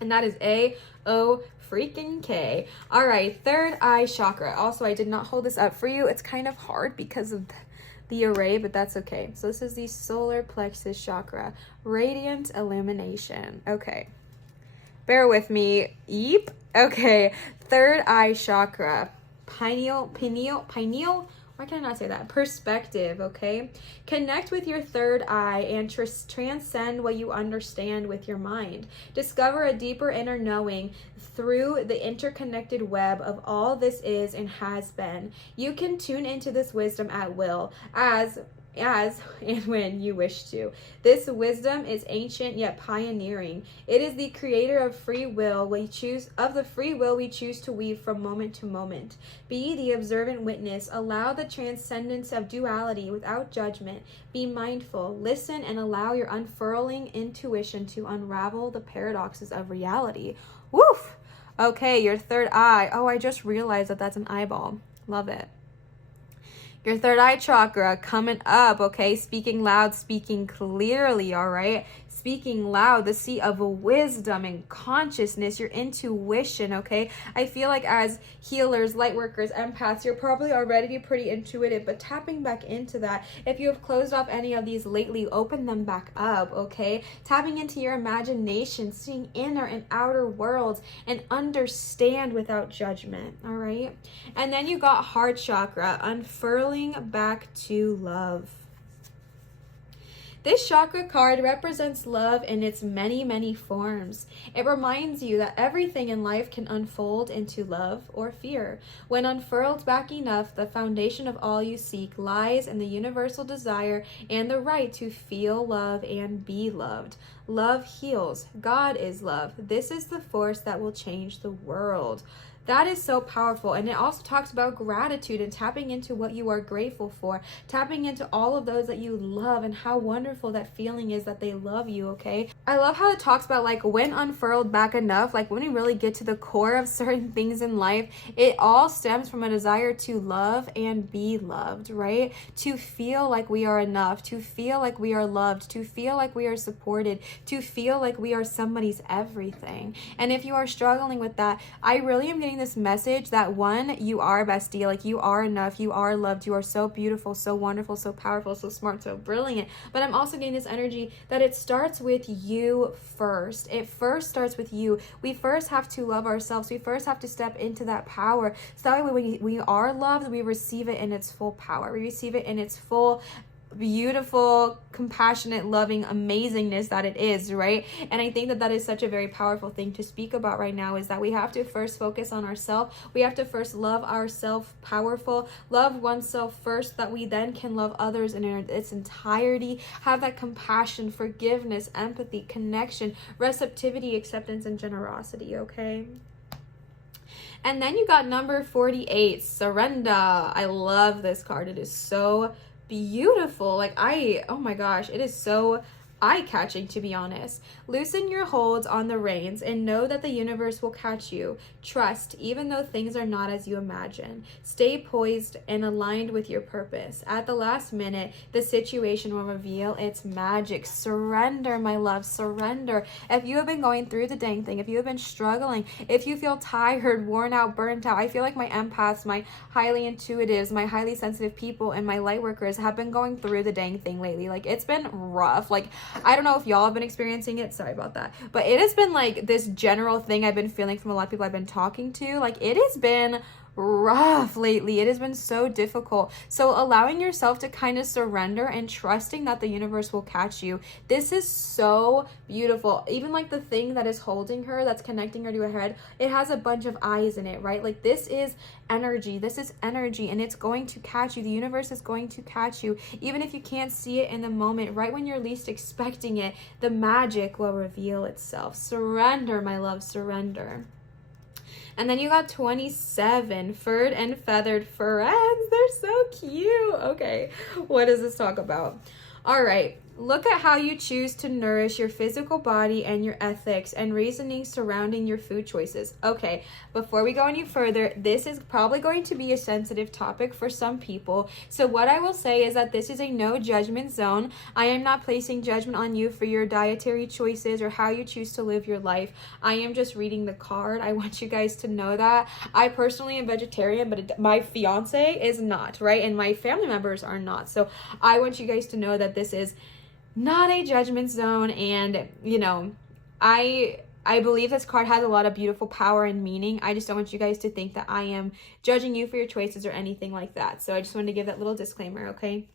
And that is A-O freaking K. All right, third eye chakra. Also, I did not hold this up for you. It's kind of hard because of the array, but that's okay. So this is the solar plexus chakra, radiant illumination. Okay, bear with me. Yeep. Okay, third eye chakra, pineal. Why can I not say that? Perspective, okay? Connect with your third eye and transcend what you understand with your mind. Discover a deeper inner knowing through the interconnected web of all this is and has been. You can tune into this wisdom at will, as and when you wish to. This wisdom is ancient yet pioneering. It is the creator of free will we choose to weave from moment to moment. Be the observant witness. Allow the transcendence of duality without judgment. Be mindful. Listen and allow your unfurling intuition to unravel the paradoxes of reality. Woof! Okay, your third eye. Oh, I just realized that that's an eyeball. Love it. Your third eye chakra coming up, okay? Speaking loud, speaking clearly, all right? Speaking loud, the seat of wisdom and consciousness, your intuition, okay? I feel like as healers, lightworkers, empaths, you're probably already pretty intuitive, but tapping back into that, if you have closed off any of these lately, open them back up, okay? Tapping into your imagination, seeing inner and outer worlds, and understand without judgment, all right? And then you got heart chakra, unfurling back to love. This chakra card represents love in its many, many forms. It reminds you that everything in life can unfold into love or fear. When unfurled back enough, the foundation of all you seek lies in the universal desire and the right to feel love and be loved. Love heals. God is love. This is the force that will change the world. That is so powerful. And it also talks about gratitude and tapping into what you are grateful for, tapping into all of those that you love and how wonderful that feeling is that they love you, okay? I love how it talks about like when unfurled back enough, like when we really get to the core of certain things in life, it all stems from a desire to love and be loved, right? To feel like we are enough, to feel like we are loved, to feel like we are supported, to feel like we are somebody's everything. And if you are struggling with that, I really am getting this message that one, you are bestie, like you are enough, you are loved, you are so beautiful, so wonderful, so powerful, so smart, so brilliant. But I'm also getting this energy that it starts with you first. It first starts with you. We first have to love ourselves. We first have to step into that power. So that way when we are loved, we receive it in its full power. We receive it in its full beautiful, compassionate, loving amazingness that it is, right? And I think that that is such a very powerful thing to speak about right now, is that we have to first focus on ourselves. We have to first love ourselves powerful, love oneself first, that we then can love others in its entirety, have that compassion, forgiveness, empathy, connection, receptivity, acceptance, and generosity, okay? And then you got number 48, surrender. I love this card. It is so beautiful. Like oh my gosh, it is so eye-catching, to be honest. Loosen your holds on the reins and know that the universe will catch you. Trust, even though things are not as you imagine. Stay poised and aligned with your purpose. At the last minute, the situation will reveal its magic. Surrender, my love, surrender. If you have been going through the dang thing, if you have been struggling, if you feel tired, worn out, burnt out, I feel like my empaths, my highly intuitives, my highly sensitive people, and my light workers have been going through the dang thing lately. Like, it's been rough. Like, I don't know if y'all have been experiencing it. Sorry about that. But it has been like this general thing I've been feeling from a lot of people I've been talking to. Like, it has been rough lately. It has been so difficult. So allowing yourself to kind of surrender and trusting that the universe will catch you. This is so beautiful. Even like the thing that is holding her, that's connecting her to her head, it has a bunch of eyes in it, right? Like, this is energy. This is energy, and it's going to catch you. The universe is going to catch you. Even if you can't see it in the moment, right when you're least expecting it, the magic will reveal itself. Surrender, my love, surrender. And then you got 27, furred and feathered friends. They're so cute. Okay, what does this talk about? All right, look at how you choose to nourish your physical body and your ethics and reasoning surrounding your food choices. Okay, before we go any further, this is probably going to be a sensitive topic for some people. So what I will say is that this is a no judgment zone. I am not placing judgment on you for your dietary choices or how you choose to live your life. I am just reading the card. I want you guys to know that. I personally am vegetarian, but my fiance is not, right? And my family members are not. So I want you guys to know that this is not a judgment zone, and you know, I believe this card has a lot of beautiful power and meaning. I just don't want you guys to think that I am judging you for your choices or anything like that. So I just wanted to give that little disclaimer, okay?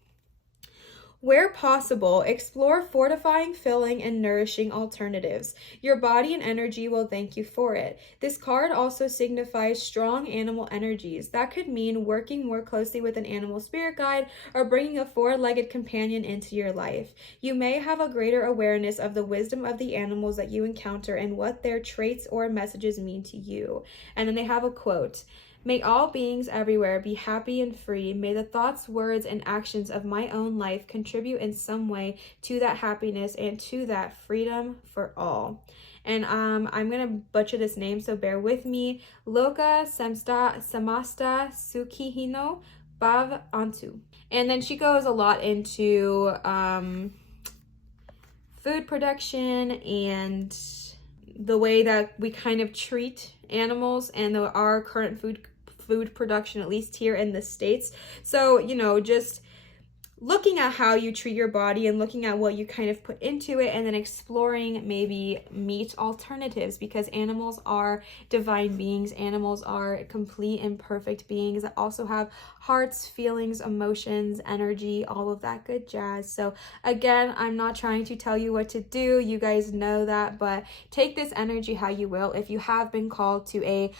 Where possible, explore fortifying, filling, and nourishing alternatives. Your body and energy will thank you for it. This card also signifies strong animal energies. That could mean working more closely with an animal spirit guide or bringing a four-legged companion into your life. You may have a greater awareness of the wisdom of the animals that you encounter and what their traits or messages mean to you. And then they have a quote. May all beings everywhere be happy and free. May the thoughts, words, and actions of my own life contribute in some way to that happiness and to that freedom for all. And I'm going to butcher this name, so bear with me. Loka Samasta Sukihino Bav Antu. And then she goes a lot into food production and the way that we kind of treat animals and our current food production, at least here in the States. So, you know, just looking at how you treat your body and looking at what you kind of put into it, and then exploring maybe meat alternatives, because animals are divine beings. Animals are complete and perfect beings that also have hearts, feelings, emotions, energy, all of that good jazz. So again, I'm not trying to tell you what to do. You guys know that, but take this energy how you will. If you have been called to a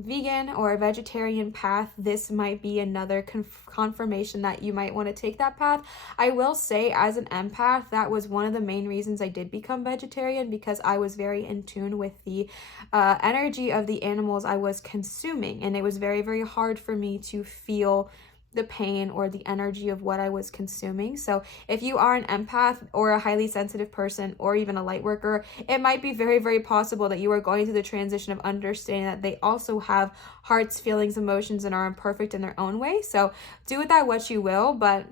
vegan or a vegetarian path, this might be another confirmation that you might want to take that path. I will say, as an empath, that was one of the main reasons I did become vegetarian, because I was very in tune with the energy of the animals I was consuming, and it was very, very hard for me to feel the pain or the energy of what I was consuming. So if you are an empath or a highly sensitive person or even a light worker, it might be very, very possible that you are going through the transition of understanding that they also have hearts, feelings, emotions, and are imperfect in their own way. So do with that what you will, but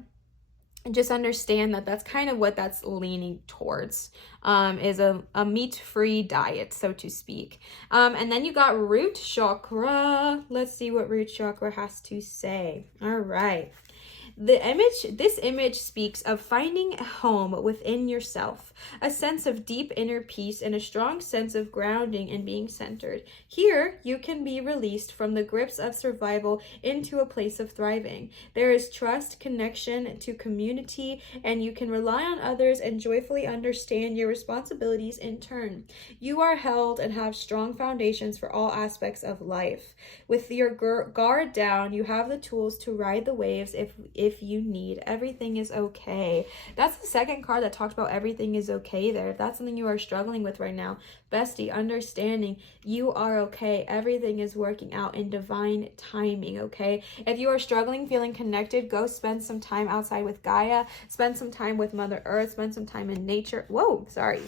just understand that that's kind of what that's leaning towards, is a meat-free diet, so to speak. And then you got root chakra. Let's see what root chakra has to say. All right. This image speaks of finding a home within yourself, a sense of deep inner peace, and a strong sense of grounding and being centered. Here, you can be released from the grips of survival into a place of thriving. There is trust, connection to community, and you can rely on others and joyfully understand your responsibilities in turn. You are held and have strong foundations for all aspects of life. With your guard down, you have the tools to ride the waves if if you need. Everything is okay. That's the second card that talked about everything is okay there. If that's something you are struggling with right now, bestie, understanding you are okay. Everything is working out in divine timing, okay? If you are struggling, feeling connected, go spend some time outside with Gaia. Spend some time with Mother Earth. Spend some time in nature. Whoa, sorry.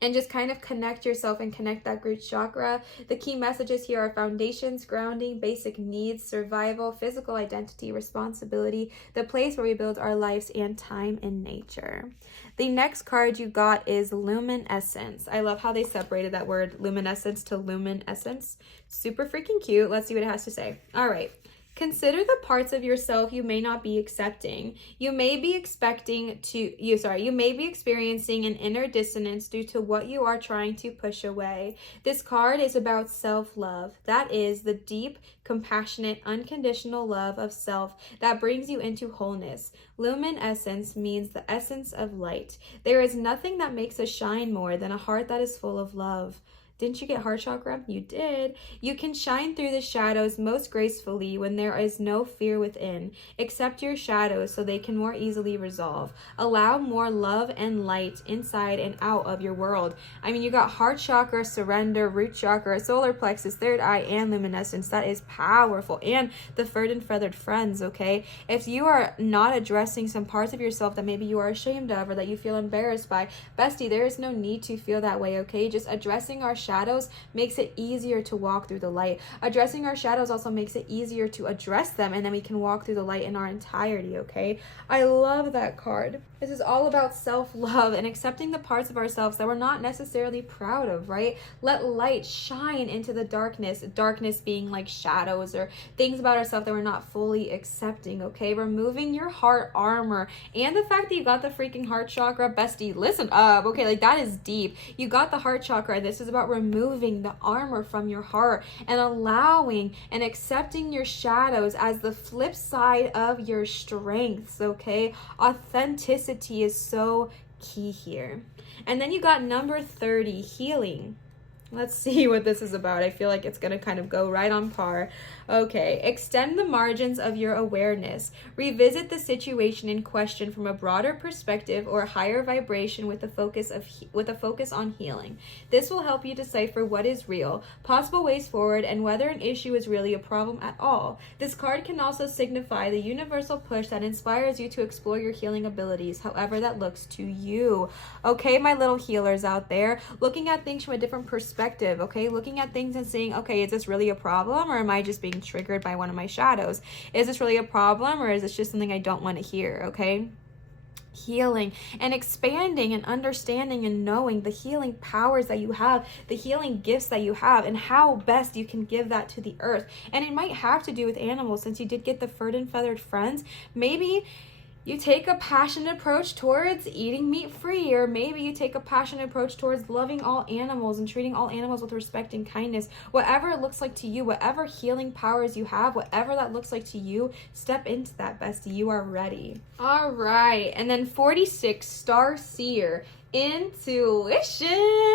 And just kind of connect yourself and connect that root chakra. The key messages here are foundations, grounding, basic needs, survival, physical identity, responsibility, the place where we build our lives, and time in nature. The next card you got is luminescence. I love how they separated that word luminescence to luminescence. Super freaking cute. Let's see what it has to say. All right. Consider the parts of yourself you may not be accepting. You may be experiencing an inner dissonance due to what you are trying to push away. This card is about self-love. That is the deep, compassionate, unconditional love of self that brings you into wholeness. Luminescence means the essence of light. There is nothing that makes us shine more than a heart that is full of love. Didn't you get heart chakra? You did. You can shine through the shadows most gracefully when there is no fear within. Accept your shadows so they can more easily resolve. Allow more love and light inside and out of your world. I mean, you got heart chakra, surrender, root chakra, solar plexus, third eye, and luminescence. That is powerful. And the third and feathered friends, okay? If you are not addressing some parts of yourself that maybe you are ashamed of or that you feel embarrassed by, bestie, there is no need to feel that way, okay? Just addressing our shadows makes it easier to walk through the light. Addressing our shadows also makes it easier to address them, and then we can walk through the light in our entirety, okay? I love that card. This is all about self-love and accepting the parts of ourselves that we're not necessarily proud of, right? Let light shine into the darkness being like shadows or things about ourselves that we're not fully accepting, okay? Removing your heart armor and the fact that you got the freaking heart chakra, bestie, listen up, okay? Like, that is deep. You got the heart chakra. This is about removing the armor from your heart and allowing and accepting your shadows as the flip side of your strengths, okay? Authenticity is so key here. And then you got number 30, healing. Let's see what this is about. I feel like it's going to kind of go right on par. Okay, extend the margins of your awareness. Revisit the situation in question from a broader perspective or higher vibration with a focus on healing. This will help you decipher what is real, possible ways forward, and whether an issue is really a problem at all. This card can also signify the universal push that inspires you to explore your healing abilities, however that looks to you. Okay, my little healers out there, looking at things from a different perspective, okay? Looking at things and saying, okay, is this really a problem, or am I just being triggered by one of my shadows? Is this really a problem, or is this just something I don't want to hear, okay? Healing and expanding and understanding and knowing the healing powers that you have, the healing gifts that you have, and how best you can give that to the earth. And it might have to do with animals, since you did get the furred and feathered friends. Maybe you take a passionate approach towards eating meat free, or maybe you take a passionate approach towards loving all animals and treating all animals with respect and kindness. Whatever it looks like to you, whatever healing powers you have, whatever that looks like to you, step into that, bestie. You are ready. All right. And then 46, Star Seer. Intuition.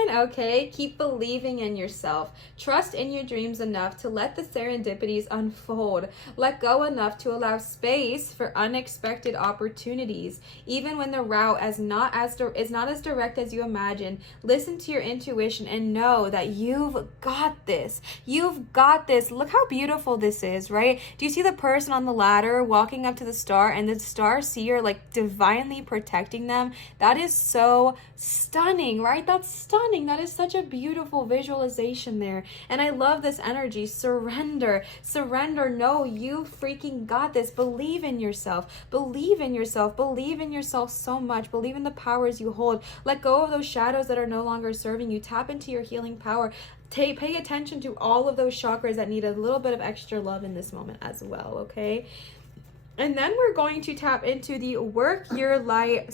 Okay, keep believing in yourself. Trust in your dreams enough to let the serendipities unfold. Let go enough to allow space for unexpected opportunities. Even when the route is not as direct as you imagine, listen to your intuition and know that you've got this. You've got this. Look how beautiful this is, right? Do you see the person on the ladder walking up to the star and the star seer like divinely protecting them? That is so stunning, right? That's stunning. That is such a beautiful visualization there. And I love this energy. Surrender. No, you freaking got this. Believe in yourself. Believe in yourself. Believe in yourself so much. Believe in the powers you hold. Let go of those shadows that are no longer serving you. Tap into your healing power. Pay attention to all of those chakras that need a little bit of extra love in this moment as well, okay? And then we're going to tap into the work your light,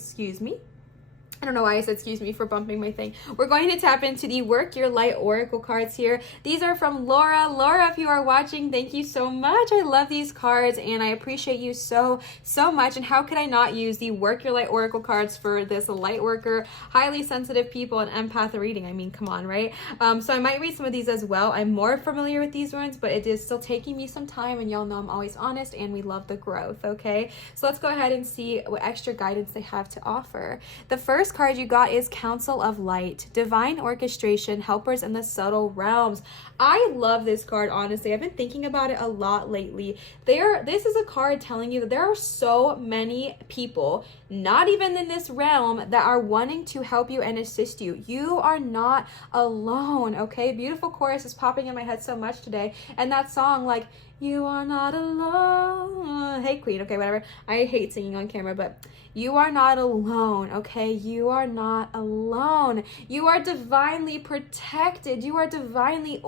I don't know why I said excuse me for bumping my thing. We're going to tap into the Work Your Light Oracle cards here. These are from Laura. Laura, if you are watching, thank you so much. I love these cards and I appreciate you so much. And how could I not use the Work Your Light Oracle cards for this light worker, highly sensitive people, and empath reading? I mean, come on, right? So I might read some of these as well. I'm more familiar with these ones, but it is still taking me some time, and y'all know I'm always honest and we love the growth, okay? So let's go ahead and see what extra guidance they have to offer. The first card you got is Council of Light, Divine Orchestration, Helpers in the Subtle Realms. I love this card, honestly. I've been thinking about it a lot lately. This is a card telling you that there are so many people, not even in this realm, that are wanting to help you and assist you. You are not alone, okay? Beautiful chorus is popping in my head so much today. And that song, like, you are not alone. Hey, Queen. Okay, whatever. I hate singing on camera, but you are not alone, okay? You are not alone. You are divinely protected. You are divinely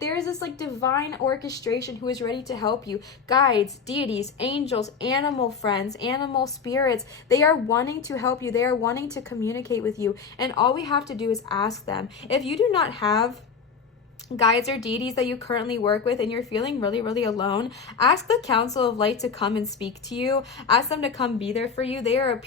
there's this like divine orchestration who is ready to help you. Guides, deities, angels, animal friends, animal spirits. They are wanting to help you. They are wanting to communicate with you. And all we have to do is ask them. If you do not have guides or deities that you currently work with and you're feeling really alone, ask the Council of Light to come and speak to you. Ask them to come be there for you. They are a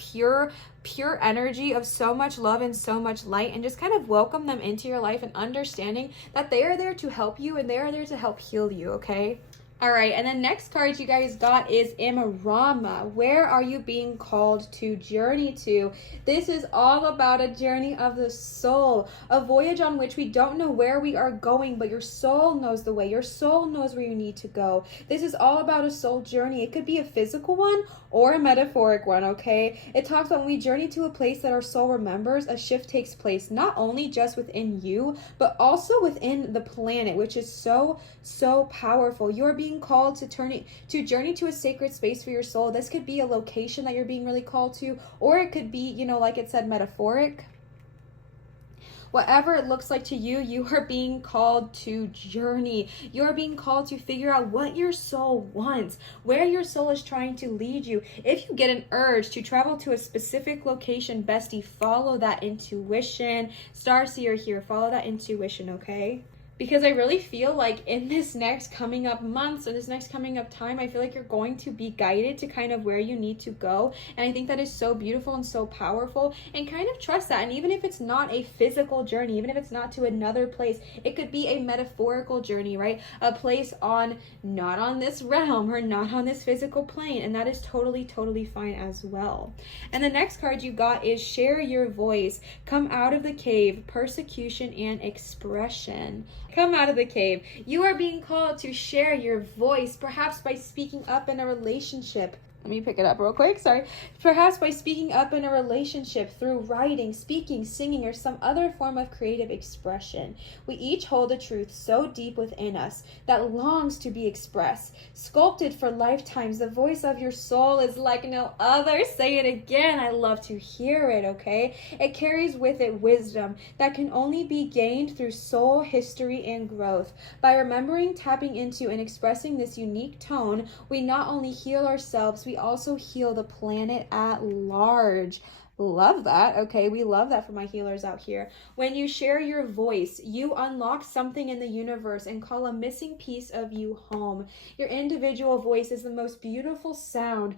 pure energy of so much love and so much light, and just kind of welcome them into your life and understanding that they are there to help you and they are there to help heal you, okay? All right, and the next card you guys got is Imarama. Where are you being called to journey to? This is all about a journey of the soul, a voyage on which we don't know where we are going, but your soul knows the way. Your soul knows where you need to go. This is all about a soul journey. It could be a physical one or a metaphoric one, okay? It talks about when we journey to a place that our soul remembers, a shift takes place, not only just within you, but also within the planet, which is so powerful. You're being called to journey to a sacred space for your soul. This could be a location that you're being really called to, or it could be, you know, like it said, metaphoric. Whatever it looks like to you, you are being called to journey. You're being called to figure out what your soul wants, where your soul is trying to lead you. If you get an urge to travel to a specific location, bestie, follow that intuition. Starseer here, follow that intuition, okay? Because I really feel like in this next coming up months or this next coming up time, I feel like you're going to be guided to kind of where you need to go. And I think that is so beautiful and so powerful, and kind of trust that. And even if it's not a physical journey, even if it's not to another place, it could be a metaphorical journey, right? A place not on this realm or not on this physical plane. And that is totally fine as well. And the next card you got is Share Your Voice. Come out of the cave, persecution and expression. Come out of the cave. You are being called to share your voice, perhaps by speaking up in a relationship. Let me pick it up real quick, sorry. Perhaps by speaking up in a relationship through writing, speaking, singing, or some other form of creative expression. We each hold a truth so deep within us that longs to be expressed. Sculpted for lifetimes, the voice of your soul is like no other. Say it again. I love to hear it, okay? It carries with it wisdom that can only be gained through soul history and growth. By remembering, tapping into, and expressing this unique tone, we not only heal ourselves, we also heal the planet at large. Love that. Okay, we love that for my healers out here. When you share your voice, you unlock something in the universe and call a missing piece of you home. Your individual voice is the most beautiful sound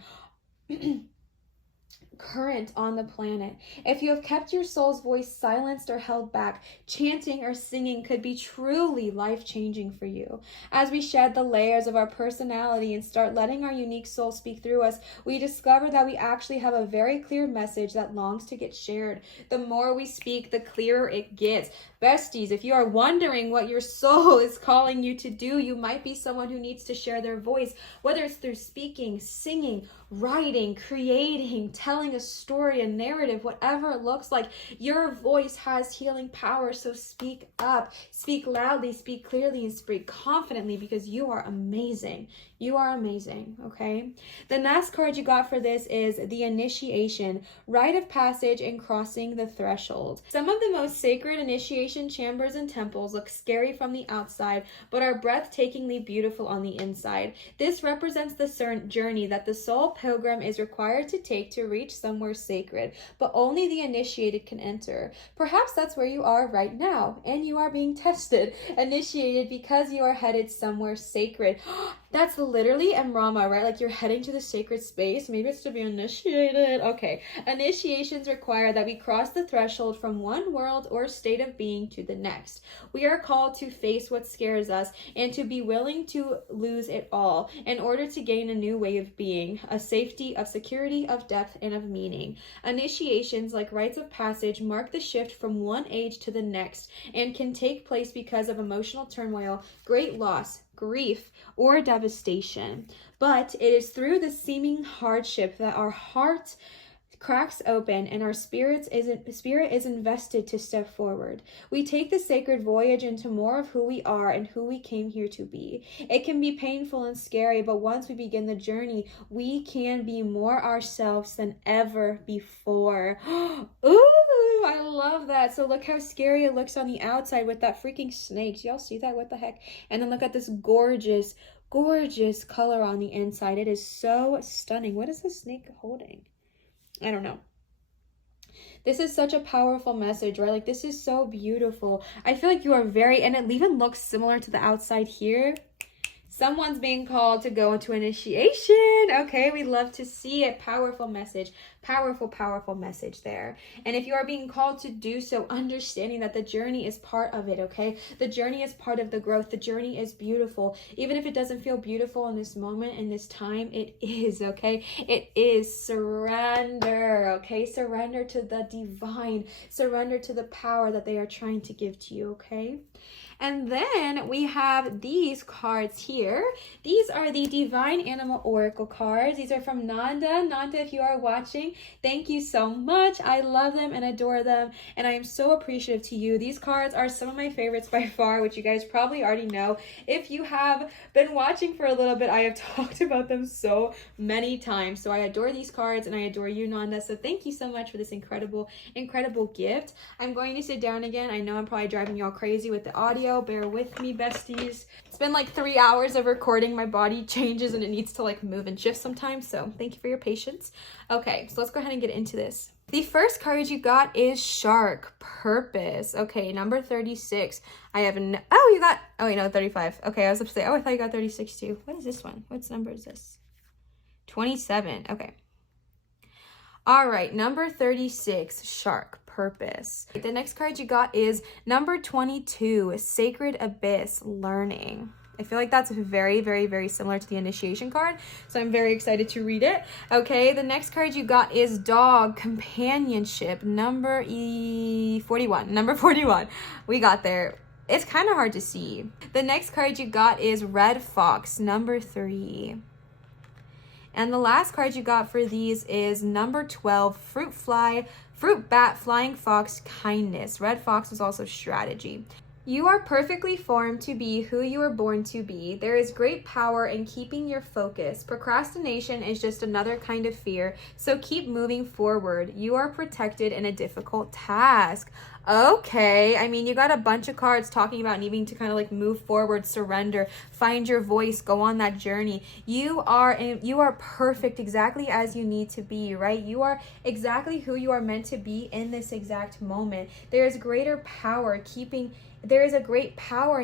current on the planet. If you have kept your soul's voice silenced or held back, chanting or singing could be truly life-changing for you. As we shed the layers of our personality and start letting our unique soul speak through us, we discover that we actually have a very clear message that longs to get shared. The more we speak, the clearer it gets. Besties, if you are wondering what your soul is calling you to do, you might be someone who needs to share their voice, whether it's through speaking, singing, writing, creating, telling a story, a narrative, whatever it looks like. Your voice has healing power, so speak up, speak loudly, speak clearly, and speak confidently, because you are amazing. You are amazing, okay? The last card you got for this is the Initiation, Rite of Passage and Crossing the Threshold. Some of the most sacred initiation chambers and temples look scary from the outside, but are breathtakingly beautiful on the inside. This represents the journey that the soul pilgrim is required to take to to reach somewhere sacred, but only the initiated can enter. Perhaps that's where you are right now, and you are being tested, initiated because you are headed somewhere sacred. That's literally Emrama, right? Like you're heading to the sacred space. Maybe it's to be initiated. Okay. Initiations require that we cross the threshold from one world or state of being to the next. We are called to face what scares us and to be willing to lose it all in order to gain a new way of being, a safety, of security, of depth, and of meaning. Initiations, like rites of passage, mark the shift from one age to the next and can take place because of emotional turmoil, great loss, grief, or devastation. But it is through the seeming hardship that our heart cracks open and our spirit is invested to step forward. We take the sacred voyage into more of who we are and who we came here to be. It can be painful and scary, but once we begin the journey, we can be more ourselves than ever before. Ooh, I love that. So look how scary it looks on the outside with that freaking snake. Y'all see that? What the heck? And then look at this gorgeous color on the inside. It is so stunning. What is the snake holding? I don't know. This is such a powerful message, right? Like, this is so beautiful. I feel like you are and it even looks similar to the outside here. Someone's being called to go into initiation. Okay, we love to see it. Powerful message. Powerful message there. And if you are being called to do so, understanding that the journey is part of it, okay? The journey is part of the growth. The journey is beautiful. Even if it doesn't feel beautiful in this moment, in this time, it is, okay? It is. Surrender, okay? Surrender to the divine. Surrender to the power that they are trying to give to you, okay? And then we have these cards here. These are the Divine Animal Oracle cards. These are from Nanda. Nanda, if you are watching, thank you so much. I love them and adore them, and I am so appreciative to you. These cards are some of my favorites by far, which you guys probably already know. If you have been watching for a little bit, I have talked about them so many times. So I adore these cards, and I adore you, Nanda. So thank you so much for this incredible gift. I'm going to sit down again. I know I'm probably driving y'all crazy with the audio. Bear with me, besties. It's been like 3 hours of recording. My body changes and it needs to like move and shift sometimes, so thank you for your patience. Okay, so let's go ahead and get into this. The first card you got is Shark Purpose. Okay, number 36. I have you got, oh wait, no, 35. Okay, I was up to say, oh, I thought you got 36 too. What is this one? What number is this? 27. Okay. All right, number 36, Shark Purpose. The next card you got is number 22, Sacred Abyss, Learning. I feel like that's very similar to the initiation card, so I'm very excited to read it. Okay, the next card you got is Dog Companionship, number 41. Number 41. We got there. It's kind of hard to see. The next card you got is Red Fox, number 3. And the last card you got for these is number 12, Fruit Bat, Flying Fox, Kindness. Red Fox is also strategy. You are perfectly formed to be who you were born to be. There is great power in keeping your focus. Procrastination is just another kind of fear, so keep moving forward. You are protected in a difficult task. Okay, I mean, you got a bunch of cards talking about needing to kind of like move forward, surrender, find your voice, go on that journey. You are perfect exactly as you need to be, right? You are exactly who you are meant to be in this exact moment. There is a great power in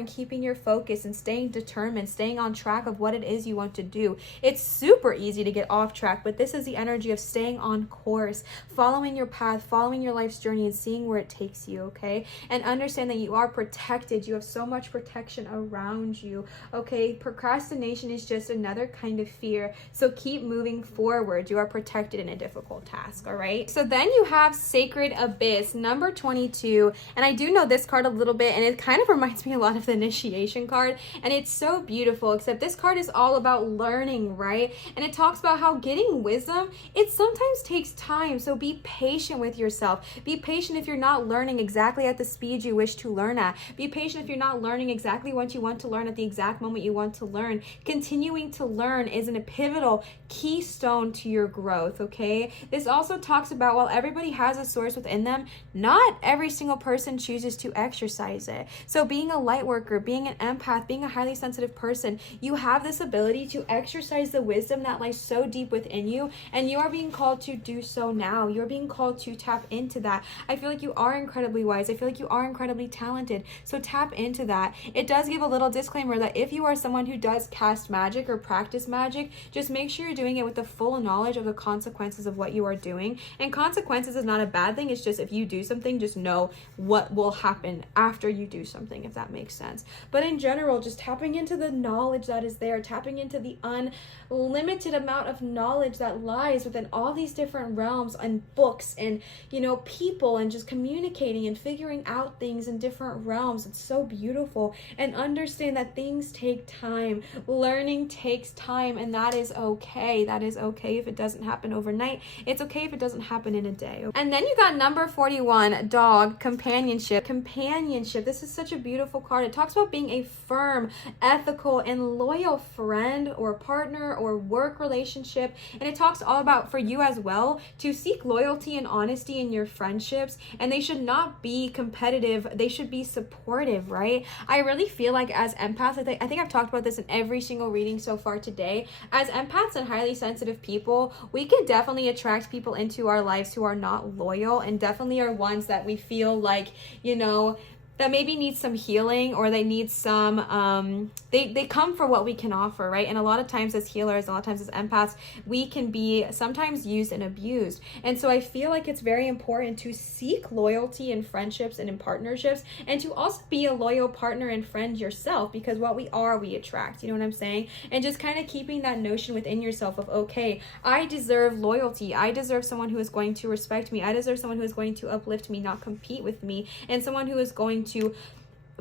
keeping your focus and staying determined, staying on track of what it is you want to do. It's super easy to get off track, but this is the energy of staying on course, following your path, following your life's journey, and seeing where it takes you, okay? And understand that you are protected. You have so much protection around you, okay? Procrastination is just another kind of fear, so keep moving forward. You are protected in a difficult task, all right? So then you have Sacred Abyss, number 22, and I do know this card a little bit, and it kind of reminds me a lot of the initiation card, and it's so beautiful, except this card is all about learning, right? And it talks about how getting wisdom, it sometimes takes time, so be patient with yourself. Be patient if you're not learning exactly at the speed you wish to learn at. Be patient if you're not learning exactly what you want to learn at the exact moment you want to learn. Continuing to learn is a pivotal keystone to your growth, okay? This also talks about, while everybody has a source within them, not every single person chooses to exercise it. it. So being a light worker, being an empath, being a highly sensitive person, you have this ability to exercise the wisdom that lies so deep within you, and you are being called to do so now. You're being called to tap into that. I feel like you are incredibly wise. I feel like you are incredibly talented. So tap into that. It does give a little disclaimer that if you are someone who does cast magic or practice magic, just make sure you're doing it with the full knowledge of the consequences of what you are doing. And consequences is not a bad thing. It's just if you do something, just know what will happen after you do something, if that makes sense. But in general, just tapping into the knowledge that is there, tapping into the unlimited amount of knowledge that lies within all these different realms and books and, you know, people, and just communicating and figuring out things in different realms. It's so beautiful. And understand that things take time. Learning takes time, and that is okay. That is okay if it doesn't happen overnight. It's okay if it doesn't happen in a day. And then you got number 41, dog, companionship. Companionship. This is such a beautiful card. It talks about being a firm, ethical, and loyal friend or partner or work relationship. And it talks all about, for you as well, to seek loyalty and honesty in your friendships. And they should not be competitive. They should be supportive, right? I really feel like as empaths, I think I've talked about this in every single reading so far today. As empaths and highly sensitive people, we can definitely attract people into our lives who are not loyal, and definitely are ones that we feel like, you know, that maybe need some healing, or they need some, they come for what we can offer, right? And a lot of times as healers, a lot of times as empaths, we can be sometimes used and abused. And so I feel like it's very important to seek loyalty in friendships and in partnerships, and to also be a loyal partner and friend yourself, because what we are, we attract, you know what I'm saying? And just kind of keeping that notion within yourself of, okay, I deserve loyalty. I deserve someone who is going to respect me. I deserve someone who is going to uplift me, not compete with me, and someone who is going to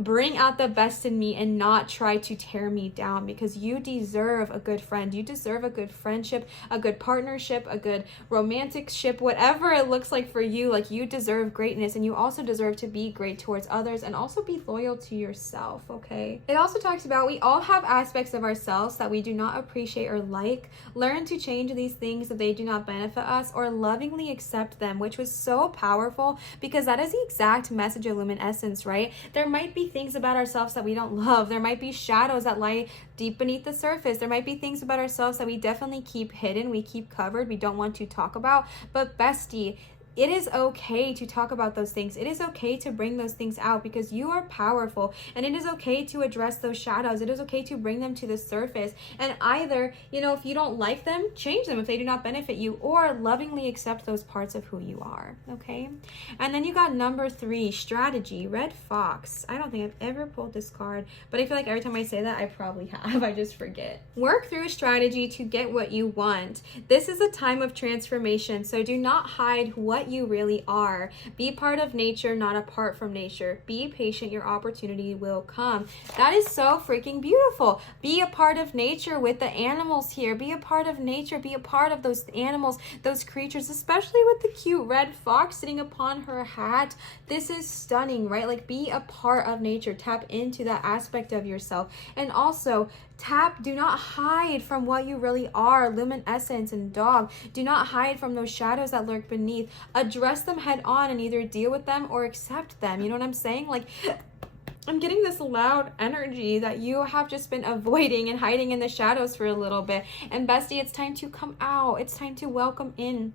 bring out the best in me and not try to tear me down, because you deserve a good friend. You deserve a good friendship, a good partnership, a good romantic ship, whatever it looks like for you. Like, you deserve greatness, and you also deserve to be great towards others, and also be loyal to yourself, okay? It also talks about we all have aspects of ourselves that we do not appreciate or like. Learn to change these things if they do not benefit us, or lovingly accept them, which was so powerful, because that is the exact message of luminescence, right? There might be things about ourselves that we don't love. There might be shadows that lie deep beneath the surface. There might be things about ourselves that we definitely keep hidden, we keep covered, we don't want to talk about. But bestie, it is okay to talk about those things. It is okay to bring those things out, because you are powerful, and it is okay to address those shadows. It is okay to bring them to the surface, and either, you know, if you don't like them, change them if they do not benefit you, or lovingly accept those parts of who you are, okay? And then you got number 3, strategy, red fox. I don't think I've ever pulled this card, but I feel like every time I say that, I probably have. I just forget. Work through strategy to get what you want. This is a time of transformation, so do not hide what you really are. Be part of nature, not apart from nature. Be patient, your opportunity will come. That is so freaking beautiful. Be a part of nature with the animals here. Be a part of nature. Be a part of those animals, those creatures, especially with the cute red fox sitting upon her hat. This is stunning, right? Like, be a part of nature. Tap into that aspect of yourself. And also, do not hide from what you really are, luminescence and dog. Do not hide from those shadows that lurk beneath. Address them head on, and either deal with them or accept them. You know what I'm saying? Like, I'm getting this loud energy that you have just been avoiding and hiding in the shadows for a little bit. And bestie, it's time to come out. It's time to welcome in.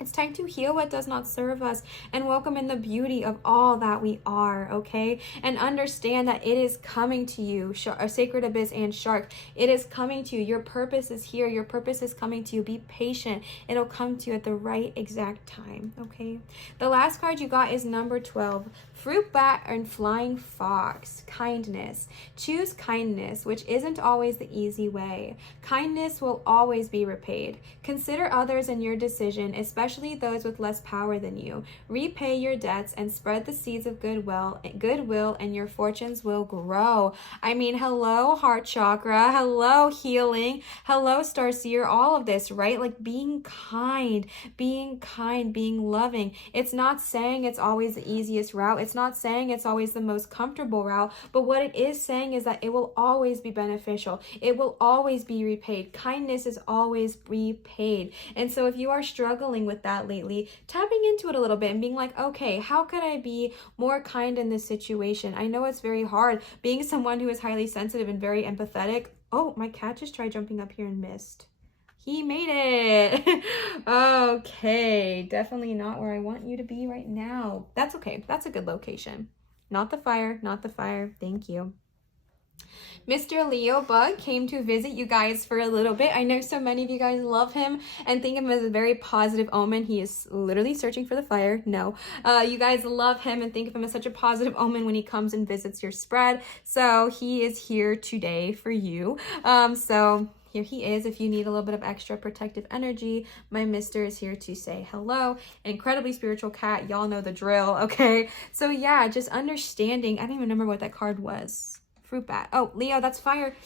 It's time to heal what does not serve us and welcome in the beauty of all that we are, okay? And understand that it is coming to you, Sacred Abyss and Shark. It is coming to you. Your purpose is here. Your purpose is coming to you. Be patient. It'll come to you at the right exact time, okay? The last card you got is number 12. Fruit bat and flying fox. Kindness. Choose kindness, which isn't always the easy way. Kindness will always be repaid. Consider others in your decision, especially those with less power than you. Repay your debts and spread the seeds of goodwill, and your fortunes will grow. I mean, hello, heart chakra. Hello, healing. Hello, starseer. All of this, right? Like, being kind, being loving. It's not saying it's always the easiest route. It's It's not saying it's always the most comfortable route, but what it is saying is that it will always be beneficial. It will always be repaid. Kindness is always repaid. And so if you are struggling with that lately, tapping into it a little bit and being like, okay, how could I be more kind in this situation? I know it's very hard being someone who is highly sensitive and very empathetic. Oh, my cat just tried jumping up here and missed. He made it. Okay, definitely not where I want you to be right now. That's okay. That's a good location. Not the fire, not the fire. Thank you. Mr. Leo Bug came to visit you guys for a little bit. I know so many of you guys love him and think of him as a very positive omen. He is literally searching for the fire. No, you guys love him and think of him as such a positive omen when he comes and visits your spread. So he is here today for you. So here he is. If you need a little bit of extra protective energy, my mister is here to say hello. Incredibly spiritual cat. Y'all know the drill, okay? So yeah, just understanding. I don't even remember what that card was. Fruit bat. Oh, Leo, that's fire.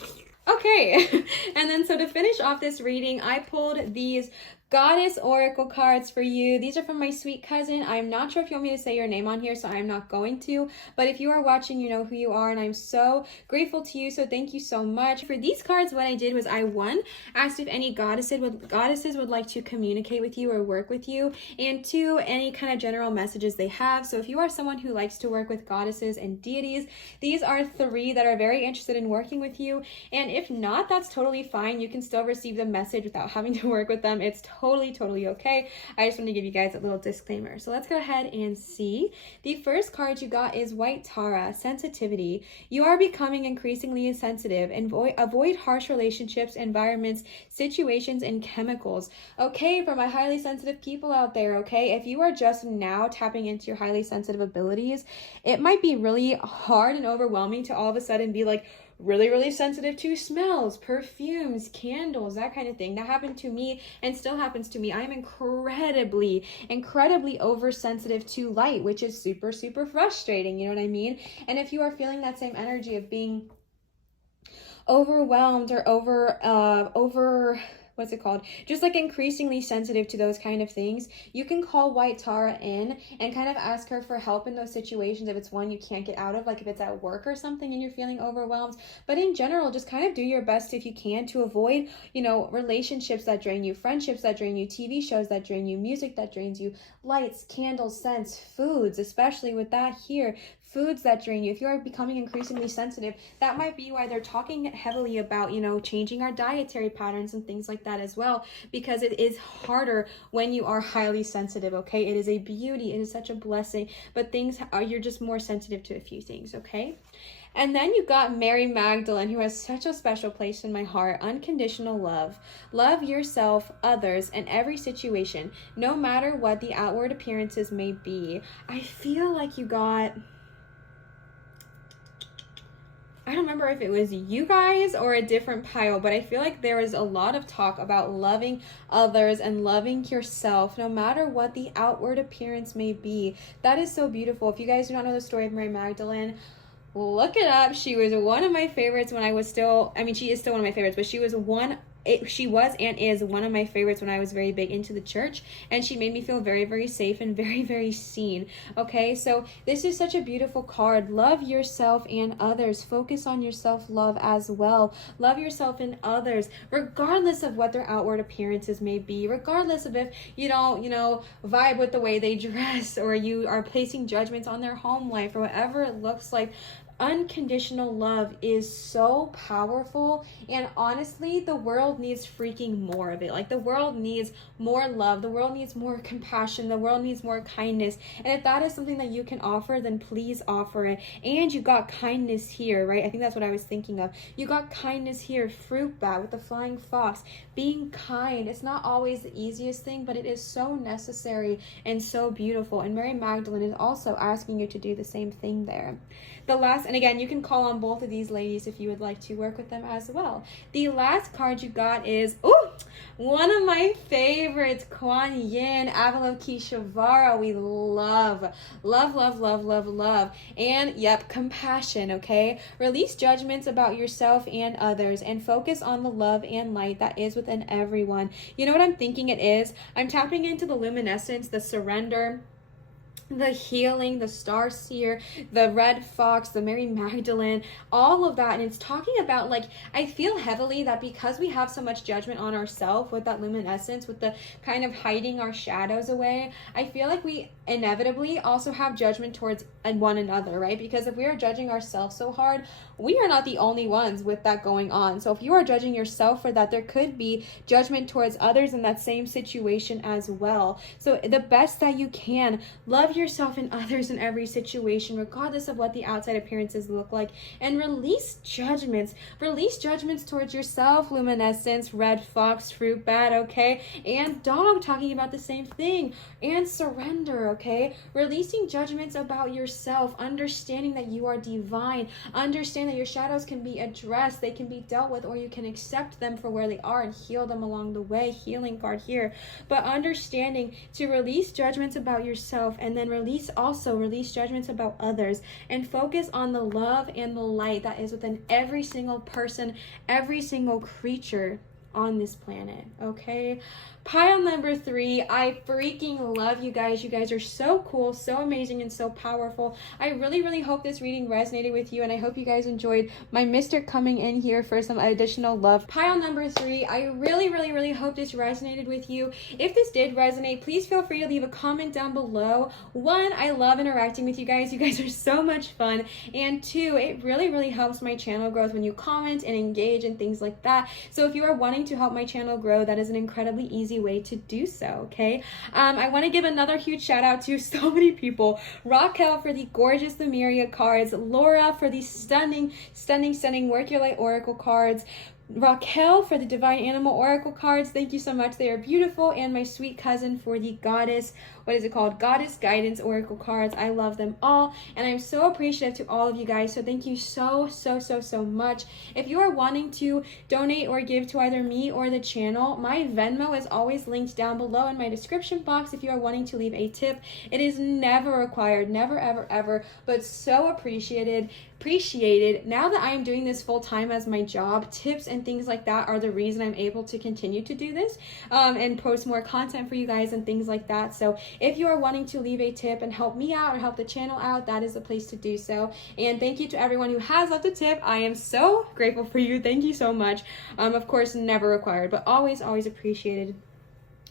Okay. And then so to finish off this reading, I pulled these Goddess Oracle cards for you. These are from my sweet cousin. I'm not sure if you want me to say your name on here, so I'm not going to. But if you are watching, you know who you are, and I'm so grateful to you. So thank you so much. For these cards, what I did was I, one, asked if any goddesses would like to communicate with you or work with you, and two, any kind of general messages they have. So if you are someone who likes to work with goddesses and deities, these are three that are very interested in working with you. And if not, that's totally fine. You can still receive the message without having to work with them. It's totally okay. I just want to give you guys a little disclaimer. So let's go ahead and see. The first card you got is White Tara, sensitivity. You are becoming increasingly sensitive and avoid harsh relationships, environments, situations, and chemicals. Okay, for my highly sensitive people out there, okay, if you are just now tapping into your highly sensitive abilities, it might be really hard and overwhelming to all of a sudden be like, really sensitive to smells, perfumes, candles, that kind of thing. That happened to me and still happens to me. I'm incredibly oversensitive to light, which is super frustrating, you know what I mean? And if you are feeling that same energy of being overwhelmed or what's it called? Just like increasingly sensitive to those kind of things, you can call White Tara in and kind of ask her for help in those situations if it's one you can't get out of, like if it's at work or something and you're feeling overwhelmed. But in general, just kind of do your best if you can to avoid, you know, relationships that drain you, friendships that drain you, TV shows that drain you, music that drains you, lights, candles, scents, foods, especially with that here, foods that drain you. If you are becoming increasingly sensitive, that might be why they're talking heavily about, you know, changing our dietary patterns and things like that as well, because it is harder when you are highly sensitive, okay? It is a beauty, it is such a blessing, but you're just more sensitive to a few things, okay? And then you got Mary Magdalene, who has such a special place in my heart. Unconditional love. Love yourself, others, and every situation, no matter what the outward appearances may be. I feel like you got, I don't remember if it was you guys or a different pile, but I feel like there was a lot of talk about loving others and loving yourself, no matter what the outward appearance may be. That is so beautiful. If you guys do not know the story of Mary Magdalene, look it up. She was one of my favorites when I was still, I mean, she is still one of my favorites, but she was and is one of my favorites when I was very big into the church, and she made me feel very safe and very seen. Okay, so this is such a beautiful card. Love yourself and others. Focus on your self-love as well. Love yourself and others, regardless of what their outward appearances may be, regardless of if you don't, you know, vibe with the way they dress, or you are placing judgments on their home life, or whatever it looks like. Unconditional love is so powerful, and honestly, the world needs freaking more of it. Like, the world needs more love, the world needs more compassion, the world needs more kindness. And if that is something that you can offer, then please offer it. And you got kindness here, right? I think that's what I was thinking of. You got kindness here. Fruit bat with the flying fox. Being kind, it's not always the easiest thing, but it is so necessary and so beautiful. And Mary Magdalene is also asking you to do the same thing there. The last, and again, you can call on both of these ladies if you would like to work with them as well. The last card you got is, one of my favorites, Kuan Yin, Avalokiteshvara. We love. And yep, compassion, okay? Release judgments about yourself and others and focus on the love and light that is within everyone. You know what I'm thinking it is? I'm tapping into the luminescence, the surrender, the healing, the star seer, the red fox, the Mary Magdalene, all of that. And it's talking about, like, I feel heavily that because we have so much judgment on ourselves with that luminescence, with the kind of hiding our shadows away, I feel like we inevitably also have judgment towards one another, right? Because if we are judging ourselves so hard, we are not the only ones with that going on. So if you are judging yourself for that, there could be judgment towards others in that same situation as well. So the best that you can, love yourself and others in every situation, regardless of what the outside appearances look like, and release judgments. Release judgments towards yourself, luminescence, red fox, fruit bat, okay? And dog, talking about the same thing. And surrender, okay? Releasing judgments about yourself, understanding that you are divine, understand that your shadows can be addressed, they can be dealt with, or you can accept them for where they are and heal them along the way. Healing card here. But understanding to release judgments about yourself, and then release judgments about others, and focus on the love and the light that is within every single person, every single creature on this planet, okay? Pile number 3, I freaking love you guys. You guys are so cool, so amazing, and so powerful. I really, really hope this reading resonated with you, and I hope you guys enjoyed my Mr. coming in here for some additional love. Pile number 3, I really, really, really hope this resonated with you. If this did resonate, please feel free to leave a comment down below. 1, I love interacting with you guys. You guys are so much fun. And 2, it really, really helps my channel growth when you comment and engage and things like that. So if you are wanting to help my channel grow, that is an incredibly easy way to do so, okay? I want to give another huge shout out to so many people. Raquel for the gorgeous Lemuria cards, Laura for the stunning Work Your Light Oracle cards, Raquel for the Divine Animal Oracle cards, thank you so much, they are beautiful, and my sweet cousin for the Goddess, Goddess Guidance Oracle cards. I love them all, and I'm so appreciative to all of you guys, so thank you so much. If you are wanting to donate or give to either me or the channel, my Venmo is always linked down below in my description box if you are wanting to leave a tip. It is never required, never ever, but so appreciated. Now that I am doing this full time as my job, tips and things like that are the reason I'm able to continue to do this and post more content for you guys and things like that. So if you are wanting to leave a tip and help me out or help the channel out, that is the place to do so. And thank you to everyone who has left a tip. I am so grateful for you. Thank you so much. Of course, never required, but always appreciated.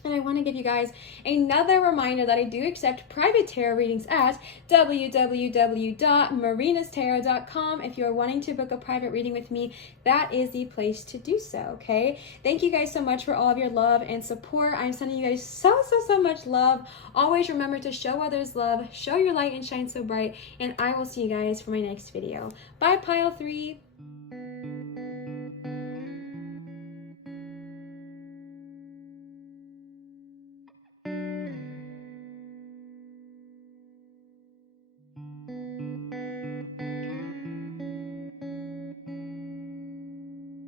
And I want to give you guys another reminder that I do accept private tarot readings at www.marinastarot.com. If you're wanting to book a private reading with me, that is the place to do so, okay? Thank you guys so much for all of your love and support. I'm sending you guys so much love. Always remember to show others love, show your light and shine so bright, and I will see you guys for my next video. Bye, Pile 3.